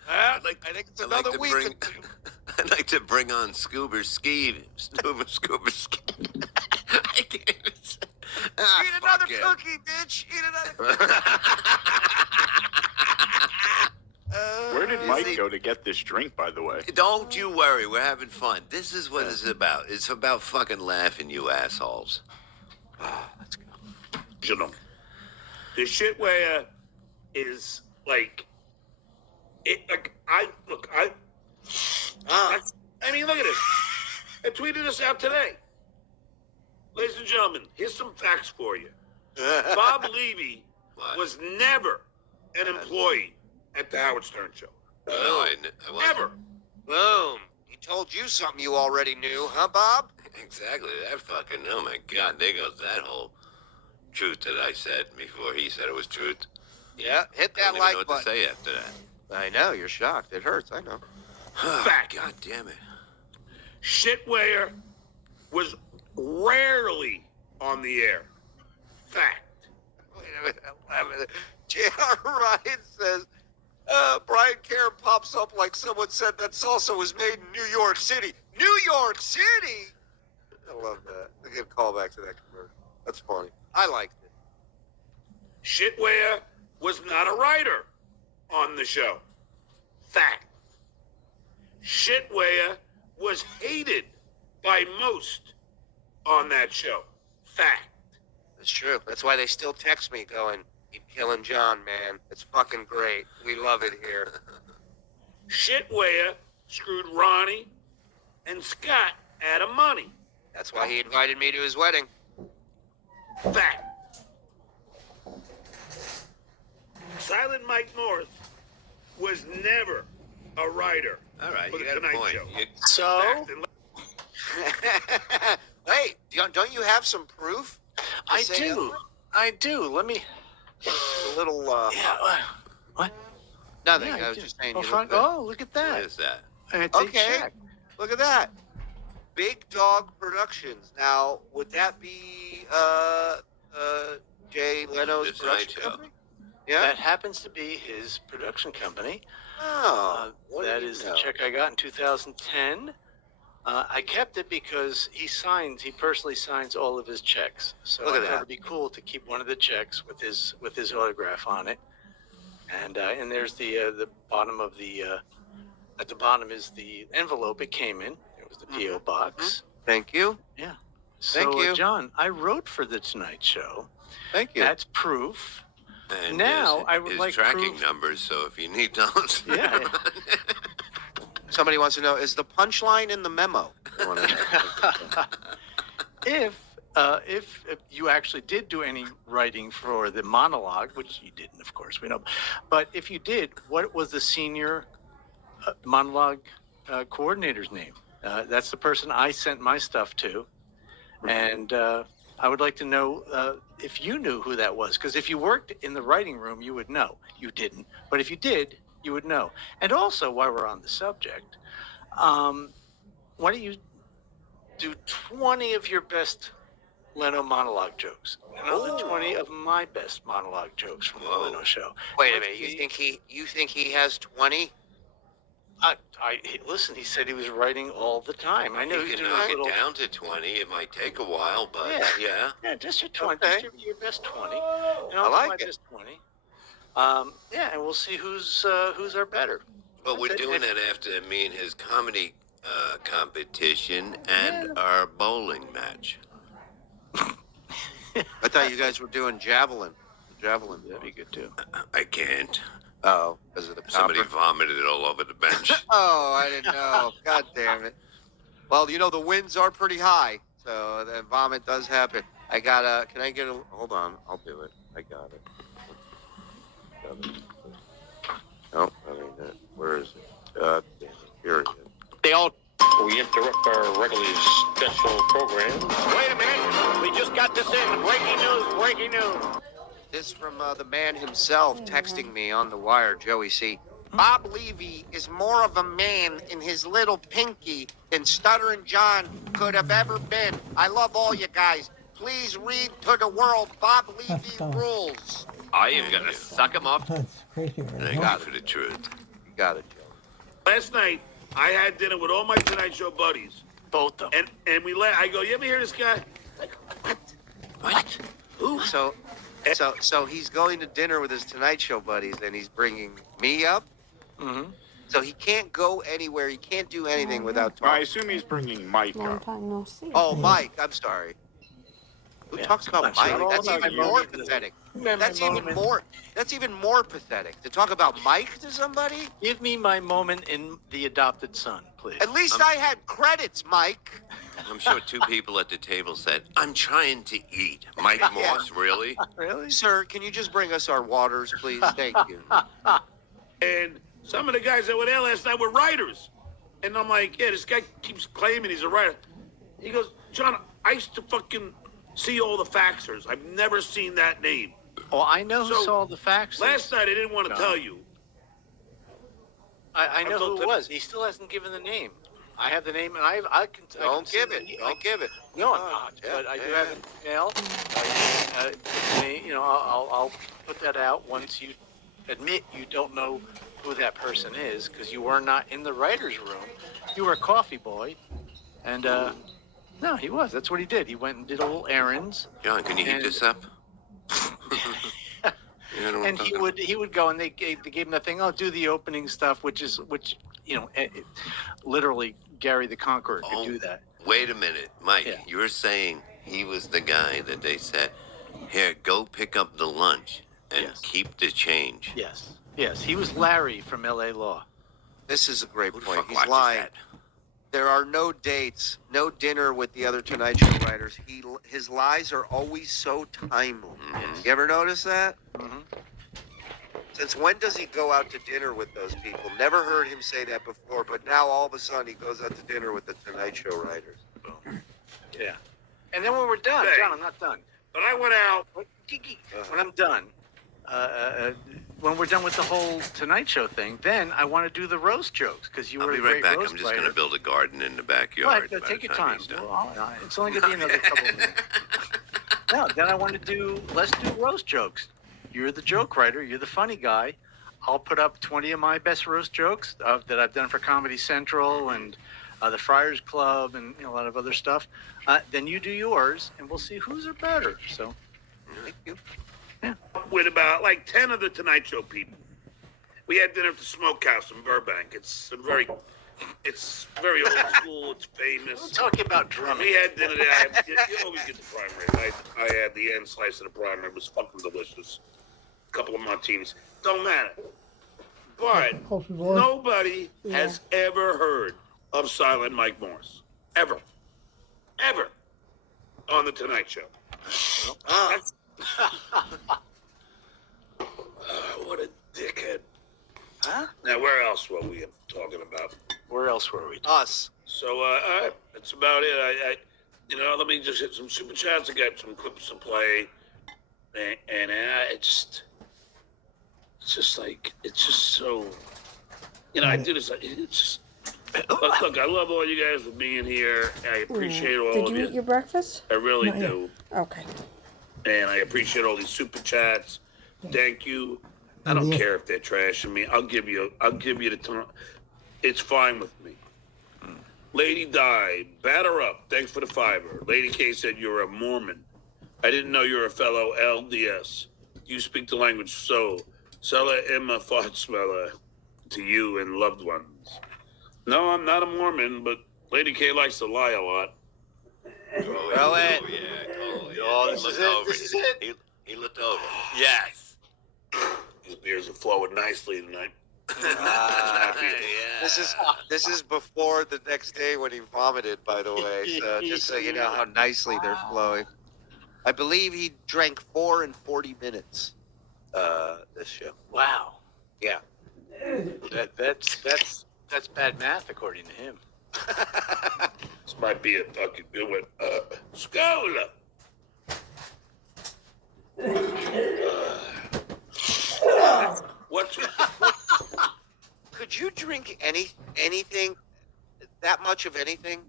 I think it's another week. I'd like to bring on Scuba Ski. Scuba Ski. I can't even say. Eat another cookie, bitch. Eat another cookie. Where did Mike go to get this drink, by the way? Don't you worry. We're having fun. This is what it's about. It's about fucking laughing, you assholes. Let's go. You know, the Shitwayer is like, I mean, look at this. I tweeted this out today. Ladies and gentlemen, here's some facts for you. Bob Levy was never an employee at the Howard Stern Show. Never. Boom. He told you something you already knew, huh, Bob? Exactly. That fucking, oh my God, there goes that whole truth that I said before he said it was truth. Yeah, hit that I don't even like know what button. to say after that. I know, you're shocked. It hurts, I know. Fact. God damn it. Shitwayer was rarely on the air. Fact. Wait a minute. J.R. Ryan says, Brian Caron pops up like someone said that salsa was made in New York City. New York City? I love that. I get a call back to that commercial. That's funny. I liked it. Shitwayer was not a writer on the show. Fact. Shitwayer was hated by most on that show. Fact. That's true. That's why they still text me going, "Keep killing John, man. It's fucking great. We love it here." Shitwayer screwed Ronnie and Scott out of money. That's why he invited me to his wedding. Fact. Silent Mike North was never a writer. All right, for you the got a Tonight point. Show. So, Fact. Hey, don't you have some proof? I do. Let me. A little, Yeah. What? nothing. Yeah, I was just saying. Oh, You Frank, look good. oh, look at that. What is that? It's a Okay. check. Look at that. Big Dog Productions. Now, would that be Jay Leno's This Tonight production Show. company? Yeah. That happens to be his production company. Oh, what That did is you the know? check I got in 2010. I kept it because he personally signs all of his checks. So Look at I thought that. it'd be cool to keep one of the checks with his autograph on it. And there's the bottom of the at the bottom is the envelope it came in. It was the PO box. Thank you. Yeah. So, Thank you. John, I wrote for the Tonight Show. Thank you. That's proof. And Now, his, I would his like tracking proof. numbers, so if you need those. Yeah. Somebody wants to know, is the punchline in the memo? If you actually did do any writing for the monologue, which you didn't, of course, we know, but if you did, what was the senior monologue coordinator's name? That's the person I sent my stuff to, and I would like to know if you knew who that was, because if you worked in the writing room, you would know. You didn't, but if you did, you would know. And also, while we're on the subject, why don't you do 20 of your best Leno monologue jokes, and another 20 of my best monologue jokes from the Leno show. Wait a minute. You think he has 20? Listen. He said he was writing all the time. I know You he's can doing knock a little. it down to 20. It might take a while, but Yeah. Yeah, just your 20. Okay. Just your best 20. And I I'll do like my it. best 20. Yeah, and we'll see who's our better. But we're That's it. doing that after me and his comedy competition and our bowling match. I thought you guys were doing javelin. Javelin. That'd be good too. I can't. Oh, because of the Somebody copper? vomited it all over the bench. Oh, I didn't know. God damn it. Well, the winds are pretty high, so the vomit does happen. I got can I get a, hold on, I'll do it. I got it. No, I mean, where is it? Damn it. Here it is. They all. We interrupt our regularly scheduled program. Wait a minute. We just got this in. Breaking news, breaking news. This from the man himself texting me on the wire, Joey C. Bob Levy is more of a man in his little pinky than Stuttering John could have ever been. I love all you guys. Please read to the world Bob Levy rules. I am going to suck him off. That's crazy. Thank you for the truth. You got it, Joe. Last night, I had dinner with all my Tonight Show buddies. Both of them. And we I go, you ever hear this guy? Like, what? What? Who? So he's going to dinner with his Tonight Show buddies, and he's bringing me up. Mm-hmm. So he can't go anywhere. He can't do anything without talking. I assume he's bringing Mike Long up. time no see. Oh, Mike. I'm sorry. Who talks about Mike? all That's about even you. more pathetic. That's even more pathetic. To talk about Mike to somebody? Give me my moment in The Adopted Son, please. At least I had credits, Mike. I'm sure two people at the table said, I'm trying to eat. Mike Morse, really? Really? Sir, can you just bring us our waters, please? Thank you. And some of the guys that were there last night were writers. And I'm like, yeah, this guy keeps claiming he's a writer. He goes, John, I used to fucking see all the faxers. I've never seen that name. Oh, I know who saw the faxes. Last night, I didn't want to tell you. I know who it was. He still hasn't given the name. I have the name, and I can. Don't give it. Don't give it. No, I'm not. But I do have an email. I'll put that out once you admit you don't know who that person is, because you were not in the writer's room. You were a coffee boy, and no, he was. That's what he did. He went and did little errands. John, can you heat this up? And he would go, and they gave him the thing. Oh, do the opening stuff, which literally Gary the Conqueror could do that. Wait a minute, Mike. Yeah. You're saying he was the guy that they said, here, go pick up the lunch and keep the change. Yes, he was Larry from L.A. Law. This is a great point. He's lying. That? There are no dates, no dinner with the other Tonight Show writers. His lies are always so timely. Mm-hmm. You ever notice that? Mm-hmm. Since when does he go out to dinner with those people? Never heard him say that before, but now all of a sudden he goes out to dinner with the Tonight Show writers. Yeah. And then when we're done, John, I'm not done. But I went out. When I'm done, when we're done with the whole Tonight Show thing, then I want to do the roast jokes, because you were a great roast writer. I'll be right back. I'm just going to build a garden in the backyard. Right, take your time. It's only going to be another couple of minutes. No, then I want to let's do roast jokes. You're the joke writer. You're the funny guy. I'll put up 20 of my best roast jokes that I've done for Comedy Central and the Friars Club and a lot of other stuff. Then you do yours, and we'll see whose are better. So, thank you. Yeah. With about like 10 of the Tonight Show people. We had dinner at the Smokehouse in Burbank. It's very old school. It's famous. We're talking about drumming. We had dinner there. You always get the prime rib. I had the end slice of the prime rib. It was fucking delicious. A couple of martinis. Don't matter. But nobody has ever heard of Silent Mike Morse. Ever. Ever. On the Tonight Show. What a dickhead. Huh? Now, where else were we talking about? Where else were we? Us. So, that's about it. Let me just hit some super chats. I got some clips to play. And it's just so, I do this. It's just, look, I love all you guys for being here. I appreciate all of you. Did you eat your breakfast? I really do. Okay. And I appreciate all these super chats. Thank you. I don't care if they're trashing me. I'll give you the time. It's fine with me. Lady Di, batter up. Thanks for the $5. Lady K said you're a Mormon. I didn't know you're a fellow LDS. You speak the language so. Sella Emma fart smeller to you and loved ones. No, I'm not a Mormon, but Lady K likes to lie a lot. Totally. Oh, this is it. He looked over. Yes. These beers are flowing nicely tonight. This is before the next day when he vomited, by the way. So just so you know how nicely they're flowing. I believe he drank 4 in 40 minutes. This show. Wow. Yeah. That's bad math according to him. This might be a fucking good one. Scola! What's Could you drink anything, that much of anything?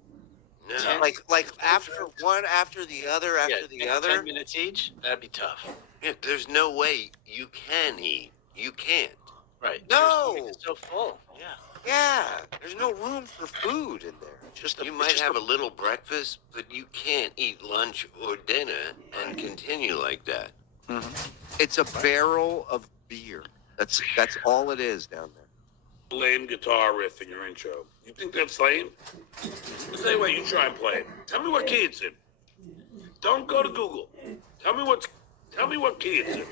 No. Like after one, after the other, after the other? 10 minutes each? That'd be tough. Yeah, there's no way you can eat. You can't. Right. No. It's so full. Yeah. Yeah. There's no room for food in there. You might have a little breakfast, but you can't eat lunch or dinner and continue like that. Mm-hmm. It's a barrel of beer. That's all it is down there. lame guitar riff in your intro? You think that's lame? I'll tell you what, you try and play it. Tell me what key it's in. Don't go to Google. Tell me what key it's in.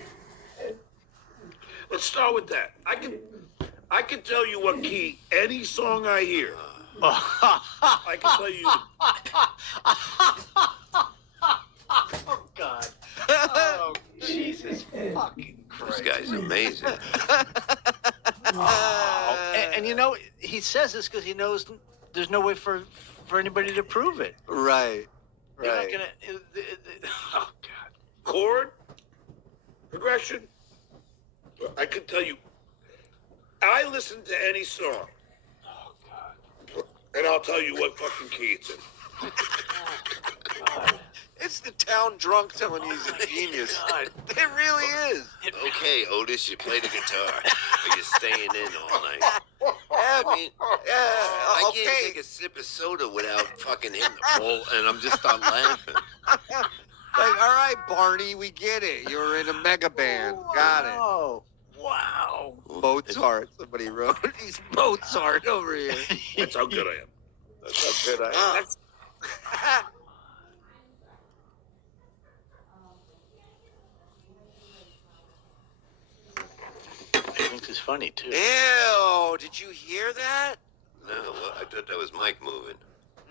Let's start with that. I can tell you what key any song I hear. I can tell you. Oh God. Oh Jesus fucking Christ. This guy's amazing. And you know, he says this because he knows there's no way for anybody to prove it. Right. You're not Right. gonna. Oh God. Chord, progression. I can tell you. I listen to any song. Oh God. And I'll tell you what fucking key it's in. It's the town drunk telling you he's a genius. It really is. Okay, Otis, you play the guitar. Or you're staying in all night. I mean, I can't take a sip of soda without fucking hitting the bowl, and I'm just start laughing. Like, all right, Barney, we get it. You're in a mega band. Got it. Oh, wow. Mozart. Somebody wrote. He's Mozart over here. That's how good I am. That's how good I am. Drinks is funny too. Ew! Did you hear that? No, I thought that was Mike moving.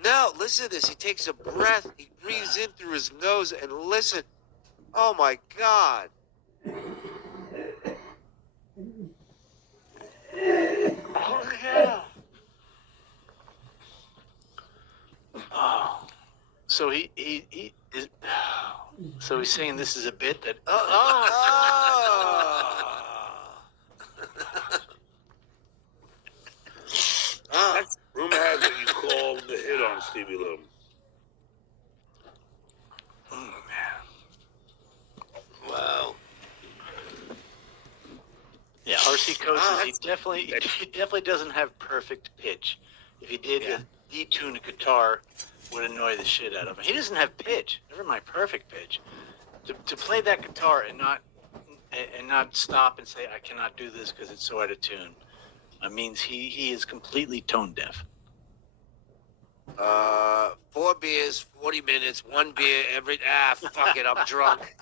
No, listen to this. He takes a breath. He breathes in through his nose and listen. Oh my God. Oh yeah. Oh. So he is. So he's saying this is a bit that. Rumor has it you called the hit on Stevie Lou. Oh man. Wow. Yeah, RC Coach says he definitely doesn't have perfect pitch. If he did, detune a guitar would annoy the shit out of him. He doesn't have pitch. Never mind perfect pitch. To play that guitar and not stop and say I cannot do this because it's so out of tune, means he is completely tone deaf. 4 beers, 40 minutes, 1 beer every. Fuck it, I'm drunk.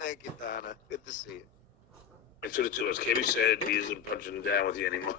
Thank you, Donna. Good to see you. Answer the two. As KB said, he isn't punching down with you anymore.